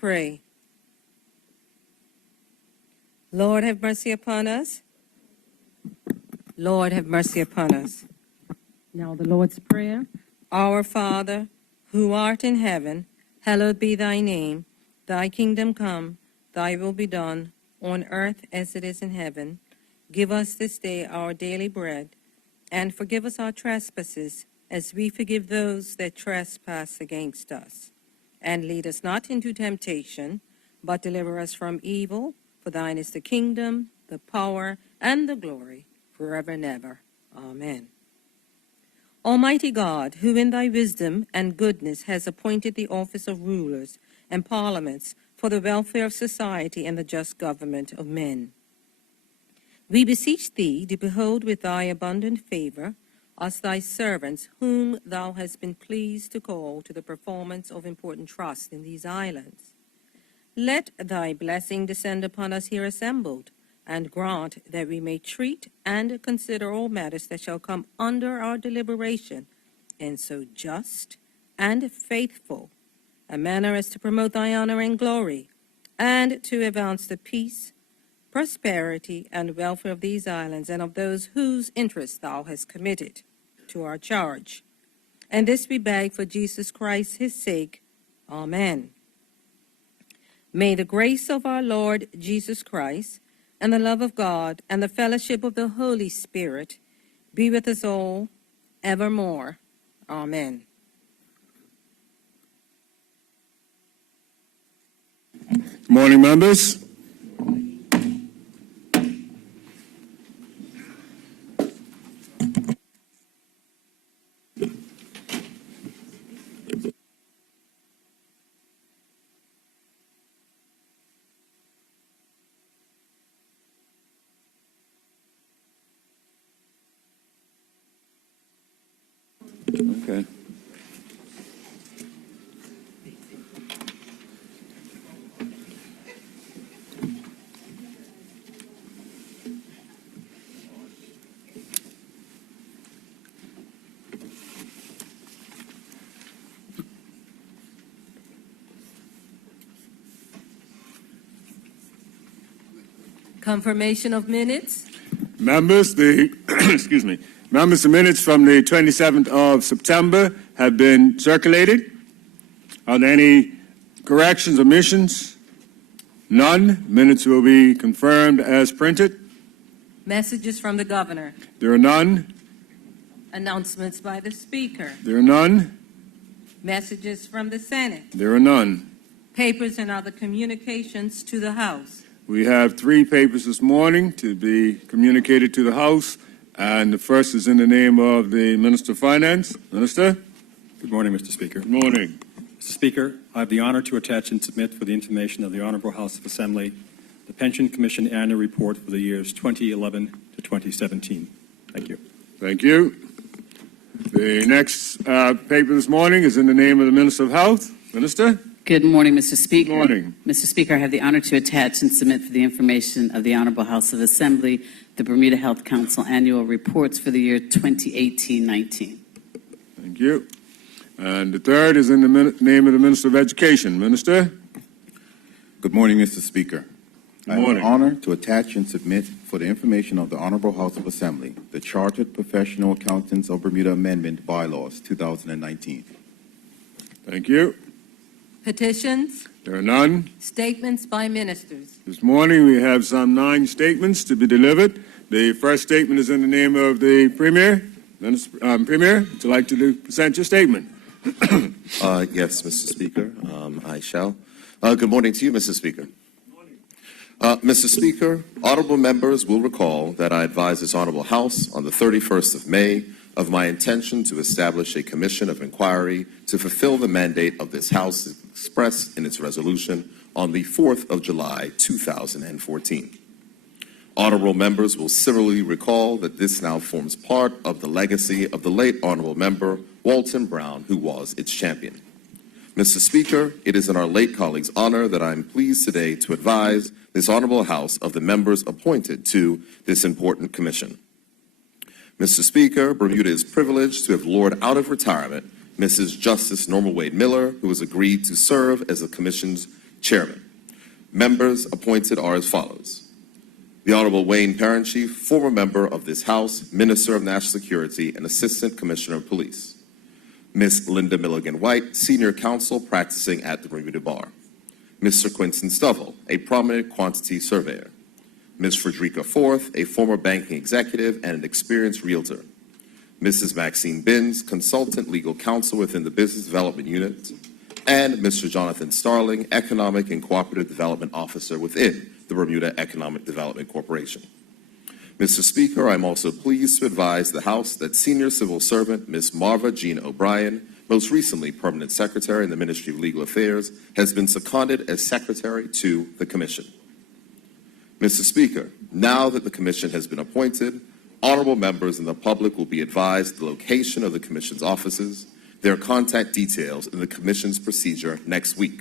pray. Lord, have mercy upon us. Lord, have mercy upon us. Now the Lord's Prayer. Our Father, who art in heaven, hallowed be thy name. Thy kingdom come, thy will be done, on earth as it is in heaven. Give us this day our daily bread, and forgive us our trespasses, as we forgive those that trespass against us. And lead us not into temptation, but deliver us from evil. For thine is the kingdom, the power, and the glory, forever and ever. Amen. Almighty God, who in thy wisdom and goodness has appointed the office of rulers and parliaments for the welfare of society and the just government of men, we beseech thee to behold with thy abundant favor us thy servants, whom thou hast been pleased to call to the performance of important trusts in these islands. Let thy blessing descend upon us here assembled, and grant that we may treat and consider all matters that shall come under our deliberation in so just and faithful a manner as to promote thy honor and glory, and to advance the peace, prosperity, and welfare of these islands and of those whose interests thou hast committed to our charge. And this we beg for Jesus Christ, his sake. Amen. May the grace of our Lord Jesus Christ and the love of God and the fellowship of the Holy Spirit be with us all evermore. Amen. Good morning, members. Okay. Confirmation of minutes. Members, excuse me. Members, the minutes from the 27th of September have been circulated. Are there any corrections, omissions? None. Minutes will be confirmed as printed. Messages from the governor. There are none. Announcements by the speaker. There are none. Messages from the Senate. There are none. Papers and other communications to the House. We have 3 papers this morning to be communicated to the House, and the first is in the name of the Minister of Finance. Minister? Good morning, Mr. Speaker. Good morning. Mr. Speaker, I have the honor to attach and submit for the information of the Honorable House of Assembly the Pension Commission Annual Report for the years 2011 to 2017. Thank you. Thank you. The next paper this morning is in the name of the Minister of Health. Minister? Good morning, Mr. Speaker. Good morning. Mr. Speaker, I have the honor to attach and submit for the information of the Honorable House of Assembly the Bermuda Health Council Annual Reports for the year 2018-19. Thank you. And the third is in the name of the Minister of Education. Minister? Good morning, Mr. Speaker. Good I have morning. the honor to attach and submit for the information of the Honorable House of Assembly the Chartered Professional Accountants of Bermuda Amendment Bylaws 2019. Thank you. Petitions. There are none. Statements by ministers. This morning we have some 9 statements to be delivered. The first statement is in the name of the Premier. Premier, would you like to present your statement? Yes, Mr. Speaker, I shall. Good morning to you, Mr. Speaker. Mr. Speaker, honorable members will recall that I advised this honorable House on the 31st of May of my intention to establish a commission of inquiry to fulfill the mandate of this House expressed in its resolution on the 4th of July, 2014. Honorable members will similarly recall that this now forms part of the legacy of the late honorable member Walton Brown, who was its champion. Mr. Speaker, it is in our late colleague's honor that I am pleased today to advise this honorable House of the members appointed to this important commission. Mr. Speaker, Bermuda is privileged to have lured out of retirement Mrs. Justice Norma Wade Miller, who has agreed to serve as the Commission's Chairman. Members appointed are as follows. The Honorable Wayne Parentchief, former member of this House, Minister of National Security, and Assistant Commissioner of Police. Ms. Linda Milligan White, Senior Counsel practicing at the Bermuda Bar. Mr. Quinton Stovall, a prominent quantity surveyor. Ms. Frederica Forth, a former banking executive and an experienced realtor. Mrs. Maxine Binns, Consultant Legal Counsel within the Business Development Unit. And Mr. Jonathan Starling, Economic and Cooperative Development Officer within the Bermuda Economic Development Corporation. Mr. Speaker, I'm also pleased to advise the House that Senior Civil Servant Ms. Marva Jean O'Brien, most recently Permanent Secretary in the Ministry of Legal Affairs, has been seconded as Secretary to the Commission. Mr. Speaker, now that the Commission has been appointed, honorable members and the public will be advised the location of the Commission's offices, their contact details, and the Commission's procedure next week.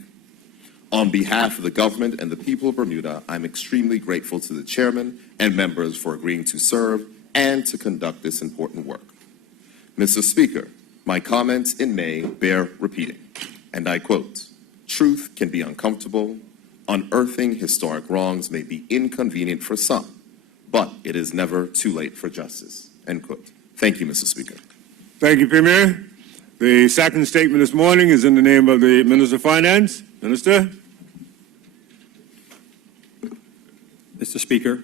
On behalf of the government and the people of Bermuda, I'm extremely grateful to the Chairman and members for agreeing to serve and to conduct this important work. Mr. Speaker, my comments in May bear repeating, and I quote, "Truth can be uncomfortable. Unearthing historic wrongs may be inconvenient for some, but it is never too late for justice." End quote. Thank you, Mr. Speaker. Thank you, Premier. The second statement this morning is in the name of the Minister of Finance. Minister. Mr. Speaker,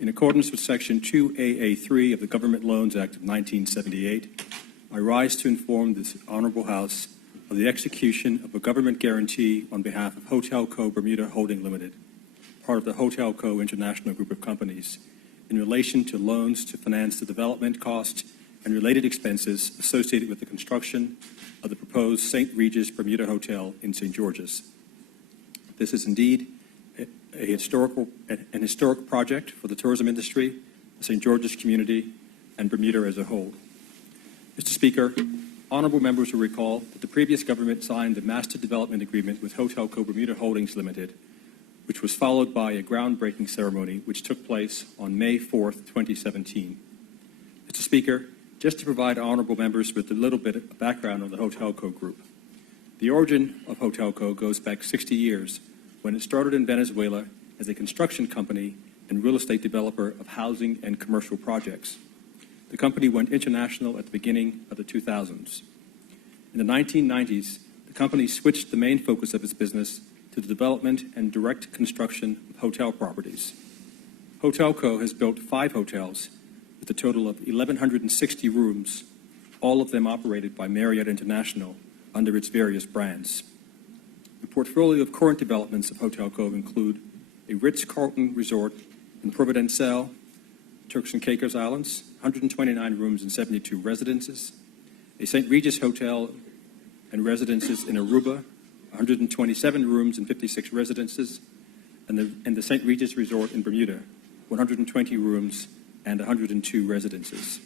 in accordance with Section 2AA3 of the Government Loans Act of 1978, I rise to inform this Honorable House of the execution of a government guarantee on behalf of Hotel Co. Bermuda Holding Limited, part of the Hotel Co. International Group of Companies, in relation to loans to finance the development costs and related expenses associated with the construction of the proposed St. Regis Bermuda Hotel in St. George's. This is indeed an historic project for the tourism industry, the St. George's community, and Bermuda as a whole. Mr. Speaker, honorable members will recall that the previous government signed the Master Development Agreement with Hotel Co. Bermuda Holdings Limited, which was followed by a groundbreaking ceremony which took place on May 4th, 2017. Mr. Speaker, just to provide honorable members with a little bit of background on the Hotel Co. Group. The origin of Hotel Co. goes back 60 years, when it started in Venezuela as a construction company and real estate developer of housing and commercial projects. The company went international at the beginning of the 2000s. In the 1990s, the company switched the main focus of its business to the development and direct construction of hotel properties. Hotel Co. has built 5 hotels with a total of 1,160 rooms, all of them operated by Marriott International under its various brands. The portfolio of current developments of Hotel Co. include a Ritz-Carlton resort in Providencial, Turks and Caicos Islands, 129 rooms and 72 residences, a St. Regis Hotel and residences in Aruba, 127 rooms and 56 residences, and the St. Regis Resort in Bermuda, 120 rooms and 102 residences.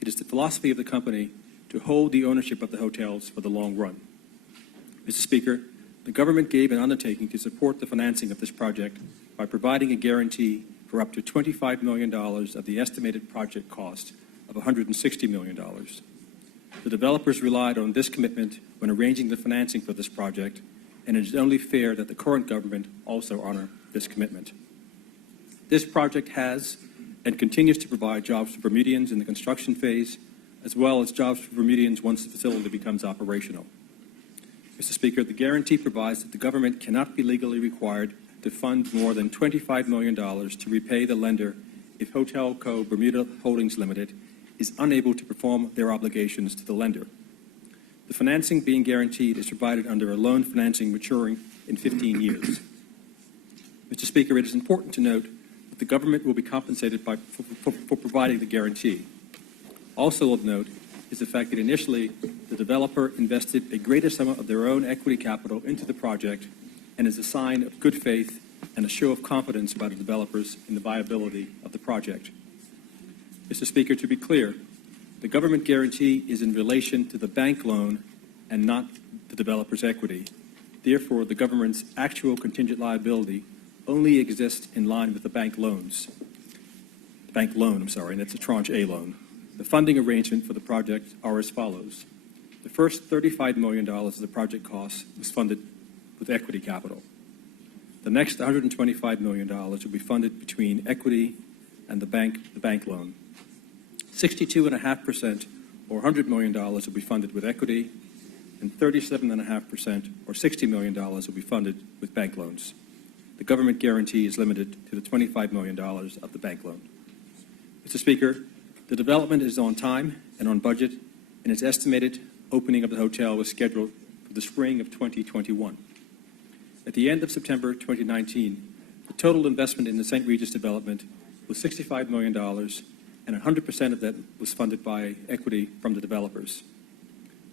It is the philosophy of the company to hold the ownership of the hotels for the long run. Mr. Speaker, the government gave an undertaking to support the financing of this project by providing a guarantee for up to $25 million of the estimated project cost of $160 million. The developers relied on this commitment when arranging the financing for this project, and it is only fair that the current government also honor this commitment. This project has and continues to provide jobs for Bermudians in the construction phase, as well as jobs for Bermudians once the facility becomes operational. Mr. Speaker, the guarantee provides that the government cannot be legally required to fund more than $25 million to repay the lender if Hotel Co. Bermuda Holdings Limited is unable to perform their obligations to the lender. The financing being guaranteed is provided under a loan financing maturing in 15 years. Mr. Speaker, it is important to note that the government will be compensated for providing the guarantee. Also of note is the fact that initially the developer invested a greater sum of their own equity capital into the project, and is a sign of good faith and a show of confidence by the developers in the viability of the project. Mr. Speaker, to be clear, the government guarantee is in relation to the bank loan and not the developer's equity. Therefore, the government's actual contingent liability only exists in line with the bank loan, and it's a tranche A loan. The funding arrangement for the project are as follows. The first $35 million of the project costs is funded with equity capital. The next $125 million will be funded between equity and the bank loan. 62.5%, or $100 million, will be funded with equity, and 37.5%, or $60 million, will be funded with bank loans. The government guarantee is limited to the $25 million of the bank loan. Mr. Speaker, the development is on time and on budget, and its estimated opening of the hotel was scheduled for the spring of 2021. At the end of September 2019, the total investment in the St. Regis development was $65 million, and 100% of that was funded by equity from the developers.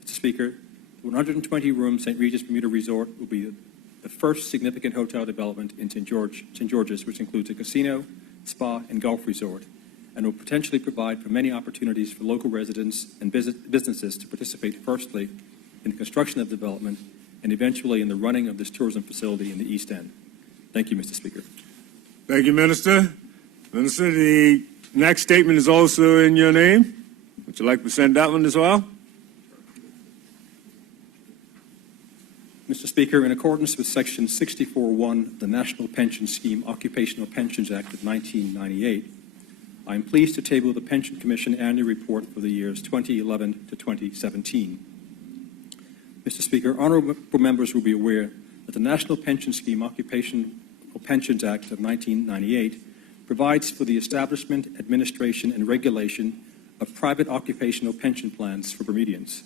Mr. Speaker, the 120-room St. Regis Bermuda Resort will be the first significant hotel development in St. George's, which includes a casino, spa, and golf resort, and will potentially provide for many opportunities for local residents and businesses to participate firstly in the construction of the development and eventually in the running of this tourism facility in the East End. Thank you, Mr. Speaker. Thank you, Minister. Minister, the next statement is also in your name. Would you like to present that one as well? Mr. Speaker, in accordance with Section 64(1) of the National Pension Scheme Occupational Pensions Act of 1998, I am pleased to table the Pension Commission Annual Report for the years 2011 to 2017. Mr. Speaker, honorable members will be aware that the National Pension Scheme Occupational Pensions Act of 1998 provides for the establishment, administration, and regulation of private occupational pension plans for Bermudians.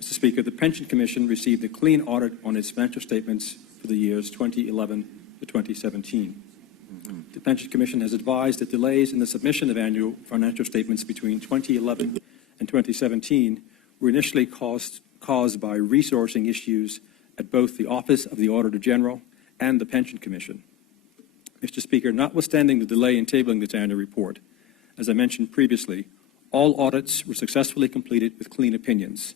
Mr. Speaker, the Pension Commission received a clean audit on its financial statements for the years 2011 to 2017. The Pension Commission has advised that delays in the submission of annual financial statements between 2011 and 2017 were initially caused by resourcing issues at both the Office of the Auditor General and the Pension Commission. Mr. Speaker, notwithstanding the delay in tabling this annual report, as I mentioned previously, all audits were successfully completed with clean opinions.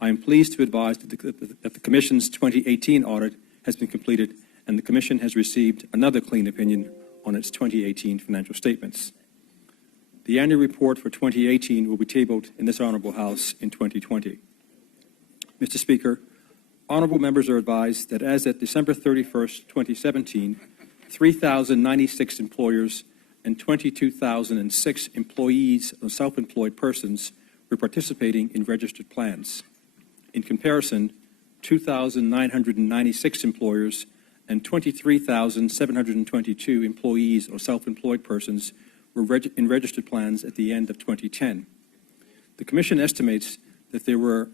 I am pleased to advise that the Commission's 2018 audit has been completed and the Commission has received another clean opinion on its 2018 financial statements. The annual report for 2018 will be tabled in this Honorable House in 2020. Mr. Speaker, honorable members are advised that as at December 31st, 2017, 3,096 employers and 22,006 employees of self-employed persons were participating in registered plans. In comparison, 2,996 employers and 23,722 employees or self-employed persons were in registered plans at the end of 2010. The Commission estimates that there were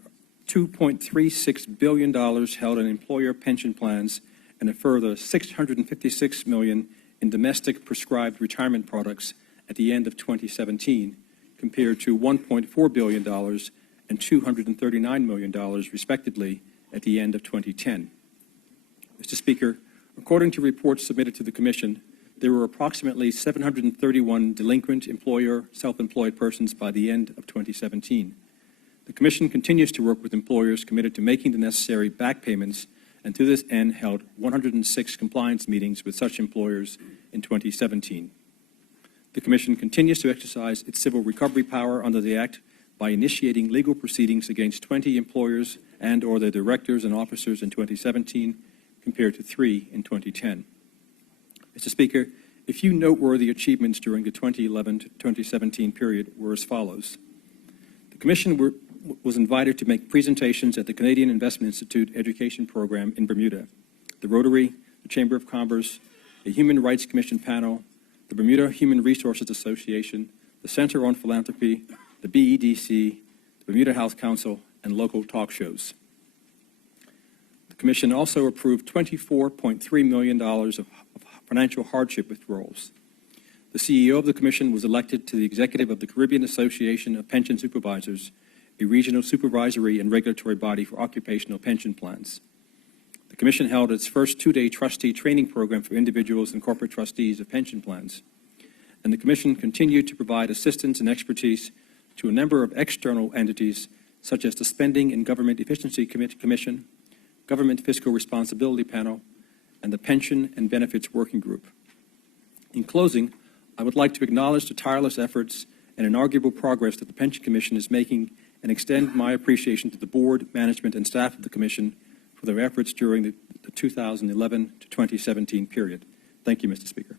$2.36 billion held in employer pension plans and a further $656 million in domestic prescribed retirement products at the end of 2017, compared to $1.4 billion and $239 million, respectively, at the end of 2010. Mr. Speaker, according to reports submitted to the Commission, there were approximately 731 delinquent employer self-employed persons by the end of 2017. The Commission continues to work with employers committed to making the necessary back payments, and to this end held 106 compliance meetings with such employers in 2017. The Commission continues to exercise its civil recovery power under the Act by initiating legal proceedings against 20 employers and/or their directors and officers in 2017, compared to 3 in 2010. Mr. Speaker, a few noteworthy achievements during the 2011 to 2017 period were as follows. The Commission was invited to make presentations at the Canadian Investment Institute Education Program in Bermuda, the Rotary, the Chamber of Commerce, a Human Rights Commission panel, the Bermuda Human Resources Association, the Center on Philanthropy, the BEDC, the Bermuda Health Council, and local talk shows. The Commission also approved $24.3 million of financial hardship withdrawals. The CEO of the Commission was elected to the executive of the Caribbean Association of Pension Supervisors, a regional supervisory and regulatory body for occupational pension plans. The Commission held its first two-day trustee training program for individuals and corporate trustees of pension plans. And the Commission continued to provide assistance and expertise to a number of external entities, such as the Spending and Government Efficiency Commission, Government Fiscal Responsibility Panel, and the Pension and Benefits Working Group. In closing, I would like to acknowledge the tireless efforts and inarguable progress that the Pension Commission is making and extend my appreciation to the board, management, and staff of the Commission for their efforts during the 2011 to 2017 period. Thank you, Mr. Speaker.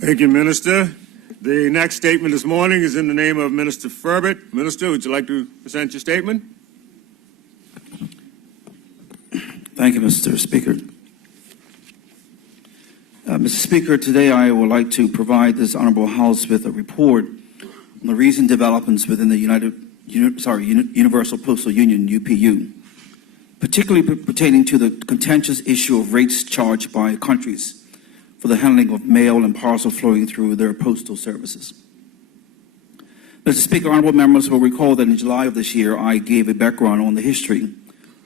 Thank you, Minister. The next statement this morning is in the name of Minister Furbert. Minister, would you like to present your statement? Thank you, Mr. Speaker. Mr. Speaker, today I would like to provide this Honorable House with a report on the recent developments within the Universal Postal Union, UPU, particularly pertaining to the contentious issue of rates charged by countries for the handling of mail and parcel flowing through their postal services. Mr. Speaker, honorable members will recall that in July of this year, I gave a background on the history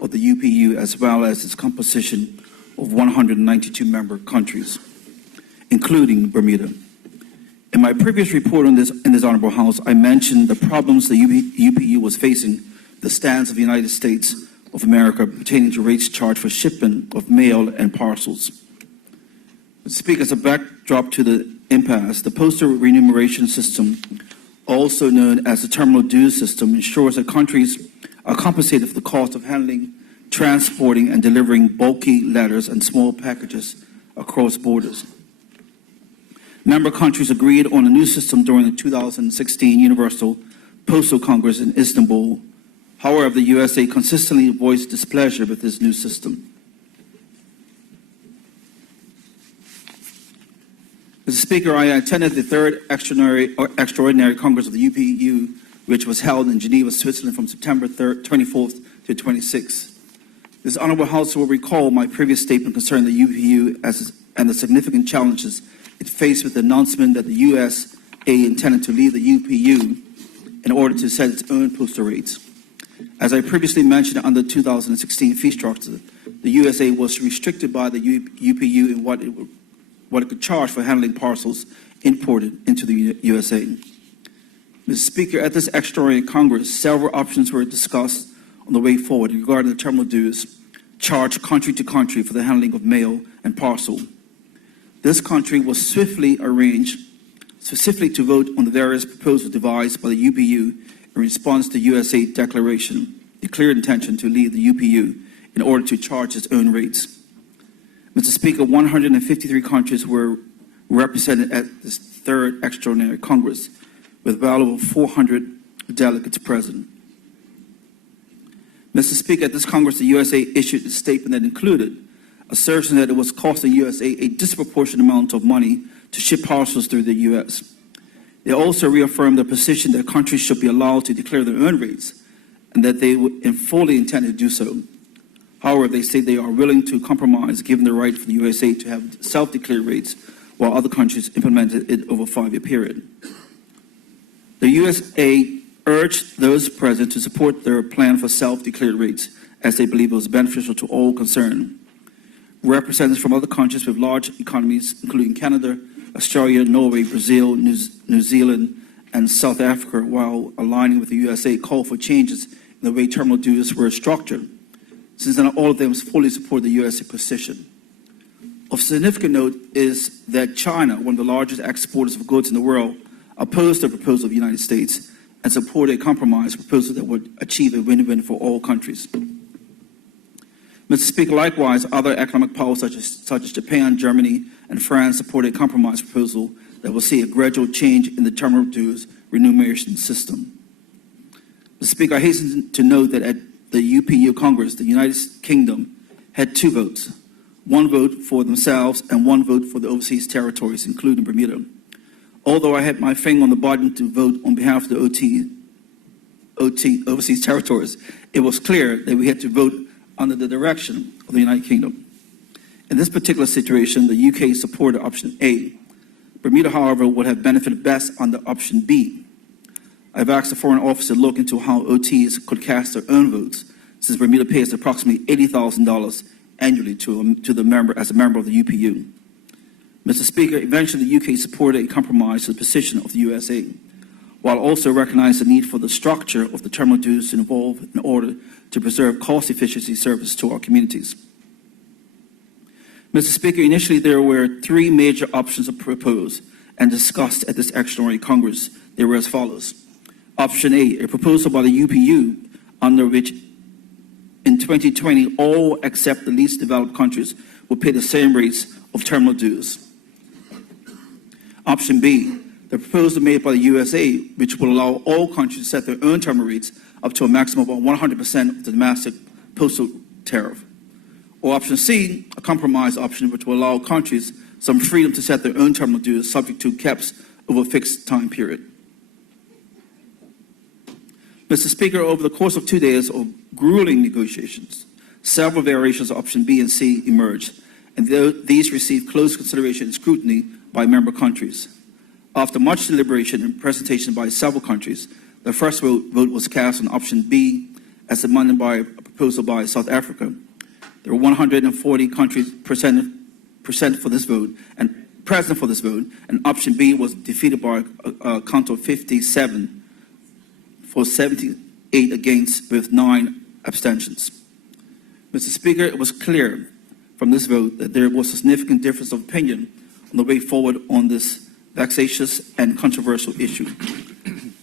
of the UPU as well as its composition of 192 member countries, including Bermuda. In my previous report in this honorable House, I mentioned the problems the UPU was facing, the stance of the United States of America pertaining to rates charged for shipment of mail and parcels. Mr. Speaker, as a backdrop to the impasse, the postal remuneration system, also known as the terminal dues system, ensures that countries are compensated for the cost of handling, transporting, and delivering bulky letters and small packages across borders. Member countries agreed on a new system during the 2016 Universal Postal Congress in Istanbul. However, the USA consistently voiced displeasure with this new system. Mr. Speaker, I attended the third extraordinary Congress of the UPU, which was held in Geneva, Switzerland from September 24th to 26th. This Honorable House will recall my previous statement concerning the UPU and the significant challenges it faced with the announcement that the USA intended to leave the UPU in order to set its own postal rates. As I previously mentioned under 2016 fee structure, the USA was restricted by the UPU in what it could charge for handling parcels imported into the USA. Mr. Speaker, at this extraordinary Congress, several options were discussed on the way forward regarding the terminal dues charged country to country for the handling of mail and parcel. This country was swiftly arranged specifically to vote on the various proposals devised by the UPU in response to USA declaration, declared intention to leave the UPU in order to charge its own rates. Mr. Speaker, 153 countries were represented at this third extraordinary Congress, with well over 400 delegates present. Mr. Speaker, at this Congress, the USA issued a statement that included assertion that it was costing USA a disproportionate amount of money to ship parcels through the U.S. They also reaffirmed their position that countries should be allowed to declare their own rates and that they would fully intend to do so. However, they say they are willing to compromise given the right for the USA to have self-declared rates while other countries implemented it over a 5-year period. The USA urged those present to support their plan for self-declared rates as they believe it was beneficial to all concerned. Representatives from other countries with large economies, including Canada, Australia, Norway, Brazil, New Zealand, and South Africa, while aligning with the USA, called for changes in the way terminal dues were structured, since not all of them fully support the USA position. Of significant note is that China, one of the largest exporters of goods in the world, opposed the proposal of the United States and supported a compromise proposal that would achieve a win-win for all countries. Mr. Speaker, likewise, other economic powers such as Japan, Germany, and France supported a compromise proposal that will see a gradual change in the terminal dues remuneration system. Mr. Speaker, I hasten to note that at the UPU Congress, the United Kingdom had 2 votes, 1 vote for themselves and 1 vote for the overseas territories, including Bermuda. Although I had my finger on the button to vote on behalf of the overseas territories, it was clear that we had to vote under the direction of the United Kingdom. In this particular situation, the UK supported option A. Bermuda, however, would have benefited best under option B. I've asked the Foreign Office to look into how OTs could cast their own votes, since Bermuda pays approximately $80,000 annually to the member as a member of the UPU. Mr. Speaker, eventually the UK supported a compromise to the position of the USA, while also recognizing the need for the structure of the terminal dues to evolve in order to preserve cost efficiency service to our communities. Mr. Speaker, initially there were 3 major options proposed and discussed at this extraordinary Congress. They were as follows. Option A, a proposal by the UPU under which in 2020, all except the least developed countries will pay the same rates of terminal dues. Option B, the proposal made by the USA, which will allow all countries to set their own terminal rates up to a maximum of 100% of the domestic postal tariff. Or option C, a compromise option which will allow countries some freedom to set their own terminal dues subject to caps over a fixed time period. Mr. Speaker, over the course of 2 days of grueling negotiations, several variations of option B and C emerged, and these received close consideration and scrutiny by member countries. After much deliberation and presentation by several countries, the first vote was cast on option B as amended by a proposal by South Africa. There were 140 countries present for this vote and present for this vote, and option B was defeated by a count of 57 for 78 against, with 9 abstentions. Mr. Speaker, it was clear from this vote that there was a significant difference of opinion on the way forward on this vexatious and controversial issue.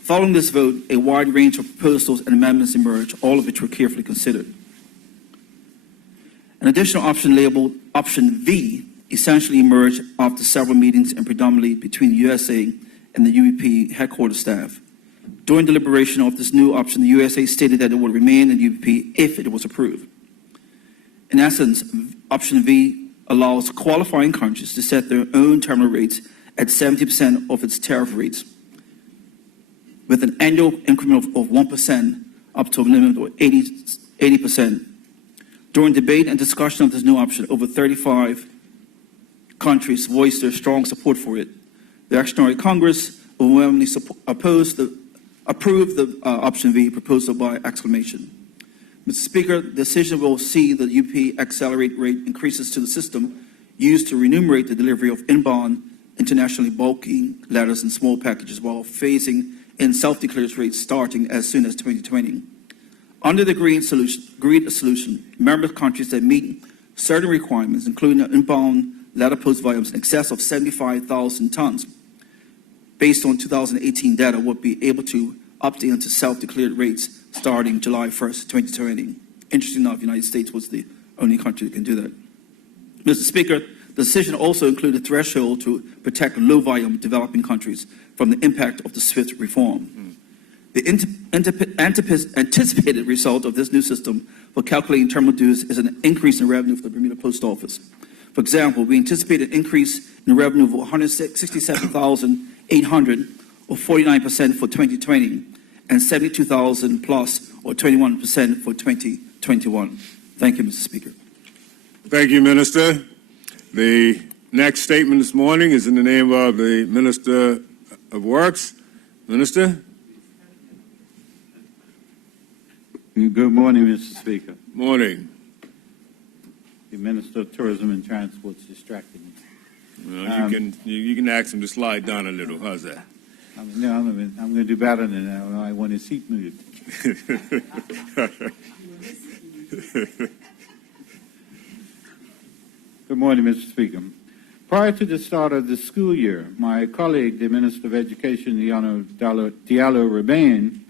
Following this vote, a wide range of proposals and amendments emerged, all of which were carefully considered. An additional option labeled option V essentially emerged after several meetings and predominantly between the USA and the UEP headquarters staff. During deliberation of this new option, the USA stated that it would remain in UEP if it was approved. In essence, option V allows qualifying countries to set their own terminal rates at 70% of its tariff rates, with an annual increment of 1% up to a minimum of 80%. During debate and discussion of this new option, over 35 countries voiced their strong support for it. The Actionary Congress overwhelmingly approved the option V proposal by acclamation. Mr. Speaker, the decision will see the UP accelerate rate increases to the system used to remunerate the delivery of inbound internationally bulky letters and small packages while phasing in self-declared rates starting as soon as 2020. Under the agreed solution, member countries that meet certain requirements, including inbound letter post volumes in excess of 75,000 tons, based on 2018 data, would be able to opt into self-declared rates starting July 1st, 2020. Interesting enough, the United States was the only country that can do that. Mr. Speaker, the decision also included a threshold to protect low-volume developing countries from the impact of the SWIFT reform. The anticipated result of this new system for calculating terminal dues is an increase in revenue for the Bermuda Post Office. For example, we anticipate an increase in revenue of $167,800, or 49% for 2020, and $72,000 plus, or 21% for 2021. Thank you, Mr. Speaker. Thank you, Minister. The next statement this morning is in the name of the Minister of Works. Minister? Good morning, Mr. Speaker. Morning. The Minister of Tourism and Transport's distracted me. Well, you can ask him to slide down a little. How's that? I'm going to do better than that. I want his seat moved. Good morning, Mr. Speaker. Prior to the start of the school year, my colleague, the Minister of Education, the Honorable Diallo-Rebane,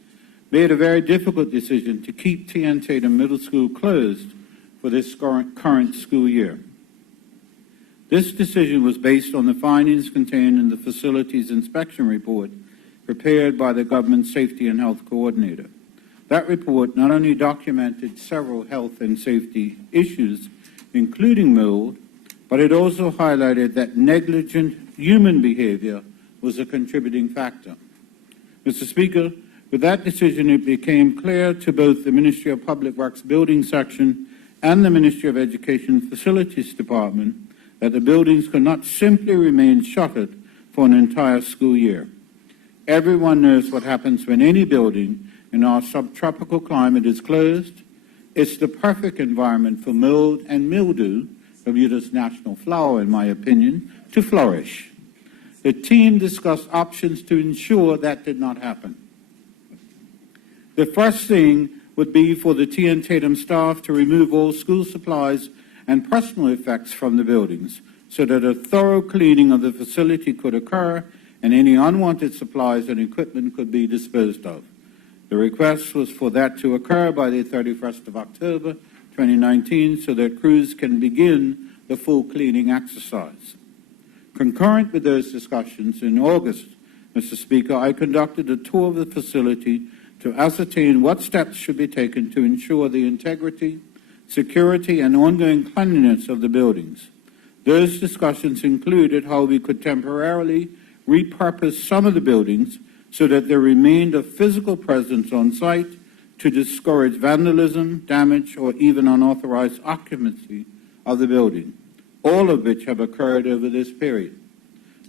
made a very difficult decision to keep T.N. Tatum Middle School closed for this current school year. This decision was based on the findings contained in the Facilities Inspection Report prepared by the Government Safety and Health Coordinator. That report not only documented several health and safety issues, including mold, but it also highlighted that negligent human behavior was a contributing factor. Mr. Speaker, with that decision, it became clear to both the Ministry of Public Works Building Section and the Ministry of Education Facilities Department that the buildings could not simply remain shuttered for an entire school year. Everyone knows what happens when any building in our subtropical climate is closed. It's the perfect environment for mold and mildew, Bermuda's national flower, in my opinion, to flourish. The team discussed options to ensure that did not happen. The first thing would be for the T.N. Tatum staff to remove all school supplies and personal effects from the buildings so that a thorough cleaning of the facility could occur and any unwanted supplies and equipment could be disposed of. The request was for that to occur by the 31st of October, 2019, so that crews can begin the full cleaning exercise. Concurrent with those discussions, in August, Mr. Speaker, I conducted a tour of the facility to ascertain what steps should be taken to ensure the integrity, security, and ongoing cleanliness of the buildings. Those discussions included how we could temporarily repurpose some of the buildings so that there remained a physical presence on site to discourage vandalism, damage, or even unauthorized occupancy of the building, all of which have occurred over this period.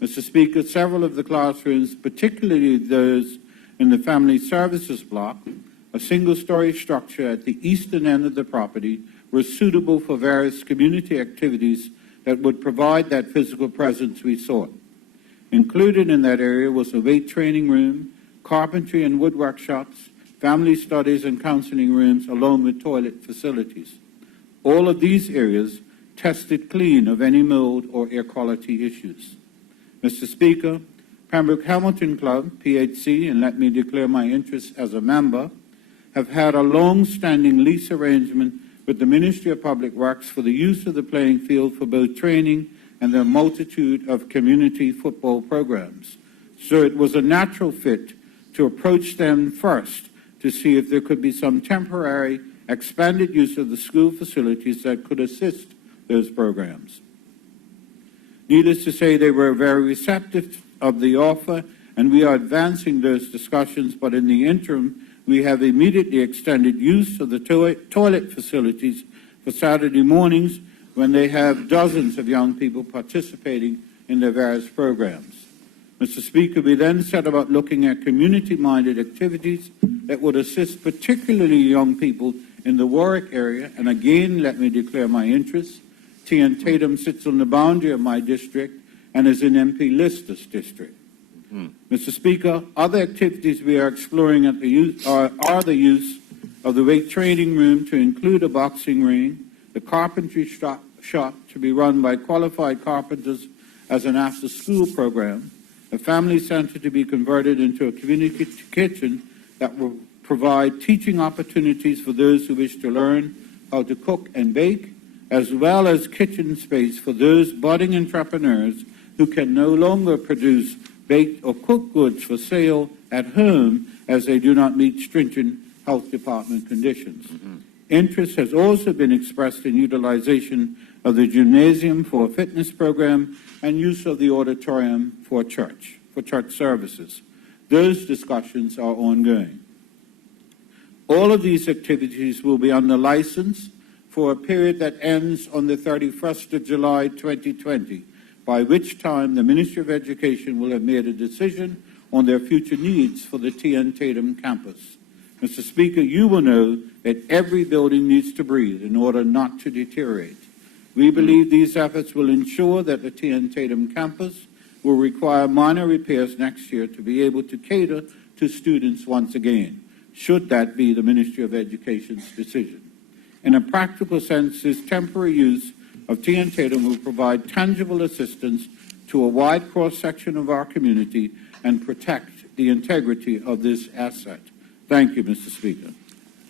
Mr. Speaker, several of the classrooms, particularly those in the Family Services block, a single-story structure at the eastern end of the property, were suitable for various community activities that would provide that physical presence we sought. Included in that area was a weight training room, carpentry and wood workshops, family studies and counseling rooms, along with toilet facilities. All of these areas tested clean of any mold or air quality issues. Mr. Speaker, Pembroke Hamilton Club, PHC, and let me declare my interest as a member, have had a long-standing lease arrangement with the Ministry of Public Works for the use of the playing field for both training and their multitude of community football programs. So it was a natural fit to approach them first to see if there could be some temporary expanded use of the school facilities that could assist those programs. Needless to say, they were very receptive of the offer, and we are advancing those discussions, but in the interim, we have immediately extended use of the toilet facilities for Saturday mornings when they have dozens of young people participating in their various programs. Mr. Speaker, we then set about looking at community-minded activities that would assist particularly young people in the Warwick area, and again, let me declare my interest. T.N. Tatum sits on the boundary of my district and is in MP Lister's district. Mr. Speaker, other activities we are exploring at the use are the use of the weight training room to include a boxing ring, the carpentry shop to be run by qualified carpenters as an after-school program, a family center to be converted into a community kitchen that will provide teaching opportunities for those who wish to learn how to cook and bake, as well as kitchen space for those budding entrepreneurs who can no longer produce baked or cooked goods for sale at home as they do not meet stringent health department conditions. Interest has also been expressed in utilization of the gymnasium for a fitness program and use of the auditorium for church services. Those discussions are ongoing. All of these activities will be under license for a period that ends on the 31st of July 2020, by which time the Ministry of Education will have made a decision on their future needs for the T.N. Tatum campus. Mr. Speaker, you will know that every building needs to breathe in order not to deteriorate. We believe these efforts will ensure that the T.N. Tatum campus will require minor repairs next year to be able to cater to students once again, should that be the Ministry of Education's decision. In a practical sense, this temporary use of T.N. Tatum will provide tangible assistance to a wide cross-section of our community and protect the integrity of this asset. Thank you, Mr. Speaker.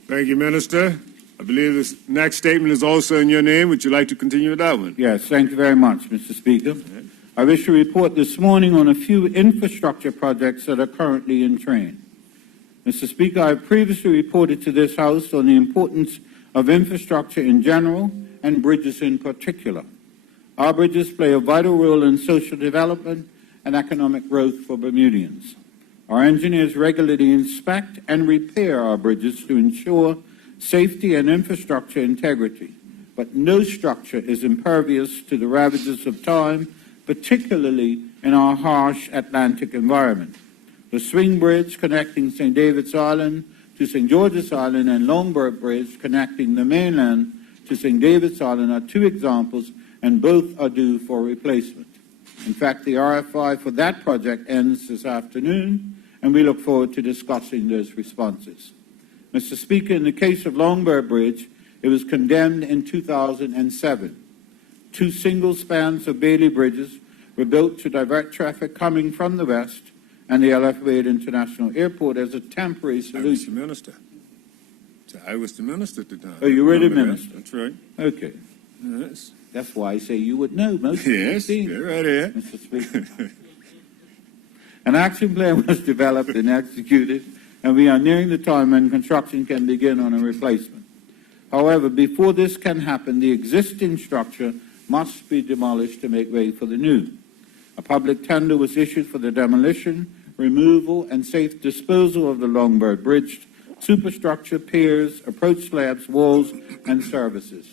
Thank you, Minister. I believe this next statement is also in your name. Would you like to continue with that one? Yes, thank you very much, Mr. Speaker. I wish to report this morning on a few infrastructure projects that are currently in train. Mr. Speaker, I have previously reported to this House on the importance of infrastructure in general and bridges in particular. Our bridges play a vital role in social development and economic growth for Bermudians. Our engineers regularly inspect and repair our bridges to ensure safety and infrastructure integrity, but no structure is impervious to the ravages of time, particularly in our harsh Atlantic environment. The Swing Bridge connecting St. David's Island to St. George's Island and Longboat Bridge connecting the mainland to St. David's Island are two examples, and both are due for replacement. In fact, the RFI for that project ends this afternoon, and we look forward to discussing those responses. Mr. Speaker, in the case of Longboat Bridge, it was condemned in 2007. Two single spans of Bailey bridges were built to divert traffic coming from the west and the LF Wade International Airport as a temporary solution. Mr. Minister. I was the minister at the time. Oh, you were the Remember that? minister. That's right. Okay. Yes. That's why I say you would know most of Yes, these you're things, right here. Mr. Speaker. An action plan was developed and executed, and we are nearing the time when construction can begin on a replacement. However, before this can happen, the existing structure must be demolished to make way for the new. A public tender was issued for the demolition, removal, and safe disposal of the Longbird Bridge, superstructure, piers, approach slabs, walls, and services.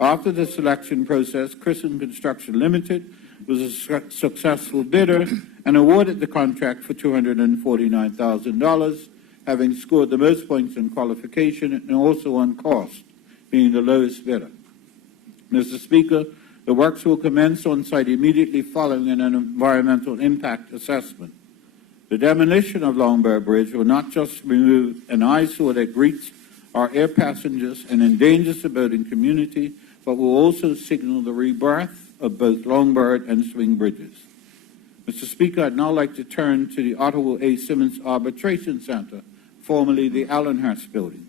After the selection process, Christian Construction Limited was a successful bidder and awarded the contract for $249,000, having scored the most points in qualification and also on cost, being the lowest bidder. Mr. Speaker, the works will commence on site immediately following an environmental impact assessment. The demolition of Longbird Bridge will not just remove an eyesore that greets our air passengers and endangers the boating community, but will also signal the rebirth of both Longbird and Swing Bridges. Mr. Speaker, I'd now like to turn to the Ottawa A. Simmons Arbitration Center, formerly the Allenhurst Building.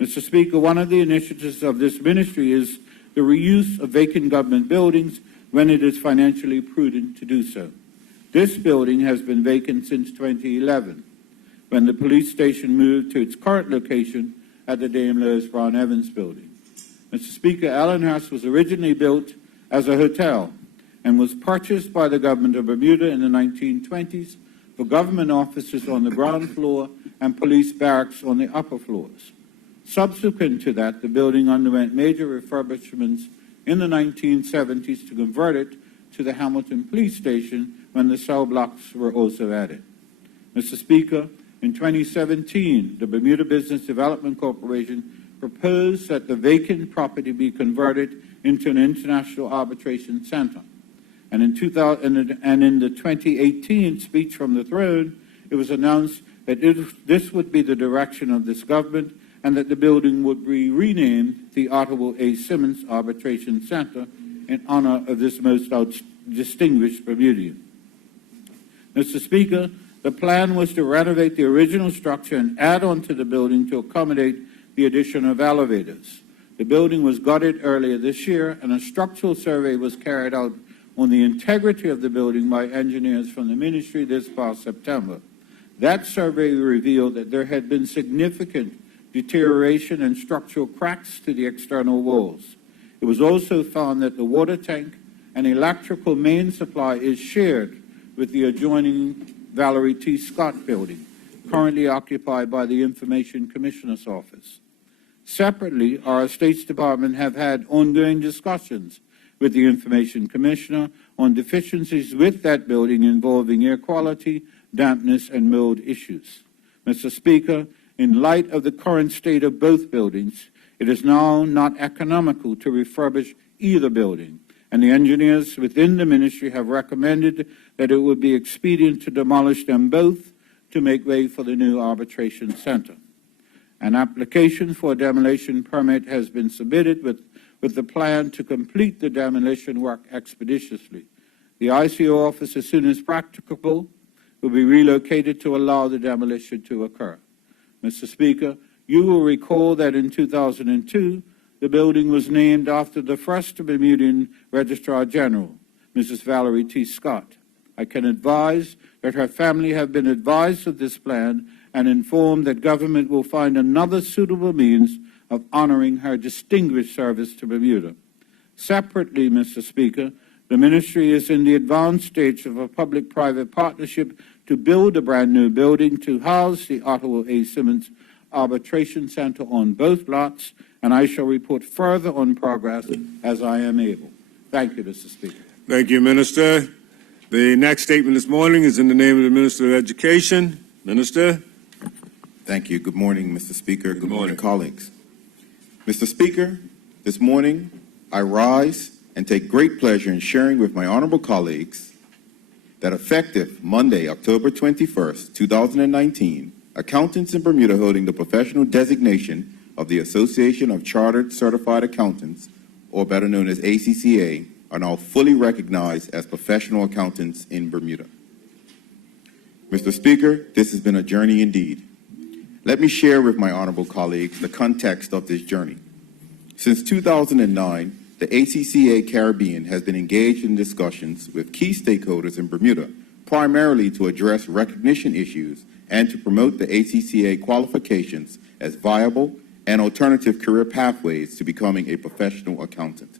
Mr. Speaker, one of the initiatives of this ministry is the reuse of vacant government buildings when it is financially prudent to do so. This building has been vacant since 2011, when the police station moved to its current location at the Dame Lois Brown Evans Building. Mr. Speaker, Allenhurst was originally built as a hotel and was purchased by the government of Bermuda in the 1920s for government offices on the ground floor and police barracks on the upper floors. Subsequent to that, the building underwent major refurbishments in the 1970s to convert it to the Hamilton Police Station when the cell blocks were also added. Mr. Speaker, in 2017, the Bermuda Business Development Corporation proposed that the vacant property be converted into an international arbitration center. And in the 2018 speech from the throne, it was announced that this would be the direction of this government and that the building would be renamed the Ottawa A. Simmons Arbitration Center in honor of this most distinguished Bermudian. Mr. Speaker, the plan was to renovate the original structure and add on to the building to accommodate the addition of elevators. The building was gutted earlier this year, and a structural survey was carried out on the integrity of the building by engineers from the ministry this past September. That survey revealed that there had been significant deterioration and structural cracks to the external walls. It was also found that the water tank and electrical main supply is shared with the adjoining Valerie T. Scott building, currently occupied by the Information Commissioner's Office. Separately, our Estates Department have had ongoing discussions with the Information Commissioner on deficiencies with that building involving air quality, dampness, and mold issues. Mr. Speaker, in light of the current state of both buildings, it is now not economical to refurbish either building, and the engineers within the ministry have recommended that it would be expedient to demolish them both to make way for the new arbitration center. An application for a demolition permit has been submitted with the plan to complete the demolition work expeditiously. The ICO office, as soon as practicable, will be relocated to allow the demolition to occur. Mr. Speaker, you will recall that in 2002, the building was named after the first Bermudian Registrar General, Mrs. Valerie T. Scott. I can advise that her family have been advised of this plan and informed that government will find another suitable means of honoring her distinguished service to Bermuda. Separately, Mr. Speaker, the ministry is in the advanced stage of a public-private partnership to build a brand new building to house the Ottawa A. Simmons Arbitration Center on both lots, and I shall report further on progress as I am able. Thank you, Mr. Speaker. Thank you, Minister. The next statement this morning is in the name of the Minister of Education. Minister. Thank you. Good morning, Mr. Speaker. Good morning, morning. colleagues. Mr. Speaker, this morning I rise and take great pleasure in sharing with my honorable colleagues that effective Monday, October 21st, 2019, accountants in Bermuda holding the professional designation of the Association of Chartered Certified Accountants, or better known as ACCA, are now fully recognized as professional accountants in Bermuda. Mr. Speaker, this has been a journey indeed. Let me share with my honorable colleagues the context of this journey. Since 2009, the ACCA Caribbean has been engaged in discussions with key stakeholders in Bermuda, primarily to address recognition issues and to promote the ACCA qualifications as viable and alternative career pathways to becoming a professional accountant.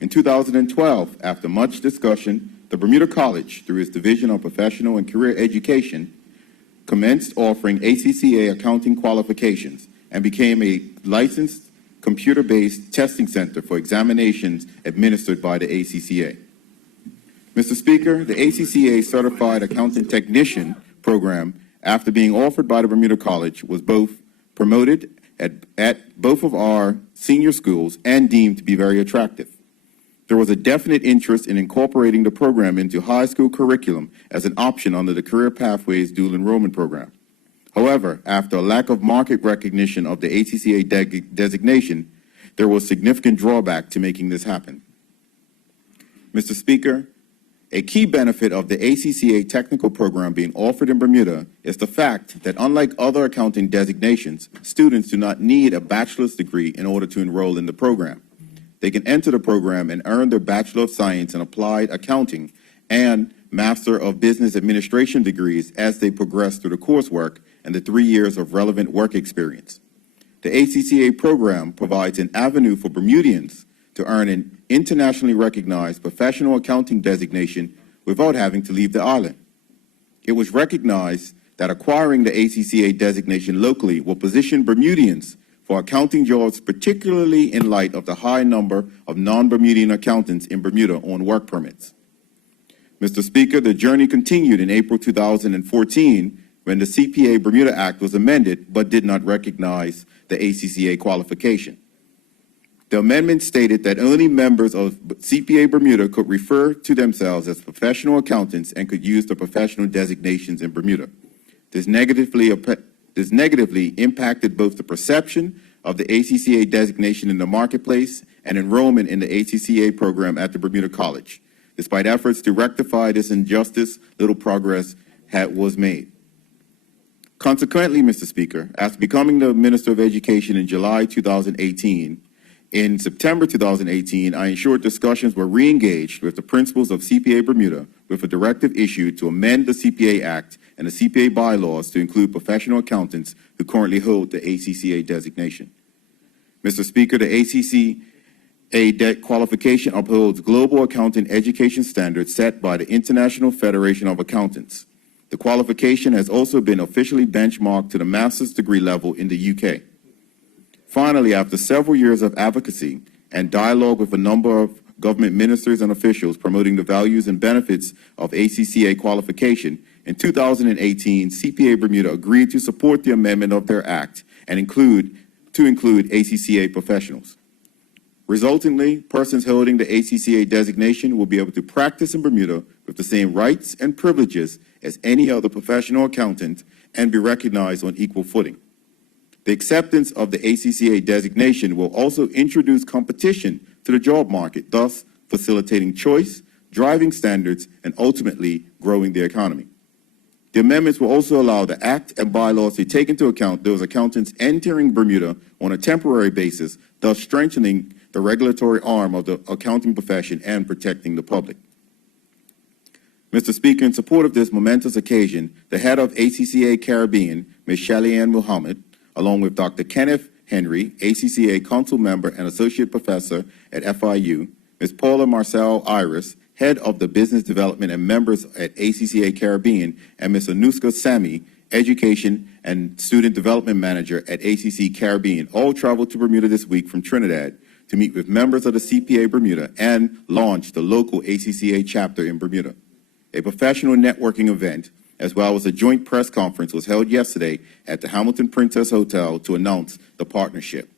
In 2012, after much discussion, the Bermuda College, through its Division of Professional and Career Education, commenced offering ACCA accounting qualifications and became a licensed computer-based testing center for examinations administered by the ACCA. Mr. Speaker, the ACCA Certified Accountant Technician program, after being offered by the Bermuda College, was both promoted at both of our senior schools and deemed to be very attractive. There was a definite interest in incorporating the program into high school curriculum as an option under the Career Pathways Dual Enrollment Program. However, after a lack of market recognition of the ACCA designation, there was significant drawback to making this happen. Mr. Speaker, a key benefit of the ACCA technical program being offered in Bermuda is the fact that, unlike other accounting designations, students do not need a bachelor's degree in order to enroll in the program. They can enter the program and earn their Bachelor of Science in Applied Accounting and Master of Business Administration degrees as they progress through the coursework and the 3 years of relevant work experience. The ACCA program provides an avenue for Bermudians to earn an internationally recognized professional accounting designation without having to leave the island. It was recognized that acquiring the ACCA designation locally will position Bermudians for accounting jobs, particularly in light of the high number of non-Bermudian accountants in Bermuda on work permits. Mr. Speaker, the journey continued in April 2014 when the CPA Bermuda Act was amended but did not recognize the ACCA qualification. The amendment stated that only members of CPA Bermuda could refer to themselves as professional accountants and could use the professional designations in Bermuda. This negatively impacted both the perception of the ACCA designation in the marketplace and enrollment in the ACCA program at the Bermuda College. Despite efforts to rectify this injustice, little progress was made. Consequently, Mr. Speaker, after becoming the Minister of Education in July 2018, in September 2018, I ensured discussions were re-engaged with the principals of CPA Bermuda with a directive issued to amend the CPA Act and the CPA bylaws to include professional accountants who currently hold the ACCA designation. Mr. Speaker, the ACCA qualification upholds global accounting education standards set by the International Federation of Accountants. The qualification has also been officially benchmarked to the master's degree level in the UK. Finally, after several years of advocacy and dialogue with a number of government ministers and officials promoting the values and benefits of ACCA qualification, in 2018, CPA Bermuda agreed to support the amendment of their act and include ACCA professionals. Resultingly, persons holding the ACCA designation will be able to practice in Bermuda with the same rights and privileges as any other professional accountant and be recognized on equal footing. The acceptance of the ACCA designation will also introduce competition to the job market, thus facilitating choice, driving standards, and ultimately growing the economy. The amendments will also allow the Act and bylaws to take into account those accountants entering Bermuda on a temporary basis, thus strengthening the regulatory arm of the accounting profession and protecting the public. Mr. Speaker, in support of this momentous occasion, the head of ACCA Caribbean, Ms. Shali-Ann Muhammad, along with Dr. Kenneth Henry, ACCA Council Member and Associate Professor at FIU, Ms. Paula Marcel Iris, Head of the Business Development and Members at ACCA Caribbean, and Ms. Anuska Sami, Education and Student Development Manager at ACC Caribbean, all traveled to Bermuda this week from Trinidad to meet with members of the CPA Bermuda and launch the local ACCA chapter in Bermuda. A professional networking event, as well as a joint press conference, was held yesterday at the Hamilton Princess Hotel to announce the partnership.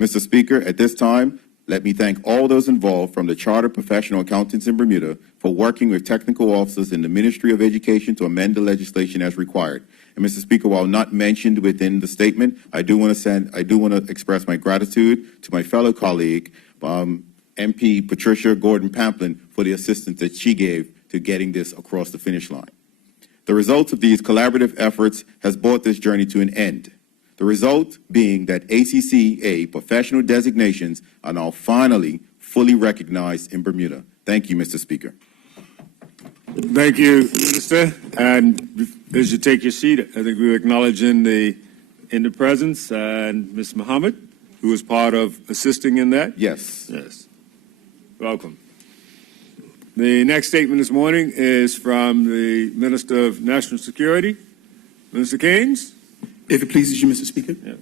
Mr. Speaker, at this time, let me thank all those involved from the Chartered Professional Accountants in Bermuda for working with technical officers in the Ministry of Education to amend the legislation as required. And Mr. Speaker, while not mentioned within the statement, I do want to express my gratitude to my fellow colleague, MP Patricia Gordon Pamplin, for the assistance that she gave to getting this across the finish line. The result of these collaborative efforts has brought this journey to an end. The result being that ACCA professional designations are now finally fully recognized in Bermuda. Thank you, Mr. Speaker. Thank you, Minister. And as you take your seat, I think we acknowledge in the presence and Ms. Muhammad, who was part of assisting in that. Yes. Yes. Welcome. The next statement this morning is from the Minister of National Security, Minister Keynes. If it pleases you, Mr. Speaker. Yes.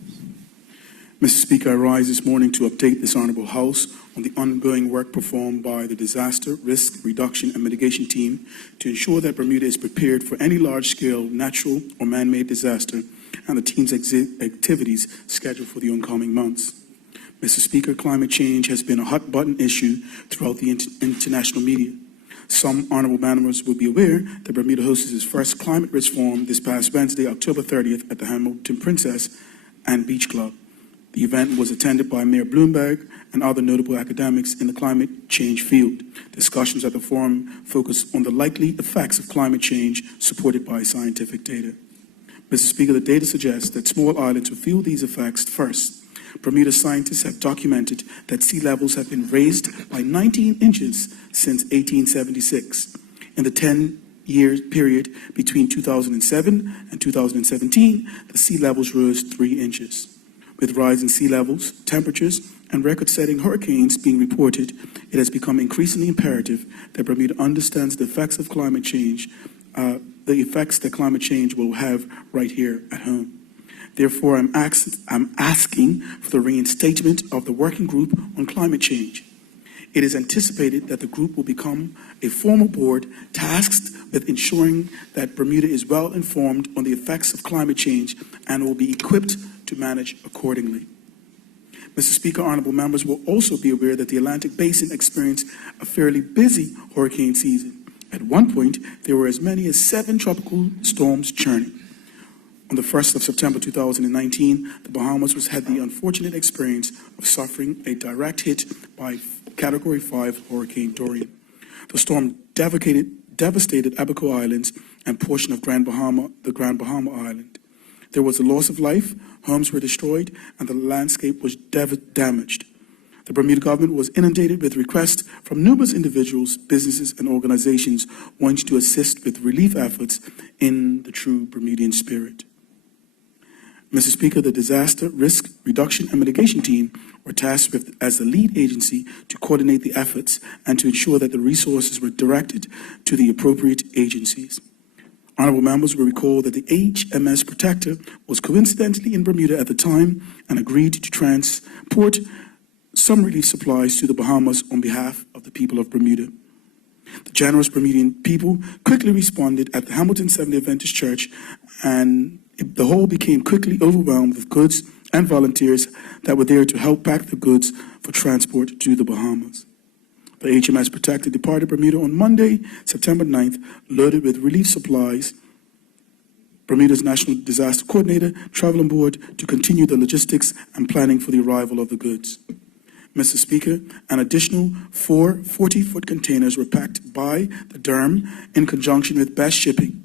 Mr. Speaker, I rise this morning to update this Honorable House on the ongoing work performed by the Disaster Risk Reduction and Mitigation Team to ensure that Bermuda is prepared for any large-scale natural or man-made disaster and the team's activities scheduled for the oncoming months. Mr. Speaker, climate change has been a hot-button issue throughout the international media. Some honorable members will be aware that Bermuda hosted its first climate risk forum this past Wednesday, October 30th, at the Hamilton Princess and Beach Club. The event was attended by Mayor Bloomberg and other notable academics in the climate change field. Discussions at the forum focused on the likely effects of climate change supported by scientific data. Mr. Speaker, the data suggests that small islands will feel these effects first. Bermuda scientists have documented that sea levels have been raised by 19 inches since 1876. In the 10-year period between 2007 and 2017, the sea levels rose 3 inches. With rising sea levels, temperatures, and record-setting hurricanes being reported, it has become increasingly imperative that Bermuda understands the effects of climate change, the effects that climate change will have right here at home. Therefore, I'm asking for the reinstatement of the Working Group on Climate Change. It is anticipated that the group will become a formal board tasked with ensuring that Bermuda is well informed on the effects of climate change and will be equipped to manage accordingly. Mr. Speaker, honorable members will also be aware that the Atlantic Basin experienced a fairly busy hurricane season. At one point, there were as many as 7 tropical storms churning. On the 1st of September 2019, the Bahamas had the unfortunate experience of suffering a direct hit by Category 5 Hurricane Dorian. The storm devastated Abaco Islands and portion of the Grand Bahama Island. There was a loss of life, homes were destroyed, and the landscape was damaged. The Bermuda government was inundated with requests from numerous individuals, businesses, and organizations wanting to assist with relief efforts in the true Bermudian spirit. Mr. Speaker, the Disaster Risk Reduction and Mitigation Team were tasked with, as the lead agency, to coordinate the efforts and to ensure that the resources were directed to the appropriate agencies. Honorable members will recall that the HMS Protector was coincidentally in Bermuda at the time and agreed to transport some relief supplies to the Bahamas on behalf of the people of Bermuda. The generous Bermudian people quickly responded at the Hamilton Seventh-day Adventist Church, and the whole became quickly overwhelmed with goods and volunteers that were there to help pack the goods for transport to the Bahamas. The HMS Protector departed Bermuda on Monday, September 9th, loaded with relief supplies. Bermuda's National Disaster Coordinator traveled on board to continue the logistics and planning for the arrival of the goods. Mr. Speaker, an additional 4 40-foot containers were packed by the DERM in conjunction with Best Shipping.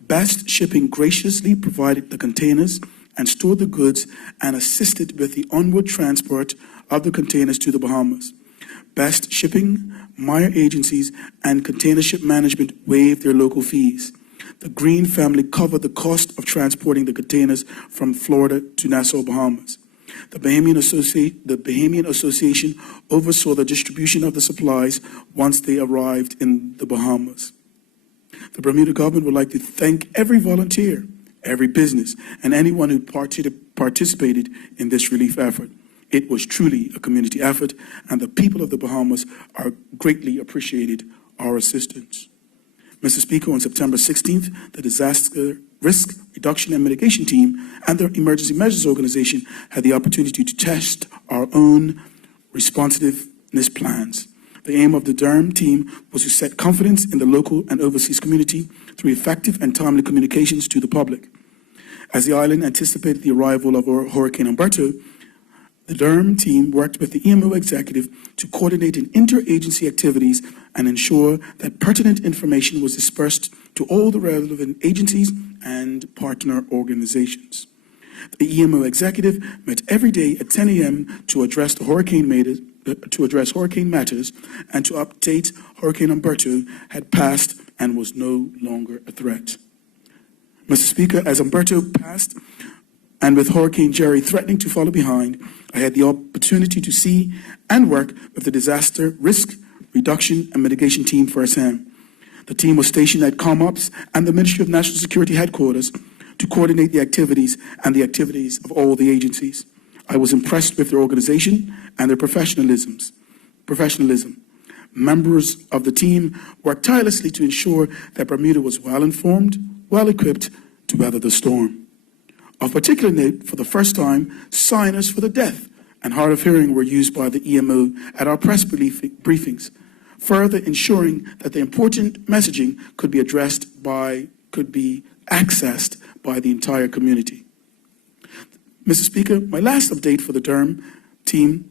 Best Shipping graciously provided the containers and stored the goods and assisted with the onward transport of the containers to the Bahamas. Best Shipping, Meyer Agencies, and Container Ship Management waived their local fees. The Green family covered the cost of transporting the containers from Florida to Nassau, Bahamas. The Bahamian Association oversaw the distribution of the supplies once they arrived in the Bahamas. The Bermuda government would like to thank every volunteer, every business, and anyone who participated in this relief effort. It was truly a community effort, and the people of the Bahamas are greatly appreciated our assistance. Mr. Speaker, on September 16th, the Disaster Risk Reduction and Mitigation Team and the Emergency Measures Organization had the opportunity to test our own responsiveness plans. The aim of the DERM team was to set confidence in the local and overseas community through effective and timely communications to the public. As the island anticipated the arrival of Hurricane Humberto, The Durham team worked with the EMO executive to coordinate interagency activities and ensure that pertinent information was dispersed to all the relevant agencies and partner organizations. The EMO executive met every day at 10 a.m. to address hurricane matters and to update Hurricane Umberto had passed and was no longer a threat. Mr. Speaker, as Umberto passed, and with Hurricane Jerry threatening to follow behind, I had the opportunity to see and work with the Disaster Risk Reduction and Mitigation Team firsthand. The team was stationed at ComOps and the Ministry of National Security headquarters to coordinate the activities of all the agencies. I was impressed with their organization and their professionalism. Members of the team worked tirelessly to ensure that Bermuda was well-informed, well-equipped to weather the storm. Of particular note, for the first time, signers for the deaf and hard of hearing were used by the EMO at our press briefings, further ensuring that the important messaging could be accessed by the entire community. Mr. Speaker, my last update for the Durham team,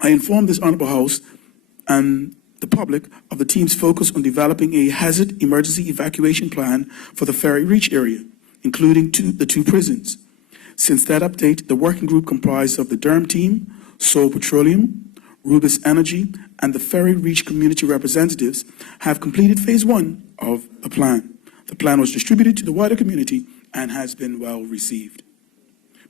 I informed this Honorable House and the public of the team's focus on developing a hazard emergency evacuation plan for the Ferry Reach area, including the two prisons. Since that update, the working group comprised of the Durham team, Seoul Petroleum, Rubis Energy, and the Ferry Reach community representatives have completed phase 1 of the plan. The plan was distributed to the wider community and has been well received.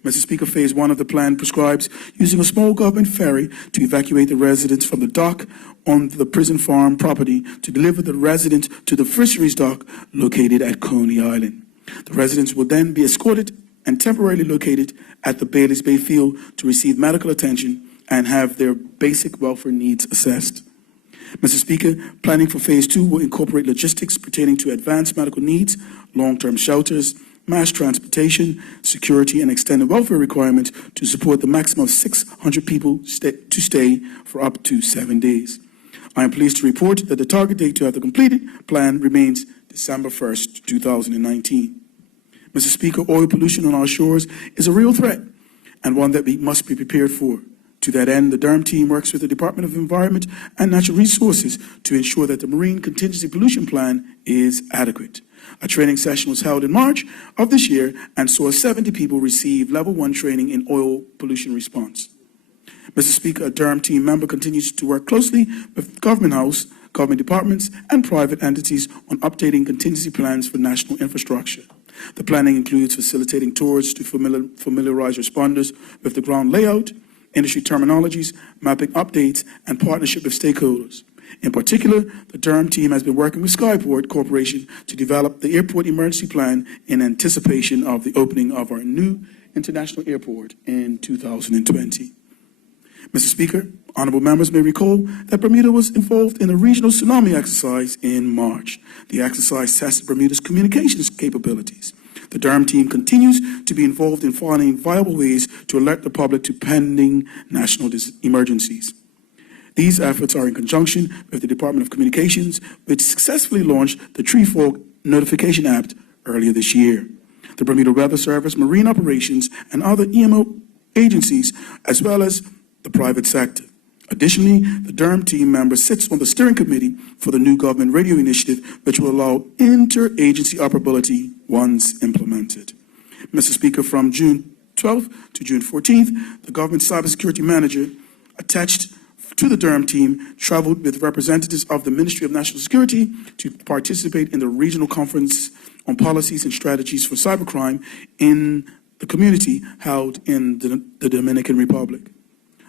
Mr. Speaker, phase 1 of the plan prescribes using a small government ferry to evacuate the residents from the dock on the prison farm property to deliver the residents to the fisheries dock located at Coney Island. The residents will then be escorted and temporarily located at the Bailey's Bay Field to receive medical attention and have their basic welfare needs assessed. Mr. Speaker, planning for phase 2 will incorporate logistics pertaining to advanced medical needs, long-term shelters, mass transportation, security, and extended welfare requirements to support the maximum of 600 people to stay for up to 7 days. I am pleased to report that the target date to have the completed plan remains December 1st, 2019. Mr. Speaker, oil pollution on our shores is a real threat and one that we must be prepared for. To that end, the Durham team works with the Department of Environment and Natural Resources to ensure that the Marine Contingency Pollution Plan is adequate. A training session was held in March of this year and saw 70 people receive Level 1 training in oil pollution response. Mr. Speaker, a Durham team member continues to work closely with Government House, government departments, and private entities on updating contingency plans for national infrastructure. The planning includes facilitating tours to familiarize responders with the ground layout, industry terminologies, mapping updates, and partnership with stakeholders. In particular, the Durham team has been working with Skyport Corporation to develop the airport emergency plan in anticipation of the opening of our new international airport in 2020. Mr. Speaker, honorable members may recall that Bermuda was involved in a regional tsunami exercise in March. The exercise tested Bermuda's communications capabilities. The Durham team continues to be involved in finding viable ways to alert the public to pending national emergencies. These efforts are in conjunction with the Department of Communications, which successfully launched the Treefog Notification App earlier this year. The Bermuda Weather Service, Marine Operations, and other EMO agencies, as well as the private sector. Additionally, the Durham team member sits on the steering committee for the new government radio initiative, which will allow interagency operability once implemented. Mr. Speaker, from June 12th to June 14th, the government cybersecurity manager attached to the Durham team traveled with representatives of the Ministry of National Security to participate in the regional conference on policies and strategies for cybercrime in the community held in the Dominican Republic.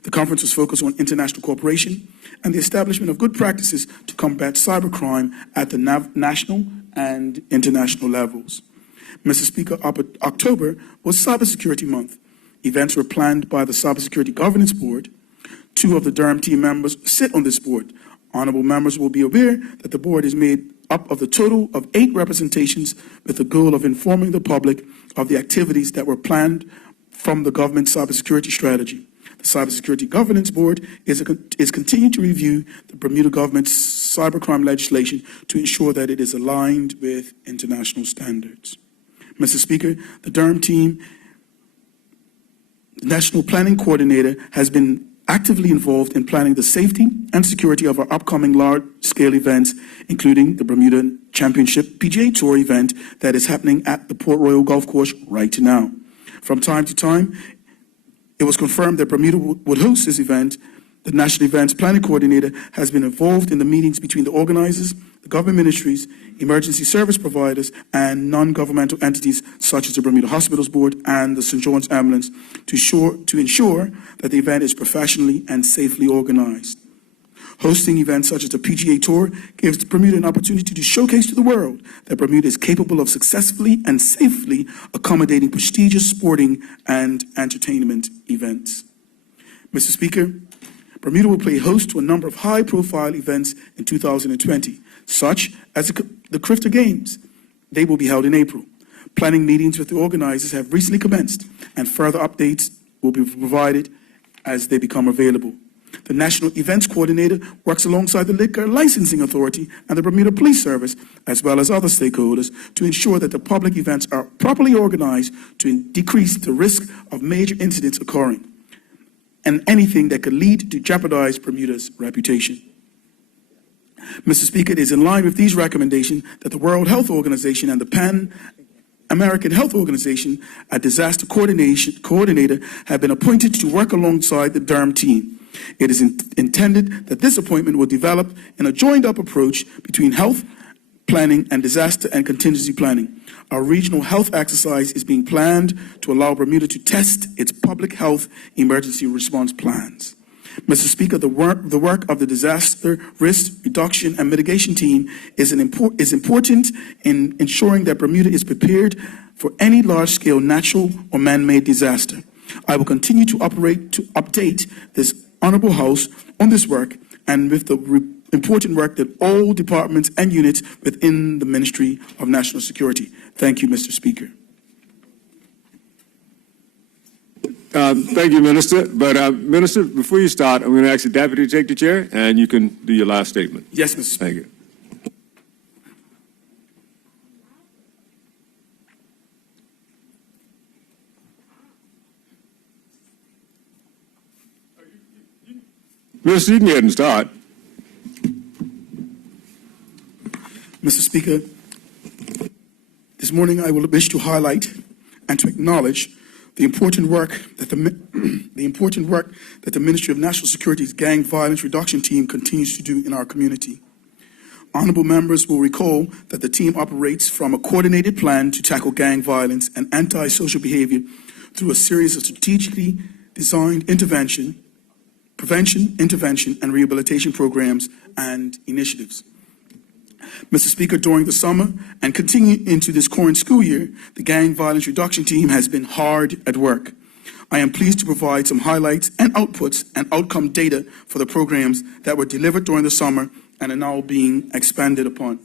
The conference was focused on international cooperation and the establishment of good practices to combat cybercrime at the national and international levels. Mr. Speaker, October was Cybersecurity Month. Events were planned by the Cybersecurity Governance Board. 2 of the Durham team members sit on this board. Honorable members will be aware that the board is made up of the total of 8 representations with the goal of informing the public of the activities that were planned from the government cybersecurity strategy. The Cybersecurity Governance Board is continuing to review the Bermuda government's cybercrime legislation to ensure that it is aligned with international standards. Mr. Speaker, the Durham team the National Planning Coordinator has been actively involved in planning the safety and security of our upcoming large-scale events, including the Bermuda Championship PGA Tour event that is happening at the Port Royal Golf Course right now. From time to time, it was confirmed that Bermuda would host this event. The National Events Planning Coordinator has been involved in the meetings between the organizers, the government ministries, emergency service providers, and non-governmental entities such as the Bermuda Hospitals Board and the St. John's Ambulance to ensure that the event is professionally and safely organized. Hosting events such as the PGA Tour gives Bermuda an opportunity to showcase to the world that Bermuda is capable of successfully and safely accommodating prestigious sporting and entertainment events. Mr. Speaker, Bermuda will play host to a number of high-profile events in 2020, such as the Crifter Games. They will be held in April. Planning meetings with the organizers have recently commenced, and further updates will be provided as they become available. The National Events Coordinator works alongside the Liquor Licensing Authority and the Bermuda Police Service, as well as other stakeholders, to ensure that the public events are properly organized to decrease the risk of major incidents occurring and anything that could lead to jeopardize Bermuda's reputation. Mr. Speaker, it is in line with these recommendations that the World Health Organization and the Pan-American Health Organization, a disaster coordinator, have been appointed to work alongside the DERM team. It is intended that this appointment will develop in a joined-up approach between health planning and disaster and contingency planning. Our regional health exercise is being planned to allow Bermuda to test its public health emergency response plans. Mr. Speaker, the work of the Disaster Risk Reduction and Mitigation Team is important in ensuring that Bermuda is prepared for any large-scale natural or man-made disaster. I will continue to update this Honorable House on this work and with the important work that all departments and units within the Ministry of National Security. Thank you, Mr. Speaker. Thank you, Minister. But, Minister, before you start, I'm going to ask the Deputy to take the chair, and you can do your last statement. Yes, Mr. Speaker. Thank you. Minister, you can go ahead and start. Mr. Speaker, this morning I will wish to highlight and to acknowledge the important work that the Ministry of National Security's Gang Violence Reduction Team continues to do in our community. Honorable members will recall that the team operates from a coordinated plan to tackle gang violence and antisocial behavior through a series of strategically designed prevention, intervention, and rehabilitation programs and initiatives. Mr. Speaker, during the summer and continuing into this current school year, the Gang Violence Reduction Team has been hard at work. I am pleased to provide some highlights and outputs and outcome data for the programs that were delivered during the summer and are now being expanded upon.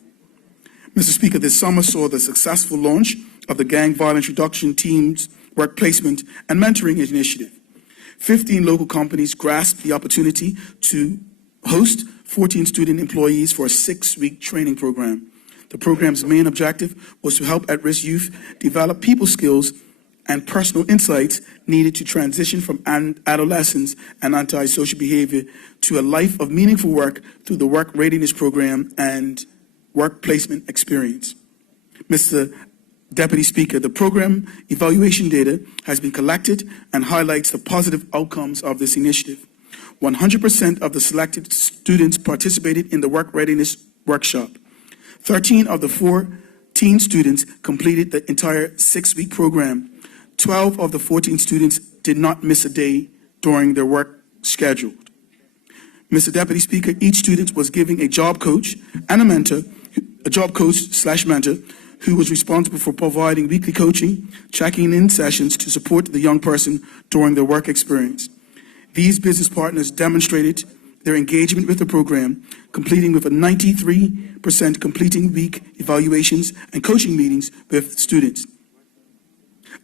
Mr. Speaker, this summer saw the successful launch of the Gang Violence Reduction Team's Work Placement and Mentoring Initiative. 15 local companies grasped the opportunity to host 14 student employees for a 6-week training program. The program's main objective was to help at-risk youth develop people skills and personal insights needed to transition from adolescence and antisocial behavior to a life of meaningful work through the work readiness program and work placement experience. Mr. Deputy Speaker, the program evaluation data has been collected and highlights the positive outcomes of this initiative. 100% of the selected students participated in the work readiness workshop. 13 of the 14 students completed the entire 6-week program. 12 of the 14 students did not miss a day during their work schedule. Mr. Deputy Speaker, each student was given a job coach and a mentor, a job coach/mentor, who was responsible for providing weekly coaching, checking in sessions to support the young person during their work experience. These business partners demonstrated their engagement with the program, completing with a 93% completing week evaluations and coaching meetings with students.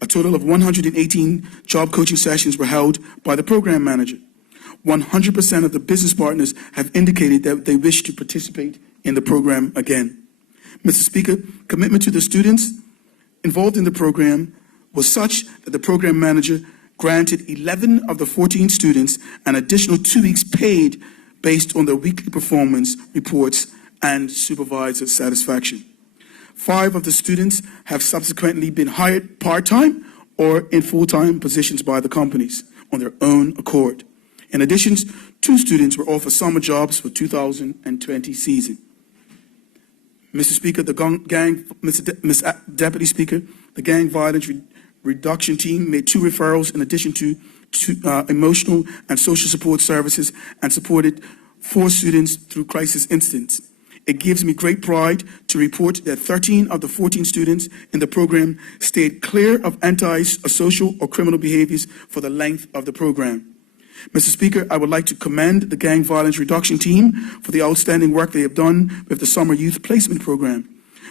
A total of 118 job coaching sessions were held by the program manager. 100% of the business partners have indicated that they wish to participate in the program again. Mr. Speaker, commitment to the students involved in the program was such that the program manager granted 11 of the 14 students an additional 2 weeks paid based on their weekly performance reports and supervisor satisfaction. 5 of the students have subsequently been hired part-time or in full-time positions by the companies on their own accord. In addition, 2 students were offered summer jobs for 2020 season. Mr. Speaker, Mr. Deputy Speaker, the Gang Violence Reduction Team made 2 referrals in addition to emotional and social support services and supported 4 students through crisis incidents. It gives me great pride to report that 13 of the 14 students in the program stayed clear of anti-social or criminal behaviors for the length of the program. Mr. Speaker, I would like to commend the Gang Violence Reduction Team for the outstanding work they have done with the Summer Youth Placement Program.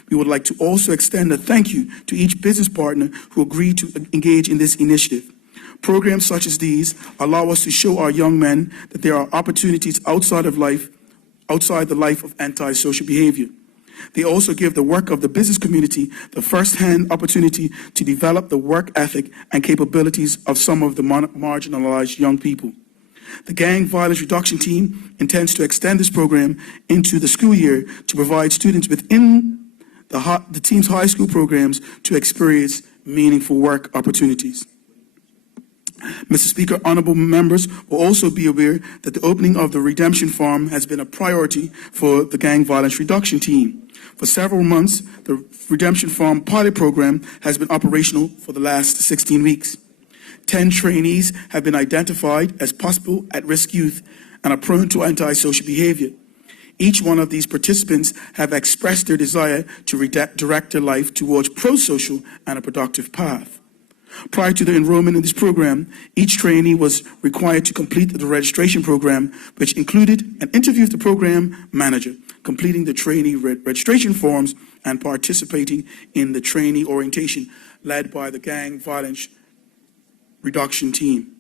We would like to also extend a thank you to each business partner who agreed to engage in this initiative. Programs such as these allow us to show our young men that there are opportunities outside the life of antisocial behavior. They also give the work of the business community the first-hand opportunity to develop the work ethic and capabilities of some of the marginalized young people. The Gang Violence Reduction Team intends to extend this program into the school year to provide students within the team's high school programs to experience meaningful work opportunities. Mr. Speaker, honorable members will also be aware that the opening of the Redemption Farm has been a priority for the Gang Violence Reduction Team. For several months, the Redemption Farm pilot program has been operational for the last 16 weeks. 10 trainees have been identified as possible at-risk youth and are prone to antisocial behavior. Each one of these participants have expressed their desire to direct their life towards pro-social and a productive path. Prior to the enrollment in this program, each trainee was required to complete the registration program, which included an interview with the program manager, completing the trainee registration forms, and participating in the trainee orientation led by the Gang Violence Reduction Team.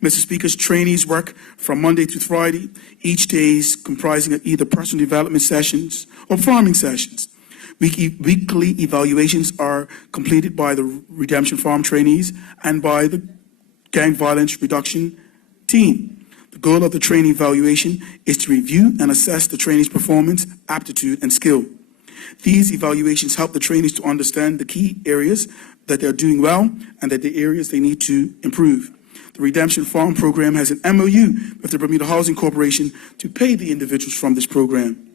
Mr. Speaker, trainees work from Monday through Friday, each day is comprising of either personal development sessions or farming sessions. Weekly evaluations are completed by the Redemption Farm trainees and by the Gang Violence Reduction Team. The goal of the trainee evaluation is to review and assess the trainee's performance, aptitude, and skill. These evaluations help the trainees to understand the key areas that they're doing well and that the areas they need to improve. The Redemption Farm program has an MOU with the Bermuda Housing Corporation to pay the individuals from this program.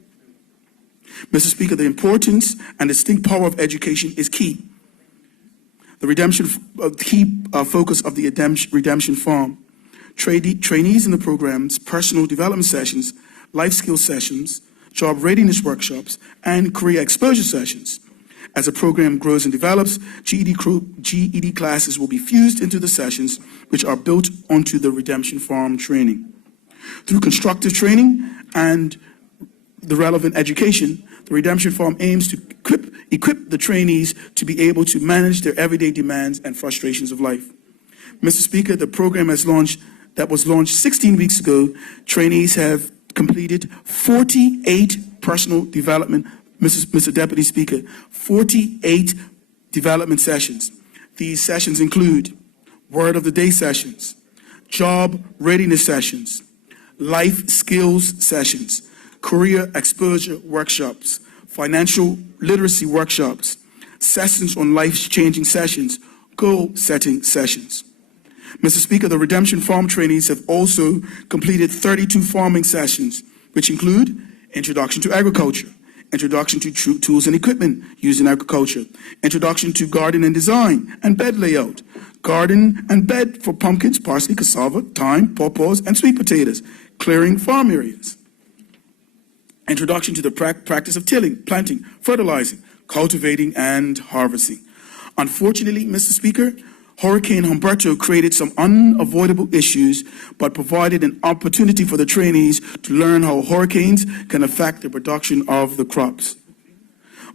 Mr. Speaker, the importance and distinct power of education is key. The key focus of the Redemption Farm. Trainees in the program's personal development sessions, life skills sessions, job readiness workshops, and career exposure sessions. As the program grows and develops, GED classes will be fused into the sessions, which are built onto the Redemption Farm training. Through constructive training and the relevant education, the Redemption Farm aims to equip the trainees to be able to manage their everyday demands and frustrations of life. Mr. Speaker, the program was launched 16 weeks ago. Trainees have completed 48 personal development, Mr. Deputy Speaker, 48 development sessions. These sessions include Word of the Day sessions, job readiness sessions, life skills sessions, career exposure workshops, financial literacy workshops, sessions on life-changing sessions, goal-setting sessions. Mr. Speaker, the Redemption Farm trainees have also completed 32 farming sessions, which include Introduction to Agriculture, Introduction to Tools and Equipment used in Agriculture, Introduction to Garden and Design and Bed Layout, Garden and Bed for Pumpkins, Parsley, Cassava, Thyme, Pawpaws, and Sweet Potatoes, Clearing Farm Areas, Introduction to the practice of tilling, planting, fertilizing, cultivating, and harvesting. Unfortunately, Mr. Speaker, Hurricane Humberto created some unavoidable issues, but provided an opportunity for the trainees to learn how hurricanes can affect the production of the crops.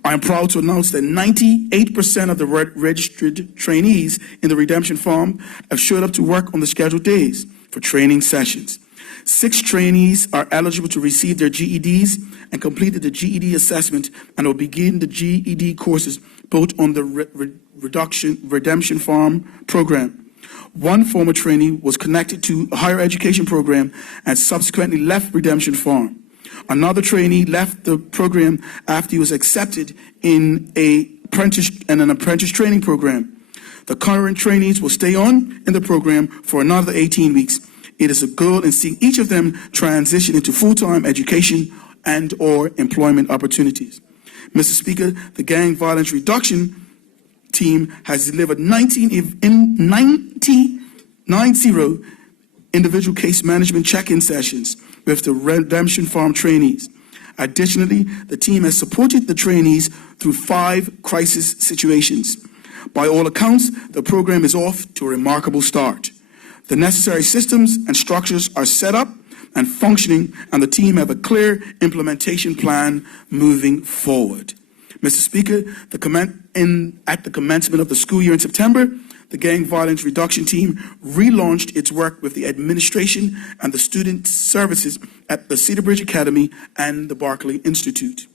I am proud to announce that 98% of the registered trainees in the Redemption Farm have showed up to work on the scheduled days for training sessions. 6 trainees are eligible to receive their GEDs and completed the GED assessment and will begin the GED courses built on the Redemption Farm program. One former trainee was connected to a higher education program and subsequently left Redemption Farm. Another trainee left the program after he was accepted in an apprentice training program. The current trainees will stay on in the program for another 18 weeks. It is a goal in seeing each of them transition into full-time education and or employment opportunities. Mr. Speaker, the gang violence reduction team has delivered 90 individual case management check-in sessions with the Redemption Farm trainees. Additionally, the team has supported the trainees through 5 crisis situations. By all accounts, the program is off to a remarkable start. The necessary systems and structures are set up and functioning, and the team have a clear implementation plan moving forward. Mr. Speaker, at the commencement of the school year in September, the Gang Violence Reduction Team relaunched its work with the administration and the student services at the Cedar Bridge Academy and the Barclay Institute.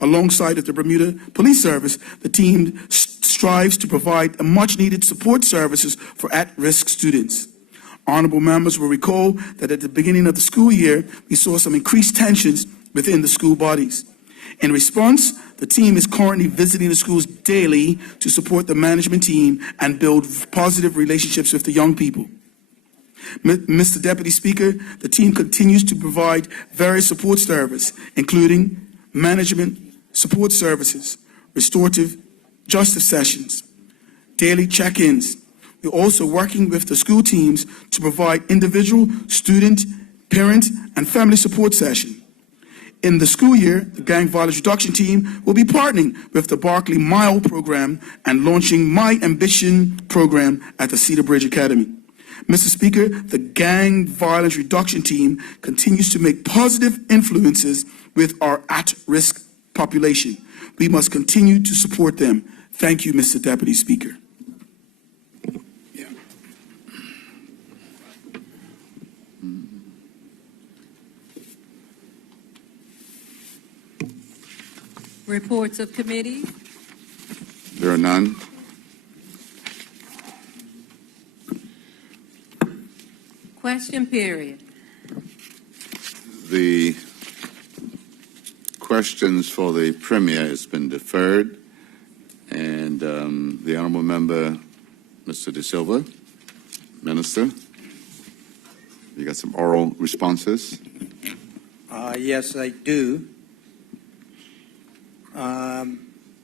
Alongside of the Bermuda Police Service, the team strives to provide a much-needed support services for at-risk students. Honorable members will recall that at the beginning of the school year, we saw some increased tensions within the school bodies. In response, the team is currently visiting the schools daily to support the management team and build positive relationships with the young people. Mr. Deputy Speaker, the team continues to provide various support services, including management support services, restorative justice sessions, daily check-ins. We're also working with the school teams to provide individual, student, parent, and family support sessions. In the school year, the Gang Violence Reduction Team will be partnering with the Barclay Mile program and launching My Ambition program at the Cedar Bridge Academy. Mr. Speaker, the Gang Violence Reduction Team continues to make positive influences with our at-risk population. We must continue to support them. Thank you, Mr. Deputy Speaker. Reports of committee. There are none. Question period. The questions for the Premier has been deferred, and the Honourable Member, Mr. De Silva, Minister, you got some oral responses? Yes, I do.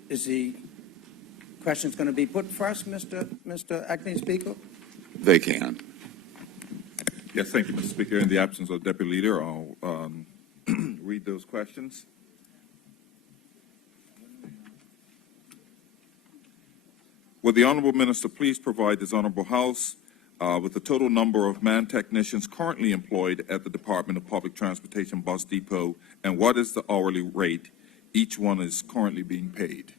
Is the questions going to be put first, Mr. Acting Speaker? They can. Yes, thank you, Mr. Speaker. In the absence of the Deputy Leader, I'll read those questions. Would the Honourable Minister please provide this Honourable House with the total number of man technicians currently employed at the Department of Public Transportation Bus Depot, and what is the hourly rate each one is currently being paid?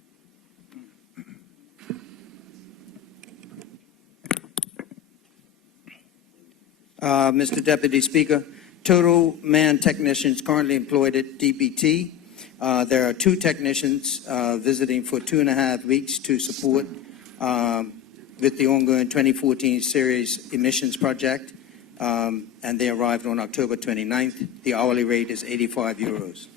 Mr. Deputy Speaker, total man technicians currently employed at DPT. There are 2 technicians visiting for 2.5 weeks to support with the ongoing 2014 series emissions project, and they arrived on October 29th. The hourly rate is €85.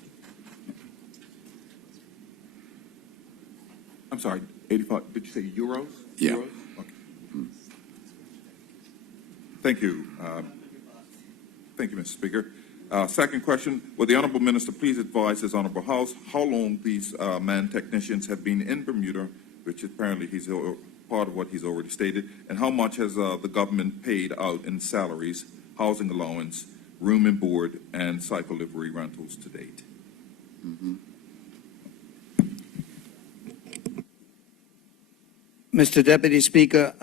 I'm sorry, 85, did you say euros? Yeah. Euros? Okay. Thank you. Thank you, Mr. Speaker. Second question, would the Honourable Minister please advise his Honourable House how long these man technicians have been in Bermuda, which apparently he's part of what he's already stated, and how much has the government paid out in salaries, housing allowance, room and board, and cycle livery rentals to date? Mm-hmm. Mr. Deputy Speaker,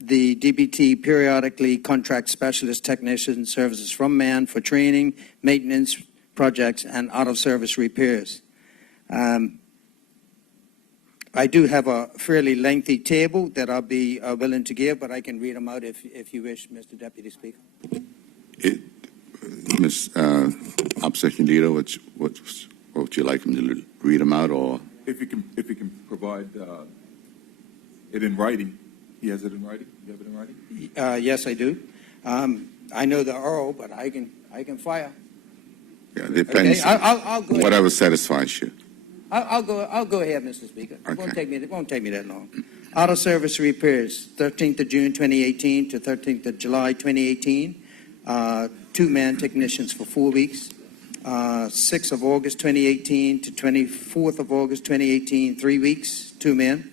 the DPT periodically contracts specialist technician services from MAN for training, maintenance, projects, and out-of-service repairs. I do have a fairly lengthy table that I'll be willing to give, but I can read them out if you wish, Mr. Deputy Speaker. Ms. Opposition Leader, what would you like him to read them out, or? If you can provide it in writing, He has it in writing? You have it in writing? Yes, I do. I know the oral, but I can fire. Yeah, it depends. Okay, I'll go ahead. Whatever satisfies you. I'll go ahead, Mr. Speaker. It won't Okay. take me that long. Auto service repairs, 13th of June 2018 to 13th of July 2018. Two-man technicians for 4 weeks. 6th of August 2018 to 24th of August 2018, 3 weeks, 2 men.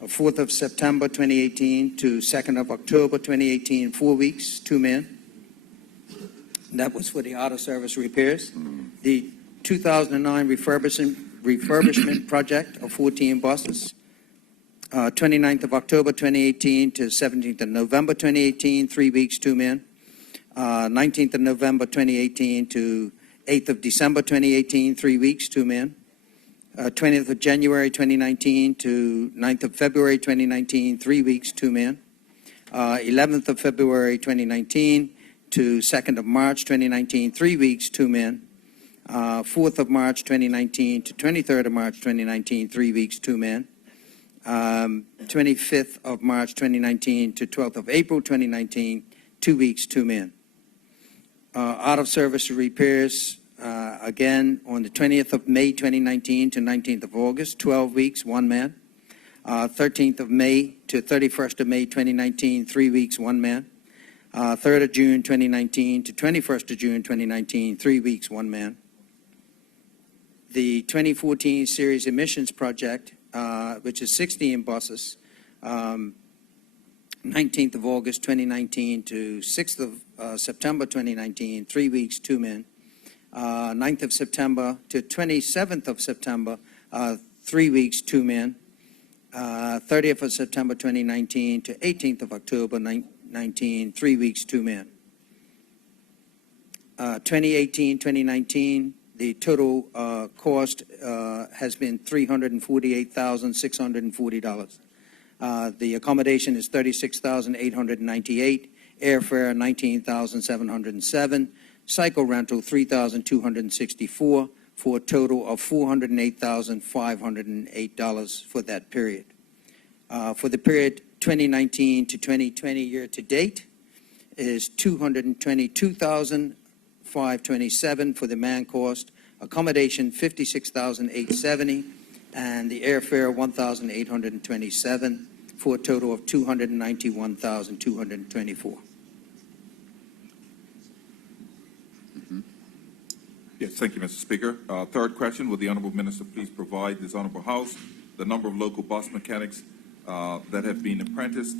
4th of September 2018 to 2nd of October 2018, 4 weeks, 2 men. That was for the auto service repairs. The 2009 refurbishment project of 14 buses. 29th of October 2018 to 17th of November 2018, 3 weeks, 2 men. 19th of November 2018 to 8th of December 2018, 3 weeks, 2 men. 20th of January 2019 to 9th of February 2019, 3 weeks, 2 men. 11th of February 2019 to 2nd of March 2019, 3 weeks, 2 men. 4th of March 2019 to 23rd of March 2019, 3 weeks, 2 men. 25th of March 2019 to 12th of April 2019, 2 weeks, 2 men. Out of service repairs, again, on the 20th of May 2019 to 19th of August, 12 weeks, 1 man. 13th of May to 31st of May 2019, 3 weeks, 1 man. 3rd of June 2019 to 21st of June 2019, 3 weeks, 1 man. The 2014 series emissions project, which is 16 buses, 19th of August 2019 to 6th of September 2019, 3 weeks, 2 men. 9th of September to 27th of September, 3 weeks, 2 men. 30th of September 2019 to 18th of October 19, 3 weeks, 2 men. 2018-2019, the total cost has been $348,640. The accommodation is $36,898, airfare $19,707, cycle rental $3,264, for a total of $408,508 for that period. For the period 2019 to 2020 year to date is $222,527 for the man cost, accommodation $56,870, and the airfare $1,827, for a total of $291,224. Yes, thank you, Mr. Speaker. Third question, will the Honorable Minister please provide this Honorable House the number of local bus mechanics that have been apprenticed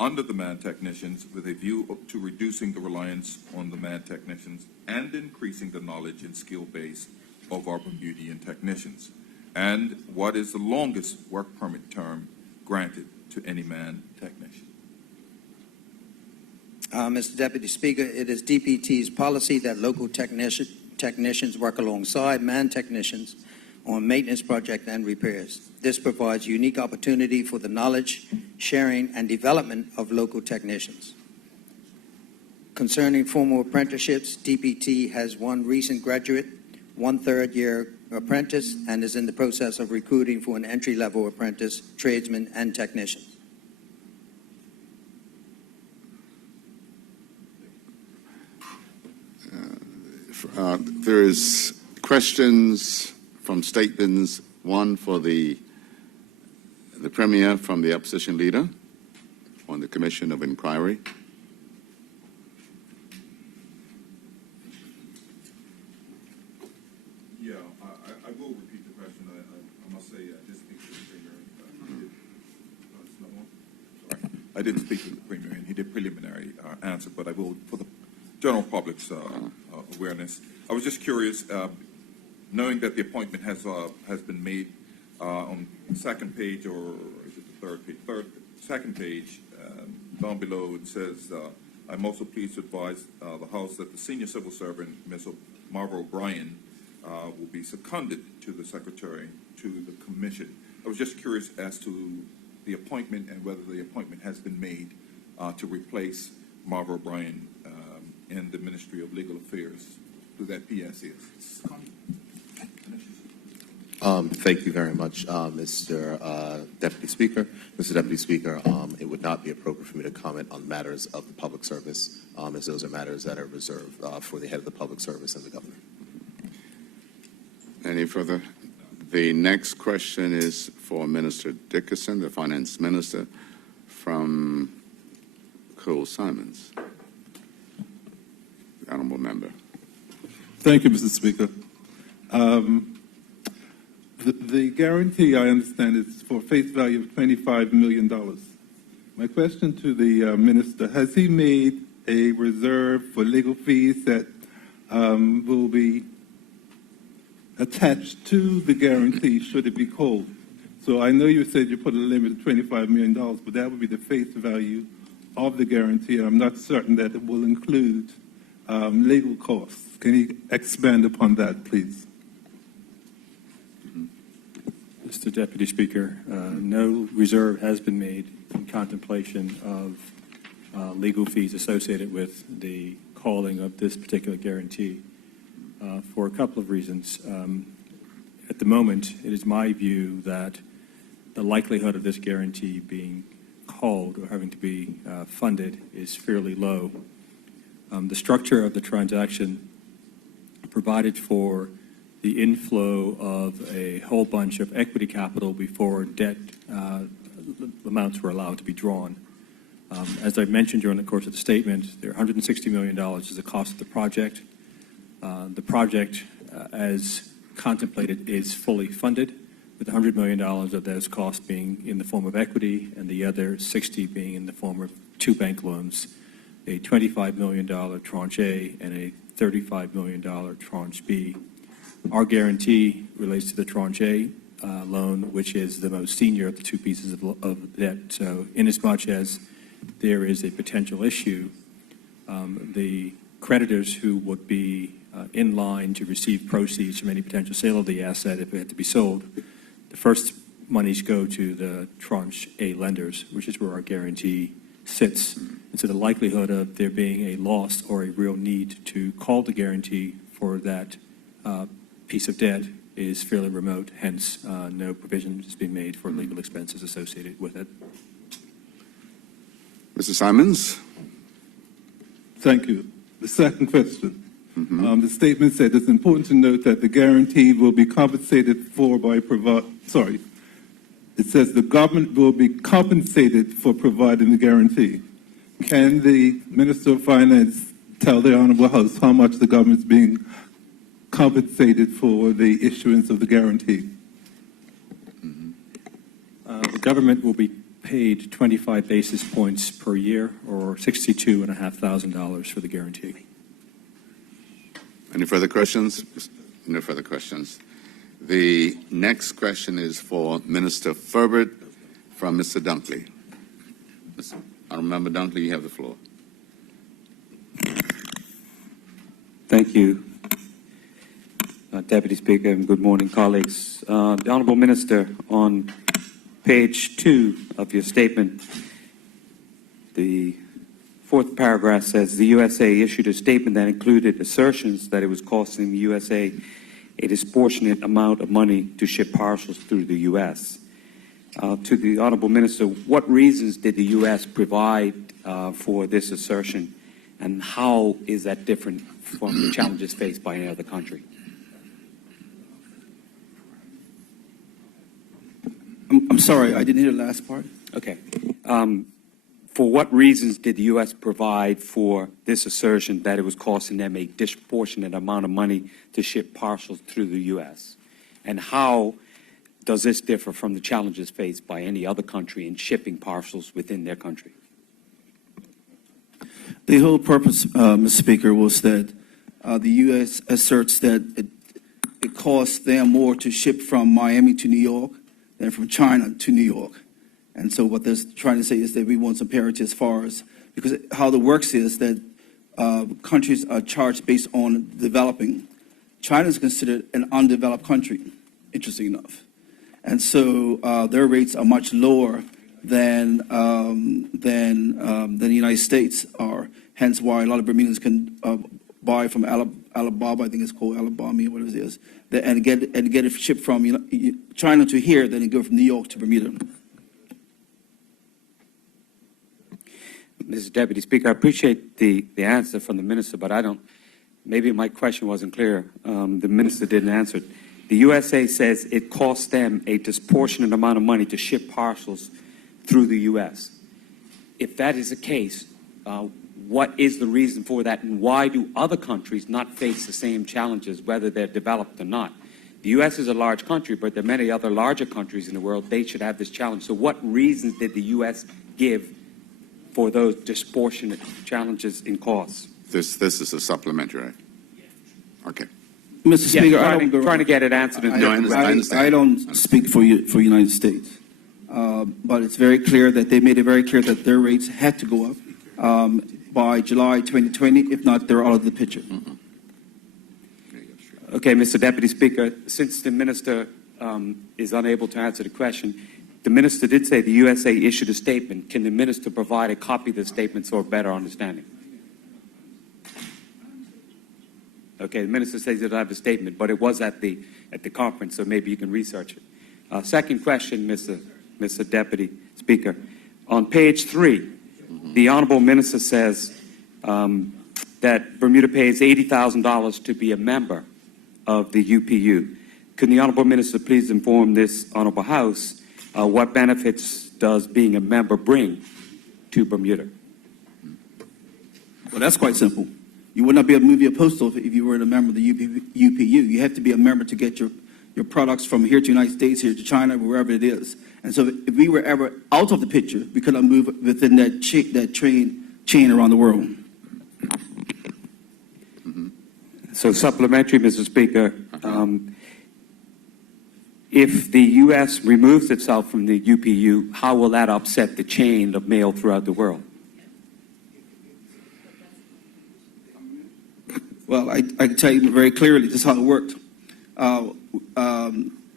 under the man technicians with a view to reducing the reliance on the man technicians and increasing the knowledge and skill base of our Bermudian technicians? And what is the longest work permit term granted to any man technician? Mr. Deputy Speaker, it is DPT's policy that local technicians work alongside man technicians on maintenance projects and repairs. This provides unique opportunity for the knowledge, sharing, and development of local technicians. Concerning formal apprenticeships, DPT has 1 recent graduate, 1 third-year apprentice, and is in the process of recruiting for an entry-level apprentice, tradesman, and technician. There is questions from statements, one for the Premier from the opposition leader on the Commission of Inquiry. Yeah, I will repeat the question. I must say, I did speak to the Premier. I did speak to the Premier, and he did preliminary answer, but I will, for the general public's awareness, I was just curious, knowing that the appointment has been made on the second page, or is it the third page? Second page, down below, it says, I'm also pleased to advise the House that the senior civil servant, Ms. Marva O'Brien, will be seconded to the Secretary to the Commission. I was just curious as to the appointment and whether the appointment has been made to replace Marva O'Brien in the Ministry of Legal Affairs, who that PS is. Thank you very much, Mr. Deputy Speaker. Mr. Deputy Speaker, it would not be appropriate for me to comment on matters of the public service, as those are matters that are reserved for the head of the public service and the governor. Any further? The next question is for Minister Dickerson, the Finance Minister, from Cole Simons. The honorable member. Thank you, Mr. Speaker. The guarantee, I understand, is for a face value of $25 million. My question to the minister, has he made a reserve for legal fees that will be attached to the guarantee should it be called? So I know you said you put a limit of $25 million, but that would be the face value of the guarantee, and I'm not certain that it will include legal costs. Can you expand upon that, please? Mr. Deputy Speaker, no reserve has been made in contemplation of legal fees associated with the calling of this particular guarantee for a couple of reasons. At the moment, it is my view that the likelihood of this guarantee being called or having to be funded is fairly low. The structure of the transaction provided for the inflow of a whole bunch of equity capital before debt amounts were allowed to be drawn. As I mentioned during the course of the statement, there $160 million is the cost of the project. The project, as contemplated, is fully funded, with $100 million of those costs being in the form of equity and the other 60 being in the form of two bank loans, a $25 million tranche A and a $35 million tranche B. Our guarantee relates to the tranche A loan, which is the most senior of the two pieces of debt. So inasmuch as there is a potential issue, the creditors who would be in line to receive proceeds from any potential sale of the asset if it had to be sold, the first monies go to the tranche A lenders, which is where our guarantee sits. And so the likelihood of there being a loss or a real need to call the guarantee for that piece of debt is fairly remote, hence no provision has been made for legal expenses associated with it. Mr. Simons? Thank you. The second question. The statement said it's important to note that the guarantee will be compensated for by it says the government will be compensated for providing the guarantee. Can the Minister of Finance tell the Honorable House how much the government is being compensated for the issuance of the guarantee? The government will be paid 25 basis points per year, or $62,500 for the guarantee. Any further questions? No further questions. The next question is for Minister Furbert from Mr. Dunkley. Honorable Member Dunkley, you have the floor. Thank you, Deputy Speaker, and good morning, colleagues. The Honorable Minister, on page 2 of your statement, the fourth paragraph says the USA issued a statement that included assertions that it was costing the USA a disproportionate amount of money to ship parcels through the U.S. To the Honorable Minister, what reasons did the U.S. provide for this assertion, and how is that different from the challenges faced by any other country? I'm sorry, I didn't hear the last part. Okay. For what reasons did the U.S. provide for this assertion that it was costing them a disproportionate amount of money to ship parcels through the U.S.? And how does this differ from the challenges faced by any other country in shipping parcels within their country? The whole purpose, Mr. Speaker, was that the U.S. asserts that it costs them more to ship from Miami to New York than from China to New York. And so what they're trying to say is that we want some parity as far as, because how it works is that countries are charged based on developing. China is considered an undeveloped country, interesting enough. And so their rates are much lower than the United States are, hence why a lot of Bermudans can buy from Alabama, I think it's called Alabama, whatever it is, and get it shipped from China to here, then it go from New York to Bermuda. Mr. Deputy Speaker, I appreciate the answer from the minister, but maybe my question wasn't clear. The minister didn't answer it. The USA says it costs them a disproportionate amount of money to ship parcels through the U.S. If that is the case, what is the reason for that, and why do other countries not face the same challenges, whether they're developed or not? The U.S. is a large country, but there are many other larger countries in the world. They should have this challenge. So what reasons did the U.S. give for those disproportionate challenges in costs? This is a supplementary. Okay. Mr. Speaker, trying to get it answered. I don't speak for United States, but it's very clear that they made it very clear that their rates had to go up by July 2020. If not, they're out of the picture. Okay, Mr. Deputy Speaker, since the minister is unable to answer the question, the minister did say the USA issued a statement. Can the minister provide a copy of the statement for a better understanding? Okay, the minister says he doesn't have a statement, but it was at the conference, so maybe you can research it. Second question, Mr. Deputy Speaker. On page 3, the Honorable Minister says that Bermuda pays $80,000 to be a member of the UPU. Could the Honorable Minister please inform this Honorable House what benefits does being a member bring to Bermuda? Well, that's quite simple. You would not be able to move your postal if you were a member of the UPU. You have to be a member to get your products from here to the United States, here to China, wherever it is. And so if we were ever out of the picture, we could not move within that chain around the world. So supplementary, Mr. Speaker, if the U.S. removes itself from the UPU, how will that upset the chain of mail throughout the world? Well, I can tell you very clearly this is how it worked.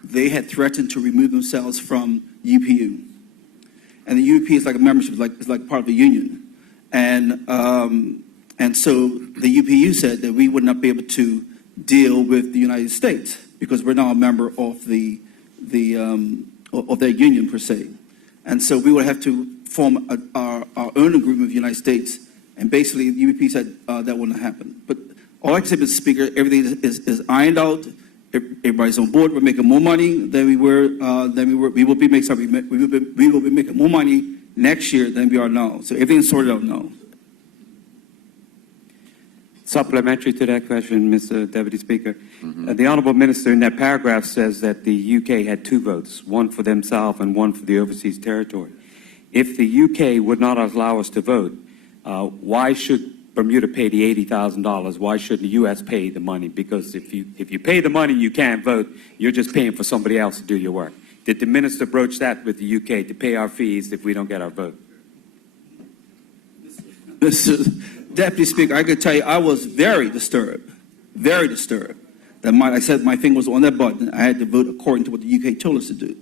They had threatened to remove themselves from UPU. And the UPU is like a membership, it's like part of a union. And so the UPU said that we would not be able to deal with the United States because we're now a member of of their union per se. And so we would have to form our own agreement with the United States. And basically the UPU said that wouldn't happen. But all I can say, Mr. Speaker, everything is ironed out. Everybody's on board. We're making more money than we were. We will be making more money next year than we are now. So everything's sorted out now. Supplementary to that question, Mr. Deputy Speaker. The Honourable Minister in that paragraph says that the UK had 2 votes, one for themselves and one for the overseas territory. If the UK would not allow us to vote, why should Bermuda pay the $80,000? Why shouldn't the U.S. pay the money? Because if you pay the money and you can't vote, you're just paying for somebody else to do your work. Did the minister broach that with the UK to pay our fees if we don't get our vote? Mr. Deputy Speaker, I could tell you I was very disturbed that I said my finger was on that button. I had to vote according to what the UK told us to do.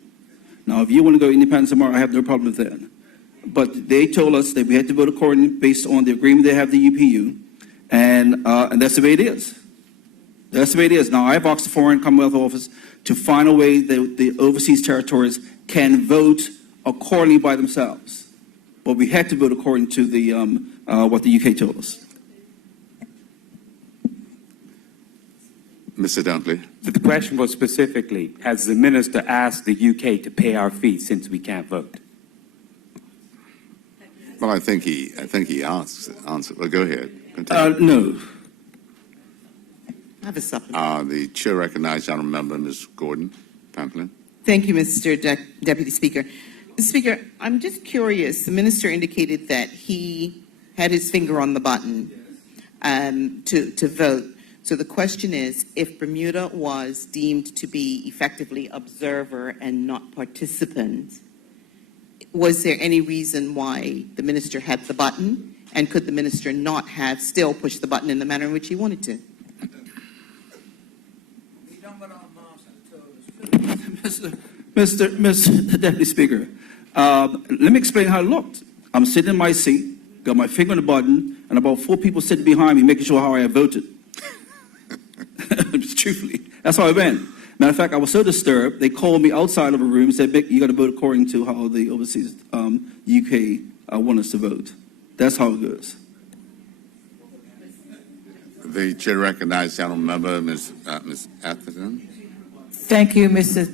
Now, if you want to go independent tomorrow, I have no problem with that. But they told us that we had to vote accordingly based on the agreement they have with the UPU, and that's the way it is. That's the way it is. Now, I've asked the Foreign Commonwealth Office to find a way that the overseas territories can vote accordingly by themselves. But we had to vote according to what the UK told us. Mr. Dunkley. The question was specifically, has the minister asked the UK to pay our fees since we can't vote? Well, I think he answered. Well, go ahead. No. I have a supplement. The chair recognizes Honourable Member Ms. Gordon Pamplin. Thank you, Mr. Deputy Speaker. Mr. Speaker, I'm just curious. The minister indicated that he had his finger on the button to vote. So the question is, if Bermuda was deemed to be effectively observer and not participant, was there any reason why the minister had the button, and could the minister not have still pushed the button in the manner in which he wanted to? Mr. Deputy Speaker, let me explain how it looked. I'm sitting in my seat, got my finger on the button, and about 4 people sitting behind me making sure how I had voted. truthfully. That's how it went. Matter of fact, I was so disturbed, they called me outside of a room and said, "Mick, you got to vote according to how the overseas UK want us to vote." That's how it goes. The chair recognizes the honourable member, Ms. Atherton. Thank you, Mr.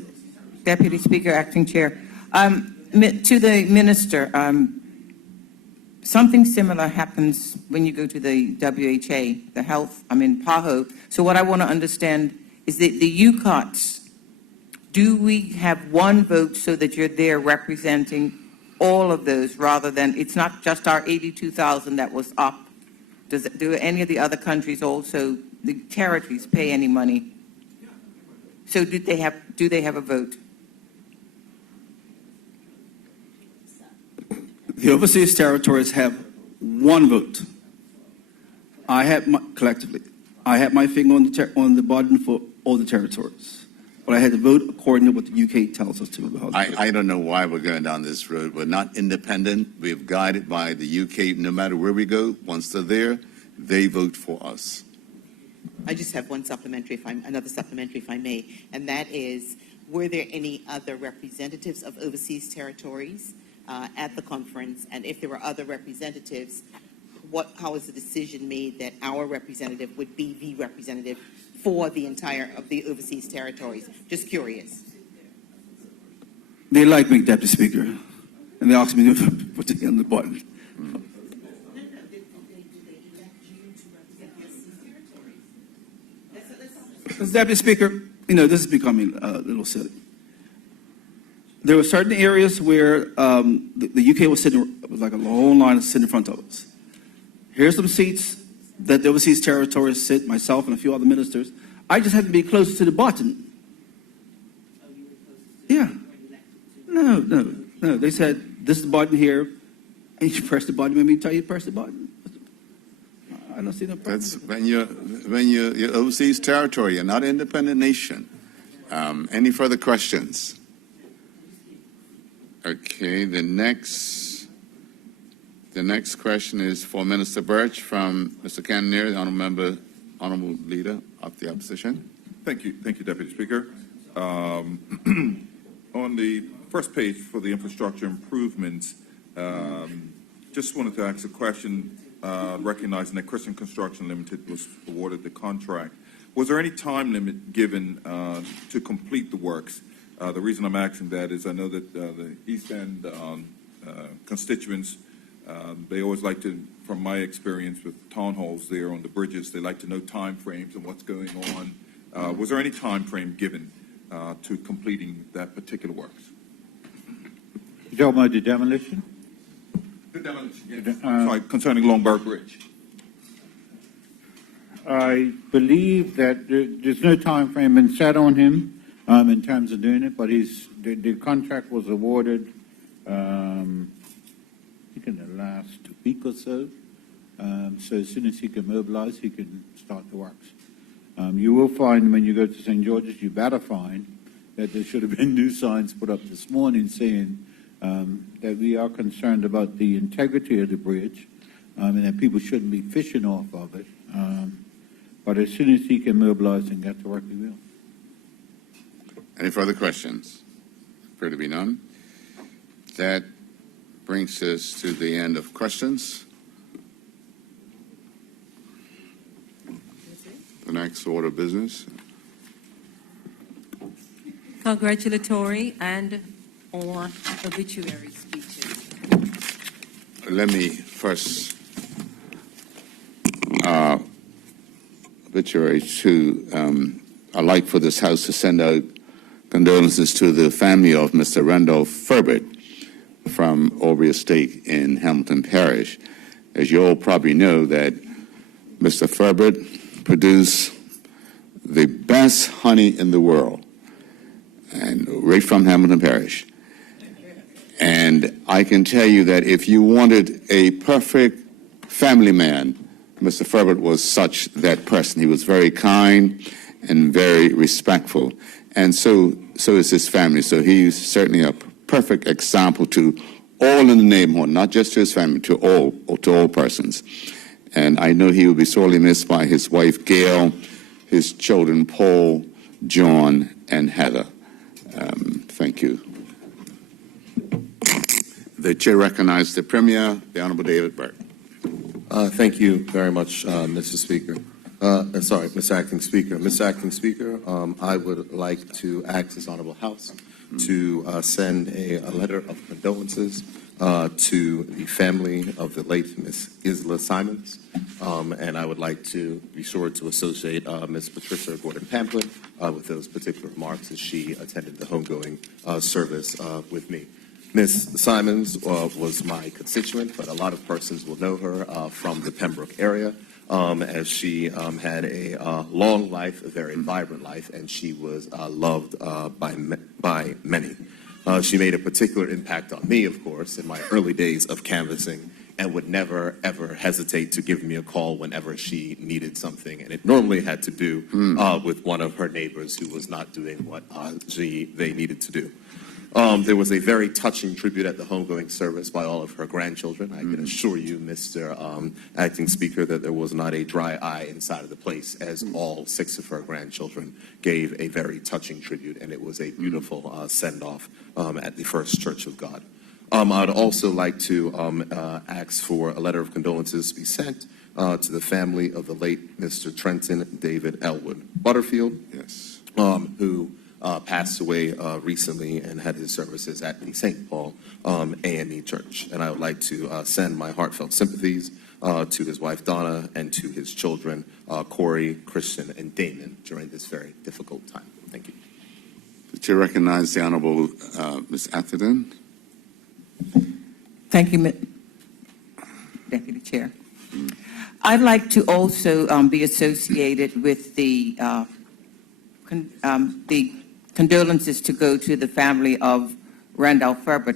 Deputy Speaker, Acting Chair. To the Minister, something similar happens when you go to the WHA, the health, PAHO. So what I want to understand is that the UCOTS, do we have one vote so that you're there representing all of those rather than, it's not just our 82,000 that was up? Do any of the other countries also, the territories, pay any money? So do they have a vote? The overseas territories have one vote. Collectively, I had my finger on the button for all the territories, but I had to vote according to what the UK tells us to. I don't know why we're going down this road. We're not independent. We're guided by the UK. No matter where we go, once they're there, they vote for us. I just have another supplementary, if I may, and that is, were there any other representatives of overseas territories at the conference? And if there were other representatives, how was the decision made that our representative would be the representative for the entire of the overseas territories? Just curious. They like me, Deputy Speaker, and they asked me to put it on the button. Deputy Speaker, this is becoming a little silly. There were certain areas where the UK was like a long line sitting in front of us. Here's some seats that the overseas territories sit, myself and a few other ministers. I just had to be closer to the button. Yeah. No. They said, this is the button here, and you press the button. Let me tell you to press the button. I don't see no problem. That's when you're overseas territory. You're not an independent nation. Any further questions? Okay, the next question is for Minister Birch from Mr. Cannonier, the honourable leader of the opposition. Thank you, Deputy Speaker. On the first page for the infrastructure improvements, just wanted to ask a question, recognizing that Christian Construction Limited was awarded the contract. Was there any time limit given to complete the works? The reason I'm asking that is I know that the East End constituents, they always like to, from my experience with town halls there on the bridges, they like to know time frames and what's going on. Was there any time frame given to completing that particular works? You talking about the demolition? The demolition, yes. Sorry, concerning Longberg Bridge. I believe that there's no time frame been set on him in terms of doing it, but the contract was awarded, I think in the last week or so. So as soon as he can mobilize, he can start the works. You will find when you go to St. George's, you better find that there should have been new signs put up this morning saying that we are concerned about the integrity of the bridge and that people shouldn't be fishing off of it. But as soon as he can mobilize and get to work, he will. Any further questions? Appear to be none. That brings us to the end of questions. The next order of business. Congratulatory and/or obituary speeches. Let me first obituary to, I'd like for this House to send out condolences to the family of Mr. Randolph Furbert from Aubrey Estate in Hamilton Parish. As you all probably know, that Mr. Furbert produced the best honey in the world, and right from Hamilton Parish. And I can tell you that if you wanted a perfect family man, Mr. Furbert was such that person. He was very kind and very respectful. And so is his family. So he's certainly a perfect example to all in the neighborhood, not just to his family, to all persons. And I know he will be sorely missed by his wife, Gail, his children, Paul, John, and Heather. Thank you. The chair recognizes the Premier, the Honorable David Burke. Thank you very much, Mr. Speaker. Mr. Acting Speaker. Mr. Acting Speaker, I would like to ask this Honorable House to send a letter of condolences to the family of the late Miss Isla Simons, and I would like to be sure to associate Miss Patricia Gordon-Pamplin with those particular remarks as she attended the homegoing service with me. Ms. Simons was my constituent, but a lot of persons will know her from the Pembroke area, as she had a long life, a very vibrant life, and she was loved by many. She made a particular impact on me, of course, in my early days of canvassing, and would never, ever hesitate to give me a call whenever she needed something. And it normally had to do with one of her neighbors who was not doing what they needed to do. There was a very touching tribute at the homegoing service by all of her grandchildren. I can assure you, Mr. Acting Speaker, that there was not a dry eye inside of the place as all 6 of her grandchildren gave a very touching tribute, and it was a beautiful send-off at the First Church of God. I'd also like to ask for a letter of condolences to be sent to the family of the late Mr. Trenton David Elwood Butterfield, Yes. Who passed away recently and had his services at the St. Paul AME Church. And I would like to send my heartfelt sympathies to his wife Donna and to his children Corey, Christian, and Damon during this very difficult time. Thank you. The chair recognizes the Honorable Ms. Atherton. Thank you, Deputy Chair. I'd like to also be associated with the condolences to go to the family of Randolph Ferbert.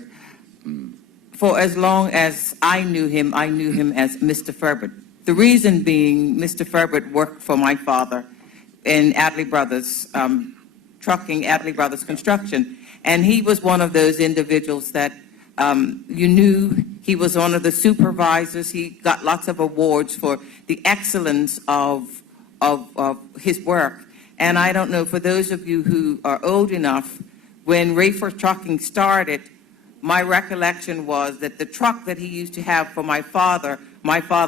For as long as I knew him as Mr. Ferbert. The reason being, Mr. Ferbert worked for my father in Adley Brothers Trucking, Adley Brothers Construction, and he was one of those individuals that you knew. He was one of the supervisors. He got lots of awards for the excellence of his work. And I don't know, for those of you who are old enough, when Rayford Trucking started, my recollection was that the truck that he used to have for my father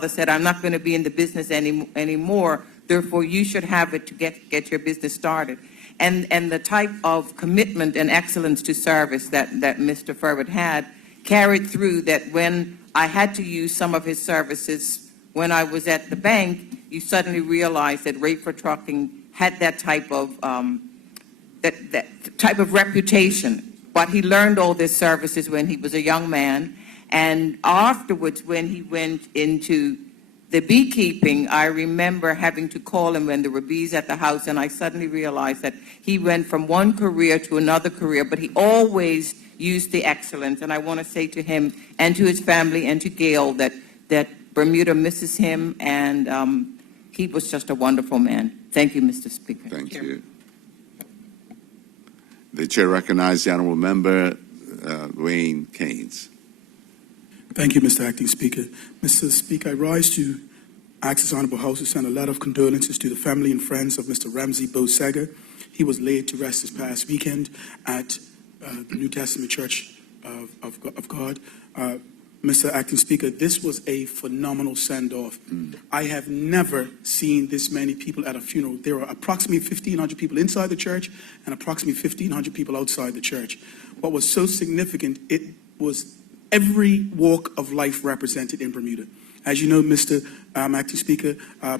said, I'm not going to be in the business anymore, therefore you should have it to get your business started. And the type of commitment and excellence to service that Mr. Ferbert had carried through, that when I had to use some of his services when I was at the bank, you suddenly realized that Rayford Trucking had that type of reputation. But he learned all these services when he was a young man, and afterwards, when he went into the beekeeping, I remember having to call him when there were bees at the house, and I suddenly realized that he went from one career to another career, but he always used the excellence. And I want to say to him and to his family and to Gail that Bermuda misses him, and he was just a wonderful man. Thank you, Mr. Speaker. Thank you. The chair recognizes the Honorable Member Wayne Keynes. Thank you, Mr. Acting Speaker. Mr. Speaker, I rise to ask this Honorable House to send a letter of condolences to the family and friends of Mr. Ramsey Bosager. He was laid to rest this past weekend at the New Testament Church of God. Mr. Acting Speaker, this was a phenomenal send-off. I have never seen this many people at a funeral. There were approximately 1,500 people inside the church and approximately 1,500 people outside the church. What was so significant, it was every walk of life represented in Bermuda. As you know, Mr. Acting Speaker,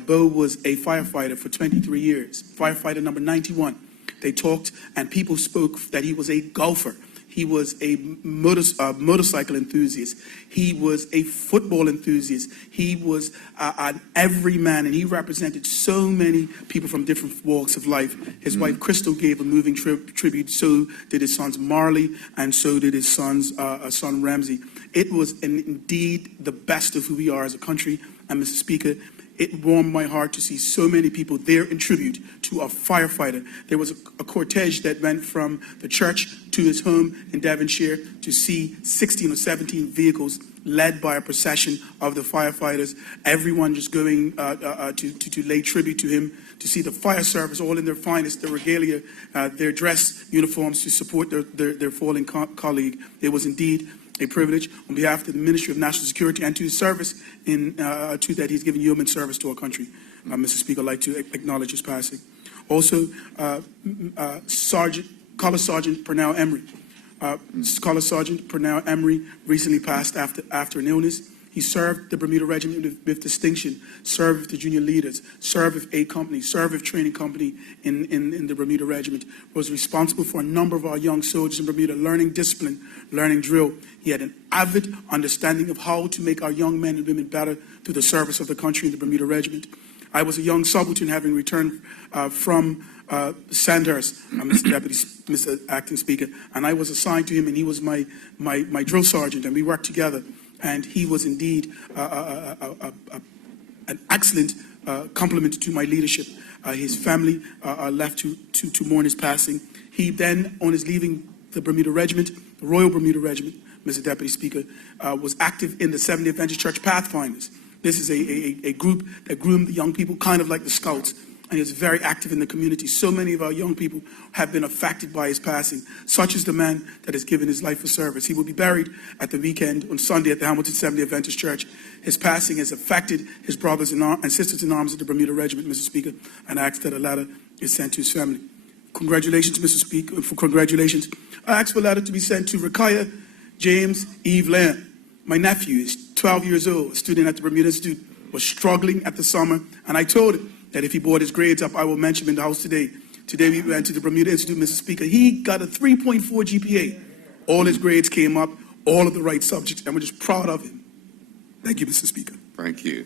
Bo was a firefighter for 23 years, firefighter number 91. They talked and people spoke that he was a golfer. He was a motorcycle enthusiast. He was a football enthusiast. He was an everyman, and he represented so many people from different walks of life. His wife, Crystal, gave a moving tribute. So did his sons, Marley, and so did his son Ramsey. It was indeed the best of who we are as a country. And Mr. Speaker, it warmed my heart to see so many people there in tribute to a firefighter. There was a cortege that went from the church to his home in Devonshire to see 16 or 17 vehicles led by a procession of the firefighters, everyone just going to lay tribute to him. to see the fire service all in their finest, their regalia, their dress uniforms to support their fallen colleague. It was indeed a privilege on behalf of the Ministry of National Security and to his service to that he's given human service to our country. Mr. Speaker, I'd like to acknowledge his passing. Also, Color Sergeant Pernell Emery. Color Sergeant Pernell Emery recently passed after an illness. He served the Bermuda Regiment with distinction, served with the junior leaders, served with A Company, served with Training Company in the Bermuda Regiment, was responsible for a number of our young soldiers in Bermuda, learning discipline, learning drill. He had an avid understanding of how to make our young men and women better through the service of the country in the Bermuda Regiment. I was a young subaltern having returned from Sandhurst, Mr. Acting Speaker, and I was assigned to him, and he was my drill sergeant, and we worked together. And he was indeed an excellent compliment to my leadership. His family left to mourn his passing. He then, on his leaving the Bermuda Regiment, the Royal Bermuda Regiment, Mr. Deputy Speaker, was active in the Seventh-day Adventist Church Pathfinders. This is a group that groomed the young people, kind of like the Scouts, and he was very active in the community. So many of our young people have been affected by his passing. Such is the man that has given his life for service. He will be buried at the weekend on Sunday at the Hamilton Seventh-day Adventist Church. His passing has affected his brothers and sisters in arms at the Bermuda Regiment, Mr. Speaker, and I ask that a letter is sent to his family. Congratulations, Mr. Speaker, for congratulations. I ask for a letter to be sent to Rakaya James Eve Lamb. My nephew is 12 years old, a student at the Bermuda Institute, was struggling at the summer, and I told him that if he brought his grades up, I will mention him in the House today. Today we went to the Bermuda Institute, Mr. Speaker. He got a 3.4 GPA. All his grades came up, all of the right subjects, and we're just proud of him. Thank you, Mr. Speaker. Thank you.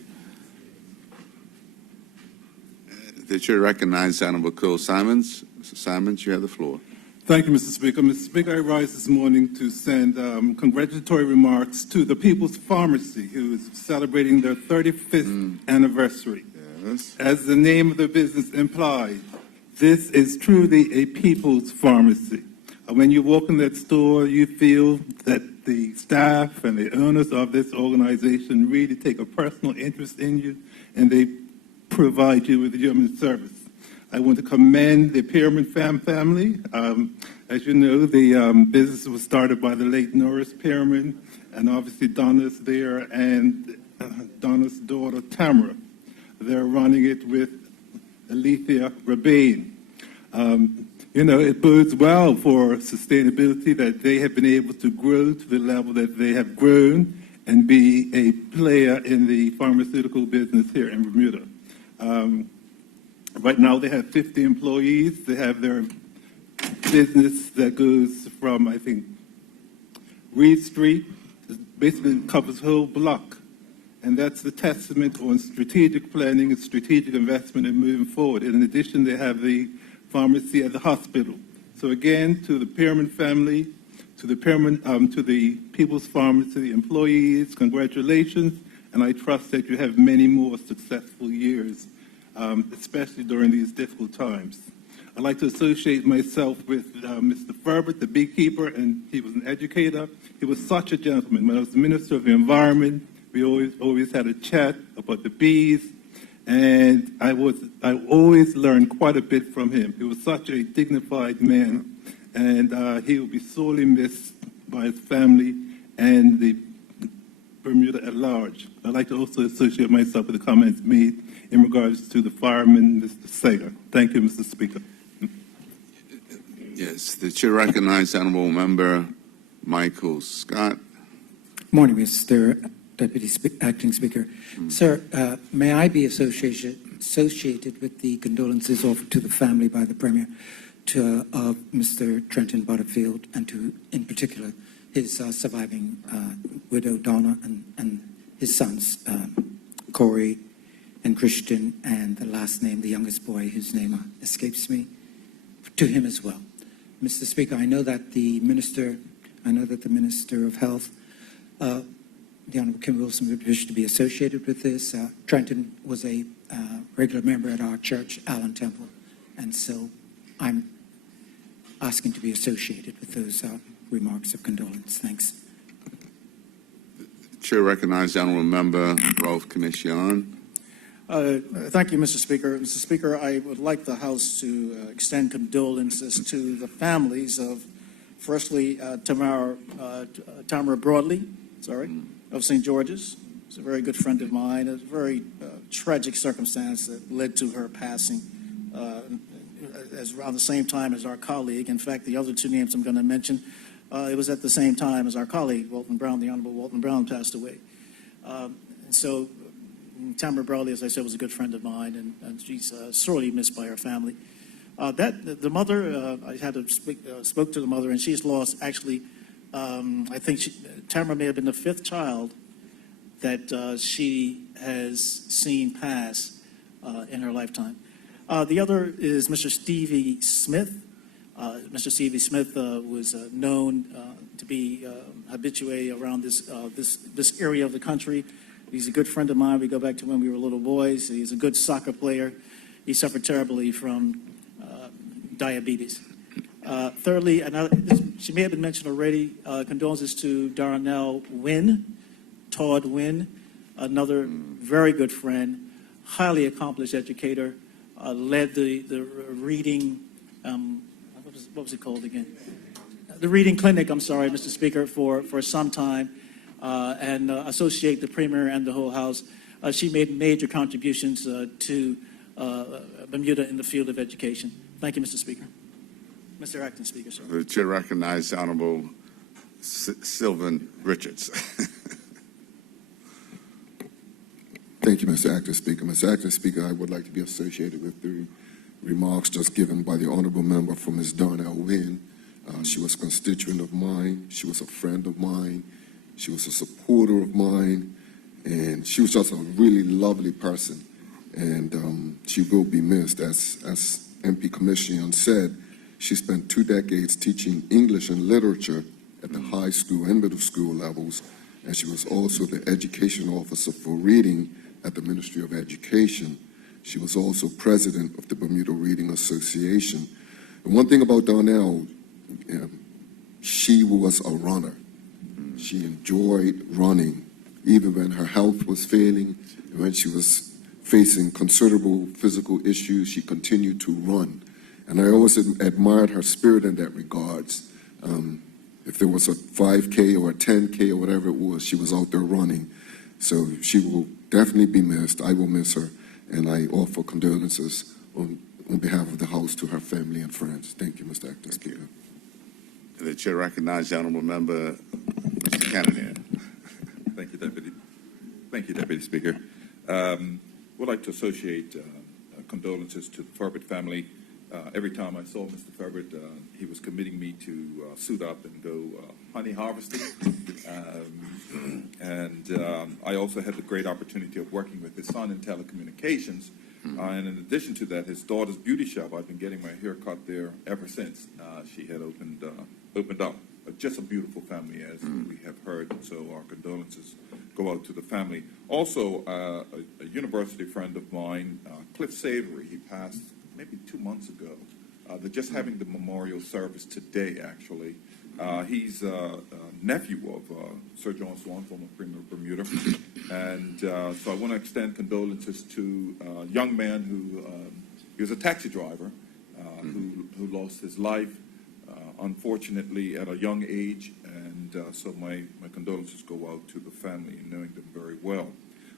The chair recognizes Honorable Cole Simons. Mr. Simons, you have the floor. Thank you, Mr. Speaker. Mr. Speaker, I rise this morning to send congratulatory remarks to the People's Pharmacy, who is celebrating their 35th anniversary. Yes. As the name of the business implies, this is truly a people's pharmacy. When you walk in that store, you feel that the staff and the owners of this organization really take a personal interest in you, and they provide you with human service. I want to commend the Pierman family. As you know, the business was started by the late Norris Pierman, and obviously Donna's there, and Donna's daughter, Tamara. They're running it with Alethea Rabane. It bodes well for sustainability that they have been able to grow to the level that they have grown and be a player in the pharmaceutical business here in Bermuda. Right now they have 50 employees. They have their business that goes from, I think, Reed Street, basically covers the whole block. And that's the testament on strategic planning and strategic investment in moving forward. In addition, they have the pharmacy at the hospital. So again, to the Pierman family, to the People's Pharmacy employees, congratulations, and I trust that you have many more successful years, especially during these difficult times. I'd like to associate myself with Mr. Ferbert, the beekeeper, and he was an educator. He was such a gentleman. When I was the Minister of the Environment, we always had a chat about the bees, and I always learned quite a bit from him. He was such a dignified man, and he will be sorely missed by his family and the Bermuda at large. I'd like to also associate myself with the comments made in regards to the fireman, Mr. Sager. Thank you, Mr. Speaker. Yes, the chair recognizes Honorable Member Michael Scott. Morning, Mr. Deputy Acting Speaker. Sir, may I be associated with the condolences offered to the family by the Premier of Mr. Trenton Butterfield, and to, in particular, his surviving widow, Donna, and his sons, Corey and Christian, and the last name, the youngest boy, whose name escapes me, to him as well. Mr. Speaker, I know that the Minister of Health, the Honorable Kim Wilson, would wish to be associated with this. Trenton was a regular member at our church, Allen Temple, and so I'm asking to be associated with those remarks of condolence. Thanks. The chair recognizes Honorable Member Rolf Commission. Thank you, Mr. Speaker. Mr. Speaker, I would like the House to extend condolences to the families of, firstly, Tamara Broadley, of St. George's. She's a very good friend of mine. It's a very tragic circumstance that led to her passing as around the same time as our colleague. In fact, the other two names I'm going to mention, it was at the same time as our colleague, Walton Brown, the Honorable Walton Brown, passed away. So Tamara Broadley, as I said, was a good friend of mine, and she's sorely missed by her family. The mother, I had to spoke to the mother, and she's lost, actually, I think Tamara may have been the fifth child that she has seen pass in her lifetime. The other is Mr. Stevie Smith. Mr. Stevie Smith was known to be habitué around this area of the country. He's a good friend of mine. We go back to when we were little boys. He's a good soccer player. He suffered terribly from diabetes. Thirdly, she may have been mentioned already, condolences to Darnell Wynn, Todd Wynn, another very good friend, highly accomplished educator, led the reading, what was it called again? The reading clinic, I'm sorry, Mr. Speaker, for some time, and associate the Premier and the whole House. She made major contributions to Bermuda in the field of education. Thank you, Mr. Speaker. Mr. Acting Speaker, sir. The chair recognizes the Honorable Sylvan Richards. Thank you, Mr. Acting Speaker. Mr. Acting Speaker, I would like to be associated with the remarks just given by the honorable member for Ms. Darnell Wynn. She was a constituent of mine. She was a friend of mine. She was a supporter of mine. And she was just a really lovely person. And she will be missed. As MP Commissioner said, she spent 2 decades teaching English and literature at the high school and middle school levels. And she was also the education officer for reading at the Ministry of Education. She was also president of the Bermuda Reading Association. And one thing about Darnell, she was a runner. She enjoyed running, even when her health was failing, and when she was facing considerable physical issues, she continued to run. And I always admired her spirit in that regards. If there was a 5K or a 10K or whatever it was, she was out there running. So she will definitely be missed. I will miss her. And I offer condolences on behalf of the House to her family and friends. Thank you, Mr. Acting Speaker. The chair recognizes the Honorable Member, Mr. Kennedy. Thank you, Deputy. Thank you, Deputy Speaker. Would like to associate condolences to the Furbert family. Every time I saw Mr. Furbert, he was committing me to suit up and go honey harvesting. I also had the great opportunity of working with his son in telecommunications. And in addition to that, his daughter's beauty shop, I've been getting my hair cut there ever since she had opened up. Just a beautiful family, as we have heard. And so our condolences go out to the family. Also, a university friend of mine, Cliff Savory, he passed maybe 2 months ago. They're just having the memorial service today, actually. He's a nephew of Sir John Swan, former Premier of Bermuda. And so I want to extend condolences to a young man who he was a taxi driver who lost his life, unfortunately, at a young age. And so my condolences go out to the family and knowing them very well.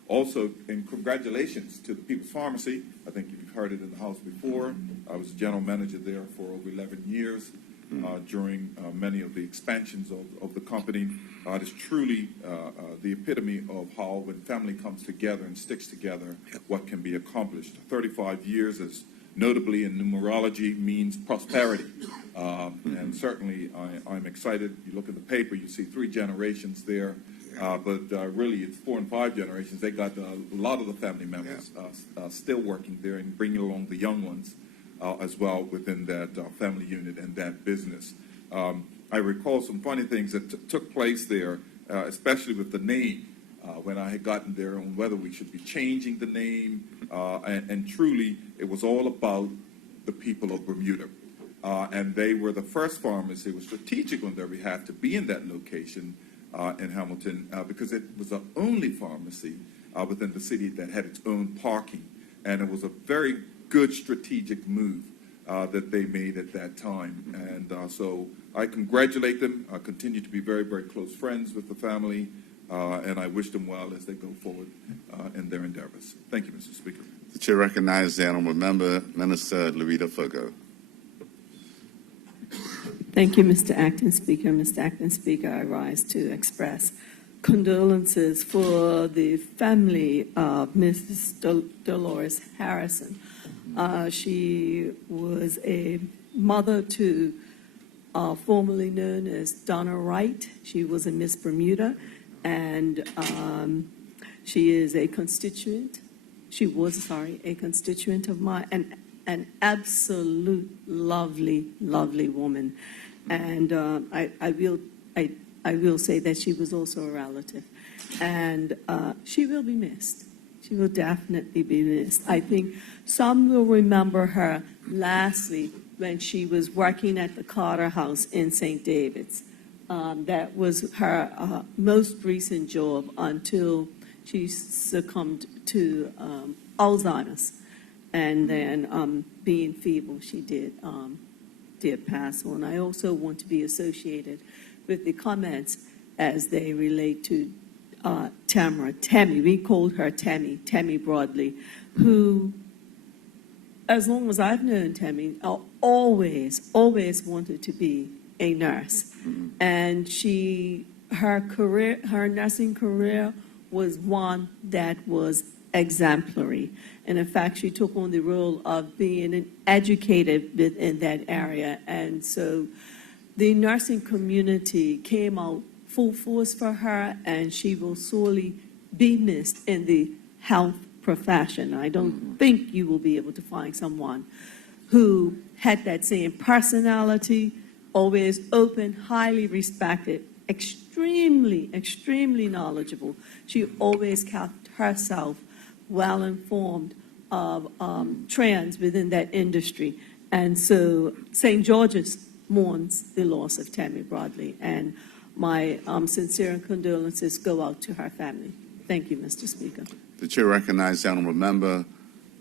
Also, and congratulations to the People's Pharmacy. I think you've heard it in the House before. I was general manager there for over 11 years during many of the expansions of the company. It is truly the epitome of how, when family comes together and sticks together, what can be accomplished. 35 years, as notably in numerology, means prosperity. And certainly I'm excited. You look at the paper, you see 3 generations there. But really, it's 4 and 5 generations. They got a lot of the family members still working there and bringing along the young ones as well within that family unit and that business. I recall some funny things that took place there, especially with the name, when I had gotten there on whether we should be changing the name. And truly, it was all about the people of Bermuda. And they were the first pharmacy. It was strategic on their behalf to be in that location in Hamilton, because it was the only pharmacy within the city that had its own parking. And it was a very good strategic move that they made at that time. And so I congratulate them. I continue to be very, very close friends with the family, and I wish them well as they go forward in their endeavors. Thank you, Mr. Speaker. The chair recognizes the honourable member, Minister Loretta Fogo. Thank you, Mr. Acting Speaker. Mr. Acting Speaker, I rise to express condolences for the family of Mrs. Dolores Harrison. She was a mother to formerly known as Donna Wright. She was a Miss Bermuda, and she is a constituent. She was, a constituent of mine, an absolute lovely, lovely woman. And I will say that she was also a relative. And she will be missed. She will definitely be missed. I think some will remember her lastly when she was working at the Carter House in St. David's. That was her most recent job until she succumbed to Alzheimer's. And then being feeble, she did pass on. I also want to be associated with the comments as they relate to Tammy. We called her Tammy Broadley, who, as long as I've known Tammy, always wanted to be a nurse. And her nursing career was one that was exemplary. And in fact, she took on the role of being an educator within that area. And so the nursing community came out full force for her, and she will sorely be missed in the health profession. I don't think you will be able to find someone who had that same personality, always open, highly respected, extremely, extremely knowledgeable. She always kept herself well informed of trends within that industry. And so St. George's mourns the loss of Tammy Broadley, and my sincere condolences go out to her family. Thank you, Mr. Speaker. The chair recognizes the honourable member,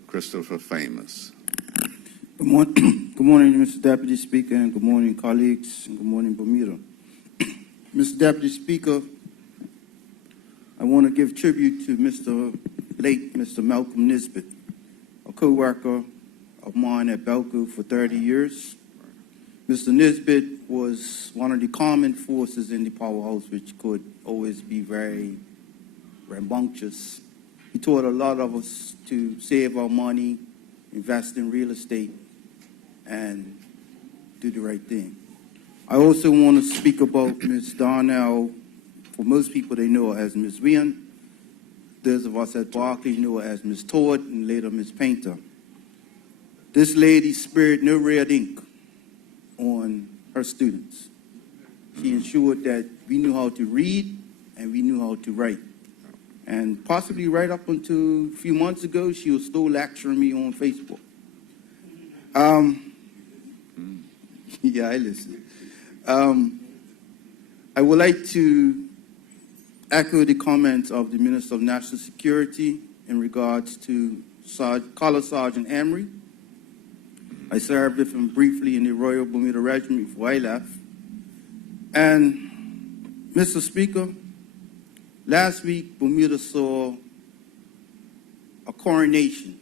Christopher Famous. Good morning, Mr. Deputy Speaker, and good morning, colleagues, and good morning, Bermuda. Mr. Deputy Speaker, I want to give tribute to late Mr. Malcolm Nisbet, a co-worker of mine at Belco for 30 years. Mr. Nisbet was one of the calming forces in the powerhouse, which could always be very rambunctious. He taught a lot of us to save our money, invest in real estate, and do the right thing. I also want to speak about Ms. Darnell. For most people, they know her as Ms. Rian. Those of us at Berkeley know her as Ms. Todd and later Ms. Painter. This lady spared no red ink on her students. She ensured that we knew how to read and we knew how to write. And possibly right up until a few months ago, she was still lecturing me on Facebook. Yeah, I listen. I would like to echo the comments of the Minister of National Security in regards to Colonel Sergeant Emery. I served with him briefly in the Royal Bermuda Regiment before I left. And, Mr. Speaker, last week, Bermuda saw a coronation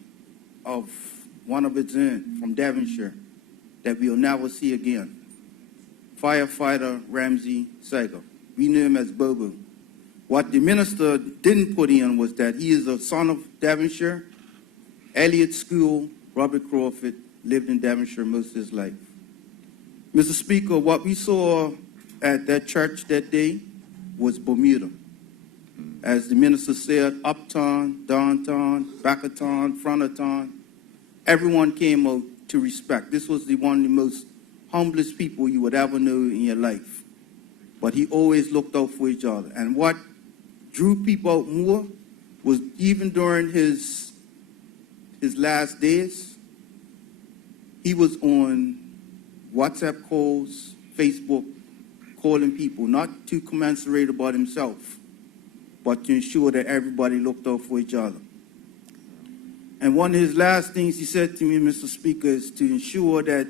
of one of its own from Devonshire that we'll never see again. Firefighter Ramsey Sager. We knew him as Bobo. What the minister didn't put in was that he is a son of Devonshire. Elliott School, Robert Crawford, lived in Devonshire most of his life. Mr. Speaker, what we saw at that church that day was Bermuda. As the minister said, uptown, downtown, backathon, frontathon, everyone came out to respect. This was one of the most humblest people you would ever know in your life. But he always looked out for each other. And what drew people out more was even during his last days, he was on WhatsApp calls, Facebook, calling people, not to commensurate about himself, but to ensure that everybody looked out for each other. And one of his last things he said to me, Mr. Speaker, is to ensure that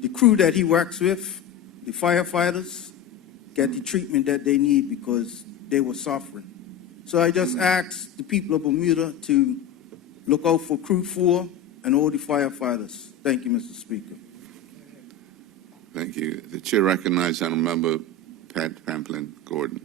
the crew that he works with, the firefighters, get the treatment that they need because they were suffering. So I just asked the people of Bermuda to look out for Crew 4 and all the firefighters. Thank you, Mr. Speaker. Thank you. The chair recognizes Honourable Member Pat Pamplin Gordon.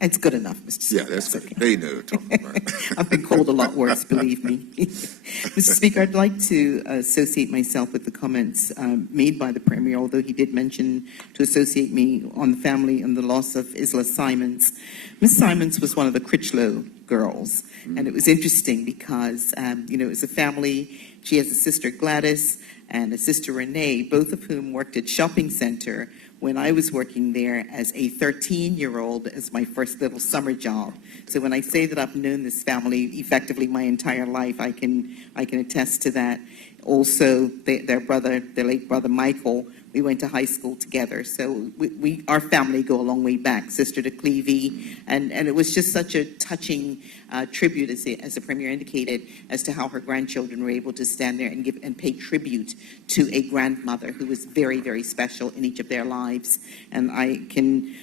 It's good enough, Mr. Speaker. Yeah, that's okay. They know what I'm talking about. I've been called a lot worse, believe me. Mr. Speaker, I'd like to associate myself with the comments made by the Premier, although he did mention to associate me on the family and the loss of Isla Simons. Miss Simons was one of the Critchlow girls, and it was interesting because, it was a family. She has a sister, Gladys, and a sister, Renee, both of whom worked at Shopping Center when I was working there as a 13-year-old as my first little summer job. So when I say that I've known this family effectively my entire life, I can attest to that. Also, their late brother Michael, we went to high school together. So our family go a long way back, sister to Clevie, and it was just such a touching tribute, as the Premier indicated, as to how her grandchildren were able to stand there and pay tribute to a grandmother who was very, very special in each of their lives. And I can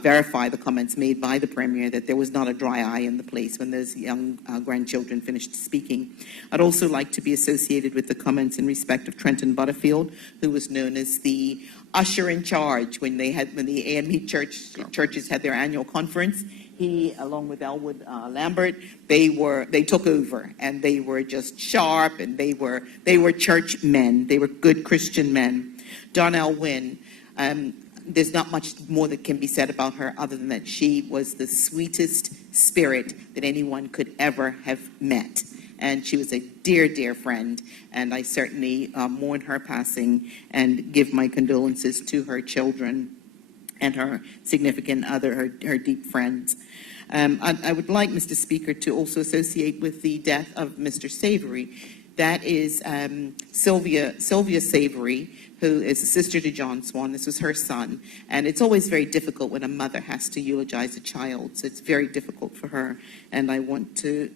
verify the comments made by the Premier that there was not a dry eye in the place when those young grandchildren finished speaking. I'd also like to be associated with the comments in respect of Trenton Butterfield, who was known as the usher in charge when the AME churches had their annual conference. He, along with Elwood Lambert, they took over, and they were just sharp, and they were church men. They were good Christian men. Darnell Wynn. There's not much more that can be said about her other than that she was the sweetest spirit that anyone could ever have met. And she was a dear, dear friend. And I certainly mourn her passing and give my condolences to her children and her significant other, her deep friends. I would like, Mr. Speaker, to also associate with the death of Mr. Savory. That is Sylvia Savory, who is a sister to John Swan. This was her son. And it's always very difficult when a mother has to eulogize a child. So it's very difficult for her. And I want to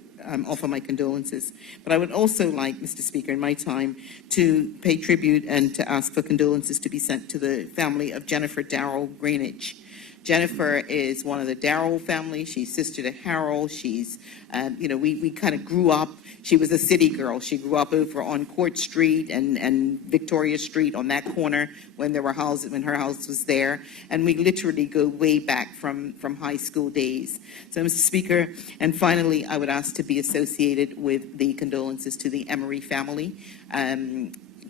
offer my condolences. But I would also like, Mr. Speaker, in my time, to pay tribute and to ask for condolences to be sent to the family of Jennifer Darrell Greenwich. Jennifer is one of the Darrell family. She's sister to Harold. She's, we kind of grew up. She was a city girl. She grew up over on Court Street and Victoria Street on that corner when her house was there. And we literally go way back from high school days. So, Mr. Speaker, and finally, I would ask to be associated with the condolences to the Emery family.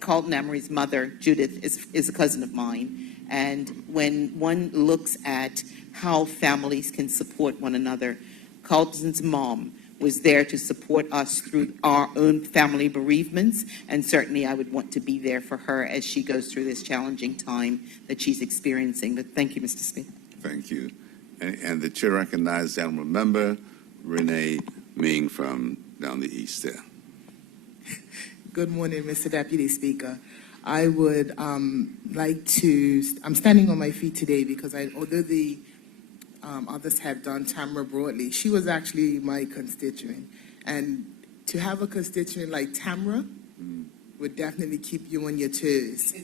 Carlton Emery's mother, Judith, is a cousin of mine. And when one looks at how families can support one another, Carlton's mom was there to support us through our own family bereavements, and certainly I would want to be there for her as she goes through this challenging time that she's experiencing. But thank you, Mr. Speaker. Thank you. And the chair recognizes the honourable member, Renee Ming from down the east there. Good morning, Mr. Deputy Speaker. I would like to, I'm standing on my feet today because although the others have done Tamara Broadley, she was actually my constituent. And to have a constituent like Tamara would definitely keep you on your toes.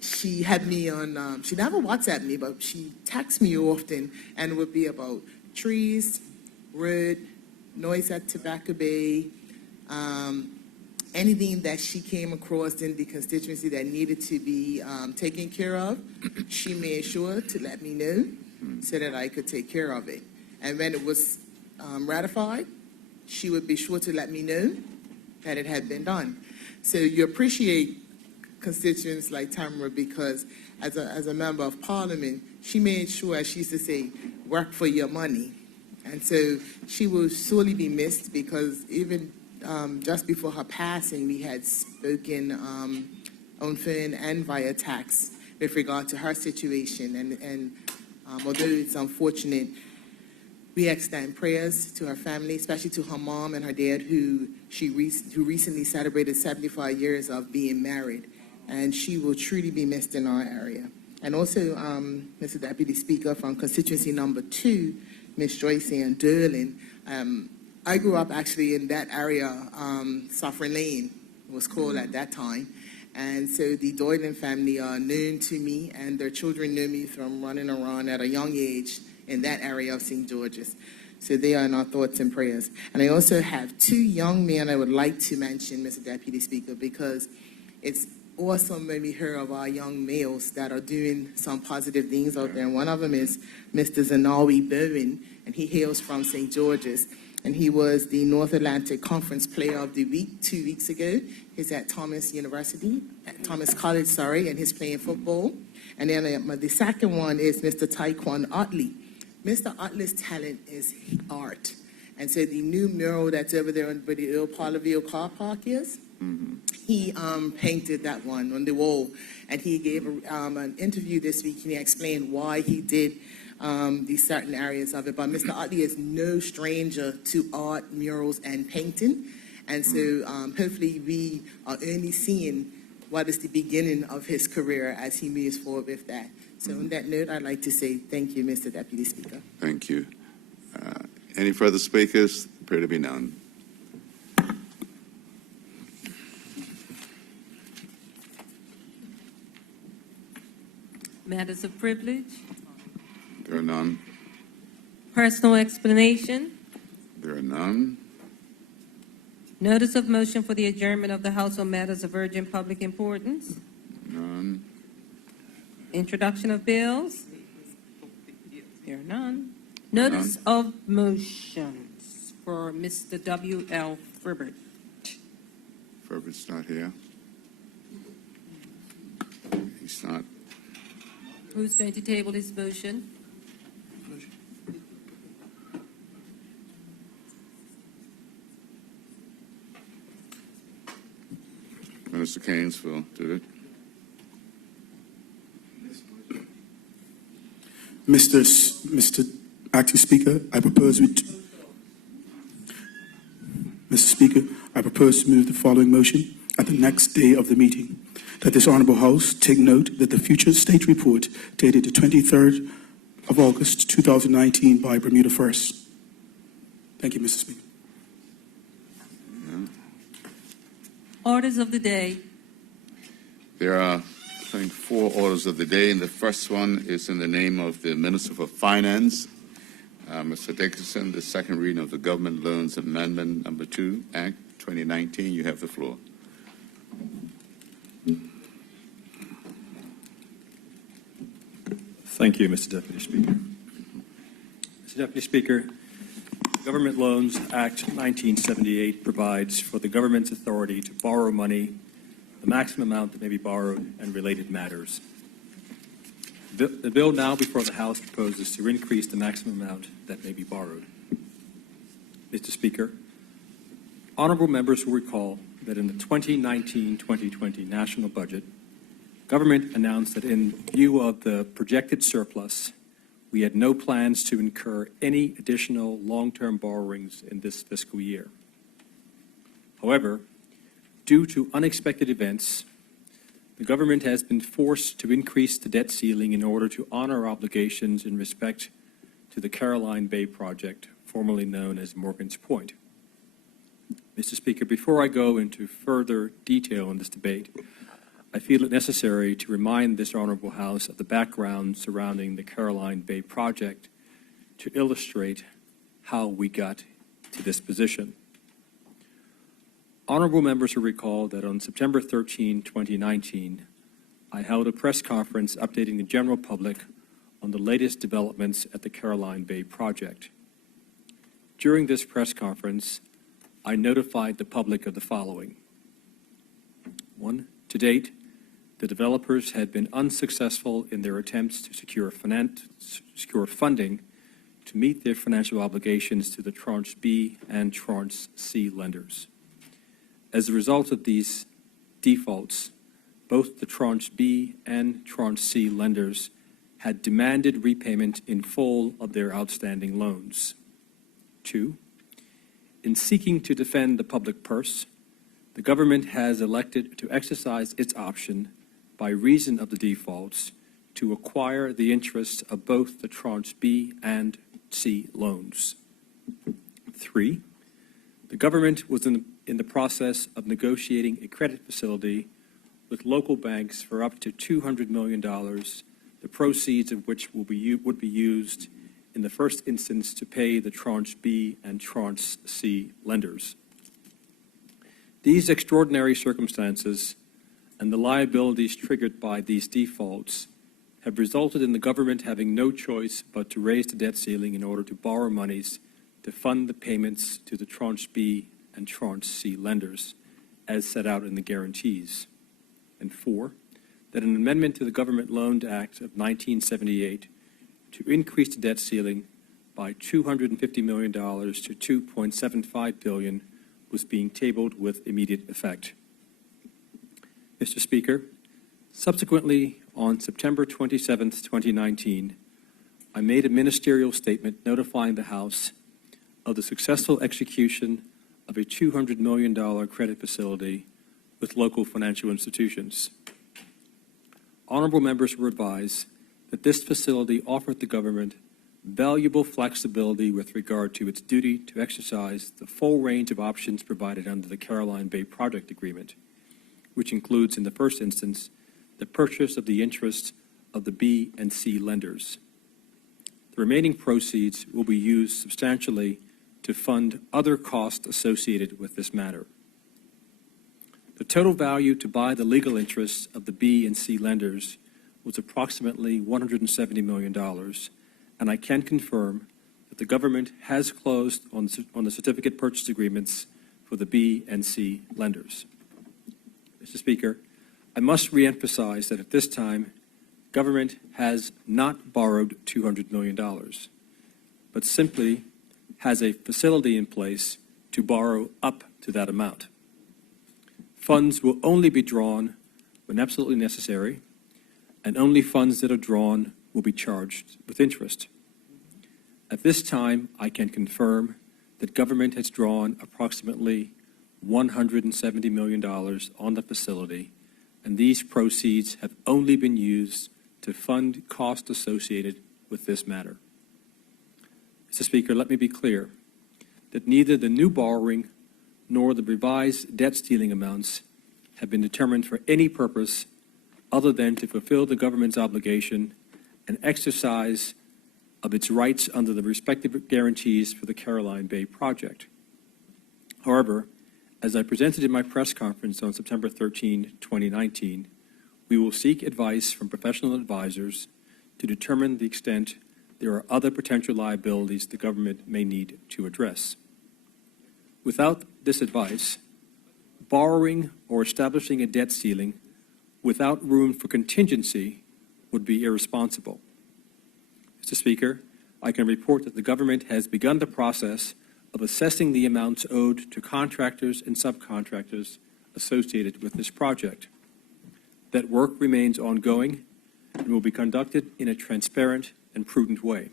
She had me on, she never WhatsApped me, but she texts me often, and it would be about trees, road, noise at Tobacco Bay, anything that she came across in the constituency that needed to be taken care of, she made sure to let me know so that I could take care of it. And when it was ratified, she would be sure to let me know that it had been done. So you appreciate constituents like Tamara because as a member of parliament, she made sure, as she used to say, work for your money. And so she will sorely be missed because even just before her passing, we had spoken on phone and via text with regard to her situation. And although it's unfortunate, we extend prayers to her family, especially to her mom and her dad, who recently celebrated 75 years of being married. And she will truly be missed in our area. And also, Mr. Deputy Speaker, from constituency number 2, Ms. Joyce and Durlin. I grew up actually in that area, Suffering Lane was called at that time. And so the Doylan family are known to me, and their children know me from running around at a young age in that area of St. George's. So they are in our thoughts and prayers. And I also have 2 young men I would like to mention, Mr. Deputy Speaker, because it's awesome when we hear of our young males that are doing some positive things out there. And one of them is Mr. Zanawi Bowen, and he hails from St. George's. And he was the North Atlantic Conference Player of the Week 2 weeks ago. He's at Thomas College, and he's playing football. And then the second one is Mr. Taekwon Otley. Mr. Otley's talent is art. And so the new mural that's over there where the old Parlerville car park is, he painted that one on the wall. And he gave an interview this week, and he explained why he did these certain areas of it. But Mr. Otley is no stranger to art, murals, and painting. And so hopefully we are only seeing what is the beginning of his career as he moves forward with that. So on that note, I'd like to say thank you, Mr. Deputy Speaker. Thank you. Any further speakers? Appear to be none. Matters of privilege. There are none. Personal explanation. There are none. Notice of motion for the adjournment of the House on matters of urgent public importance. None. Introduction of bills. There are none. Notice of motions for Mr. W.L. Firbert. Furbert's not here. He's not. Who's going to table this motion? Minister Keynes will do it. Mr. Acting Speaker, I propose Mr. Speaker, I propose to move the following motion at the next day of the meeting, that this Honourable House take note that the future state report dated the 23rd of August 2019 by Bermuda first. Thank you, Mr. Speaker. Orders of the day. There are, I think, 4 orders of the day, and the first one is in the name of the Minister for Finance, Mr. Dickerson, the second reading of the Government Loans Amendment Number 2, Act 2019. You have the floor. Thank you, Mr. Deputy Speaker. Mr. Deputy Speaker, Government Loans Act 1978 provides for the government's authority to borrow money, the maximum amount that may be borrowed, and related matters. The bill now before the House proposes to increase the maximum amount that may be borrowed. Mr. Speaker, honorable members will recall that in the 2019-2020 national budget, government announced that in view of the projected surplus, we had no plans to incur any additional long-term borrowings in this fiscal year. However, due to unexpected events, the government has been forced to increase the debt ceiling in order to honor obligations in respect to the Caroline Bay project, formerly known as Morgan's Point. Mr. Speaker, before I go into further detail in this debate, I feel it necessary to remind this Honorable House of the background surrounding the Caroline Bay project to illustrate how we got to this position. Honorable members will recall that on September 13, 2019, I held a press conference updating the general public on the latest developments at the Caroline Bay project. During this press conference, I notified the public of the following. 1. To date, the developers had been unsuccessful in their attempts to secure funding to meet their financial obligations to the Tranche B and Tranche C lenders. As a result of these defaults, both the Tranche B and Tranche C lenders had demanded repayment in full of their outstanding loans. 2. In seeking to defend the public purse, the government has elected to exercise its option by reason of the defaults to acquire the interests of both the Tranche B and C loans. 3, the government was in the process of negotiating a credit facility with local banks for up to $200 million, the proceeds of which would be used in the first instance to pay the Tranche B and Tranche C lenders. These extraordinary circumstances and the liabilities triggered by these defaults have resulted in the government having no choice but to raise the debt ceiling in order to borrow monies to fund the payments to the Tranche B and Tranche C lenders, as set out in the guarantees. And 4, that an amendment to the Government Loan Act of 1978 to increase the debt ceiling by $250 million to $2.75 billion was being tabled with immediate effect. Mr. Speaker, subsequently, on September 27, 2019, I made a ministerial statement notifying the House of the successful execution of a $200 million credit facility with local financial institutions. Honorable members were advised that this facility offered the government valuable flexibility with regard to its duty to exercise the full range of options provided under the Caroline Bay Project Agreement, which includes, in the first instance, the purchase of the interests of the B and C lenders. The remaining proceeds will be used substantially to fund other costs associated with this matter. The total value to buy the legal interests of the B and C lenders was approximately $170 million, and I can confirm that the government has closed on the certificate purchase agreements for the B and C lenders. Mr. Speaker, I must reemphasize that at this time, government has not borrowed $200 million, but simply has a facility in place to borrow up to that amount. Funds will only be drawn when absolutely necessary, and only funds that are drawn will be charged with interest. At this time, I can confirm that government has drawn approximately $170 million on the facility, and these proceeds have only been used to fund costs associated with this matter. Mr. Speaker, let me be clear that neither the new borrowing nor the revised debt ceiling amounts have been determined for any purpose other than to fulfill the government's obligation and exercise of its rights under the respective guarantees for the Caroline Bay project. However, as I presented in my press conference on September 13, 2019, we will seek advice from professional advisors to determine the extent there are other potential liabilities the government may need to address. Without this advice, borrowing or establishing a debt ceiling without room for contingency would be irresponsible. Mr. Speaker, I can report that the government has begun the process of assessing the amounts owed to contractors and subcontractors associated with this project. That work remains ongoing and will be conducted in a transparent and prudent way.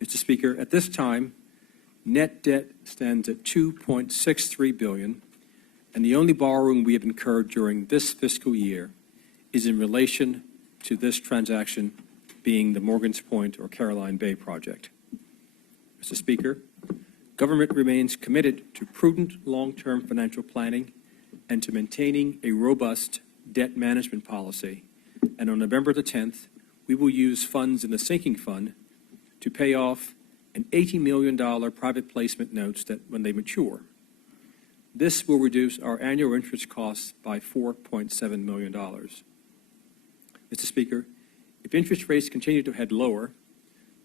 Mr. Speaker, at this time, net debt stands at $2.63 billion, and the only borrowing we have incurred during this fiscal year is in relation to this transaction, being the Morgan's Point or Caroline Bay project. Mr. Speaker, government remains committed to prudent long-term financial planning and to maintaining a robust debt management policy, and on November the 10th, we will use funds in the sinking fund to pay off an $80 million private placement notes that when they mature. This will reduce our annual interest costs by $4.7 million. Mr. Speaker, if interest rates continue to head lower,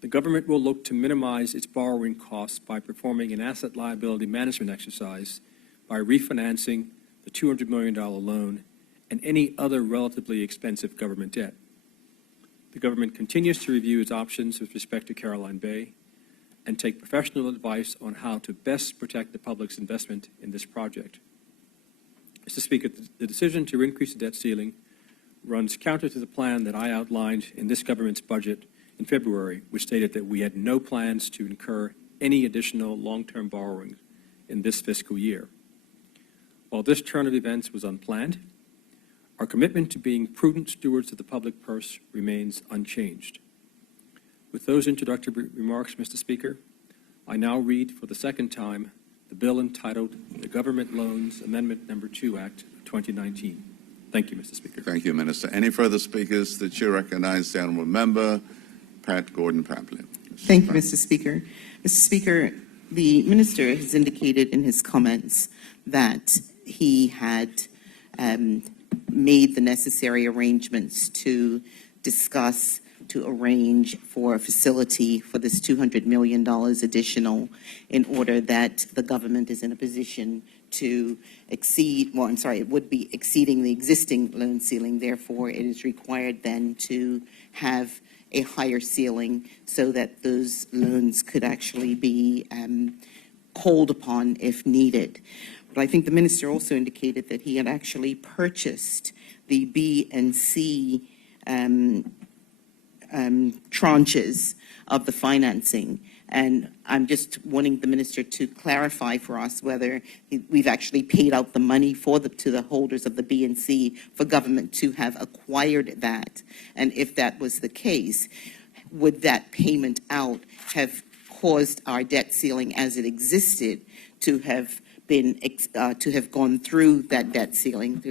the government will look to minimize its borrowing costs by performing an asset liability management exercise by refinancing the $200 million loan and any other relatively expensive government debt. The government continues to review its options with respect to Caroline Bay and take professional advice on how to best protect the public's investment in this project. Mr. Speaker, the decision to increase the debt ceiling runs counter to the plan that I outlined in this government's budget in February, which stated that we had no plans to incur any additional long-term borrowing in this fiscal year. While this turn of events was unplanned, Our commitment to being prudent stewards of the public purse remains unchanged. With those introductory remarks, Mr. Speaker, I now read for the second time the bill entitled the Government Loans Amendment Number 2 Act of 2019. Thank you, Mr. Speaker. Thank you, Minister. Any further speakers? The chair recognizes the honourable member, Pat Gordon-Paplin. Thank you, Mr. Speaker. Mr. Speaker, the minister has indicated in his comments that he had made the necessary arrangements to discuss, to arrange for a facility for this $200 million additional in order that the government is in a position to exceed, well, I'm sorry, it would be exceeding the existing loan ceiling. Therefore, it is required then to have a higher ceiling so that those loans could actually be called upon if needed. But I think the minister also indicated that he had actually purchased the B and C tranches of the financing. And I'm just wanting the minister to clarify for us whether we've actually paid out the money to the holders of the B and C for government to have acquired that. And if that was the case, would that payment out have caused our debt ceiling as it existed to have been to have gone through that debt ceiling?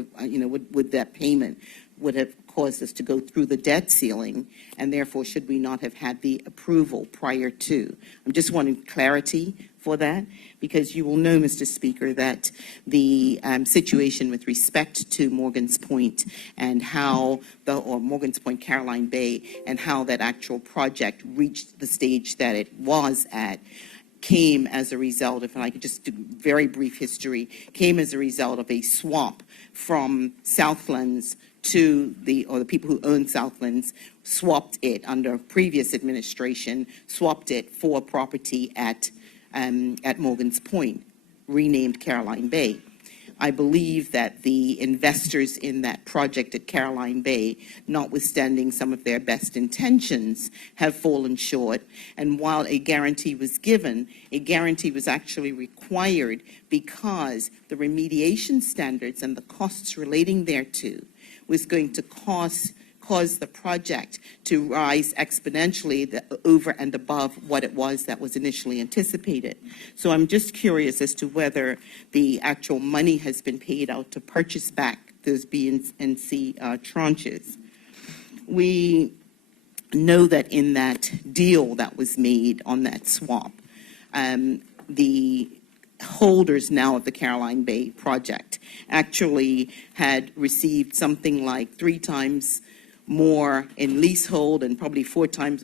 Would that payment would have caused us to go through the debt ceiling, and therefore should we not have had the approval prior to? I'm just wanting clarity for that, because you will know, Mr. Speaker, that the situation with respect to Morgan's Point and how Morgan's Point, Caroline Bay, and how that actual project reached the stage that it was at came as a result of, and I could just do very brief history, came as a result of a swap from Southlands to the people who owned Southlands swapped it under previous administration, swapped it for property at Morgan's Point, renamed Caroline Bay. I believe that the investors in that project at Caroline Bay, notwithstanding some of their best intentions, have fallen short. And while a guarantee was given, a guarantee was actually required because the remediation standards and the costs relating thereto was going to cause the project to rise exponentially over and above what it was that was initially anticipated. So I'm just curious as to whether the actual money has been paid out to purchase back those B and C tranches. We know that in that deal that was made on that swap, the holders now of the Caroline Bay project actually had received something like 3 times more in leasehold and probably 3 times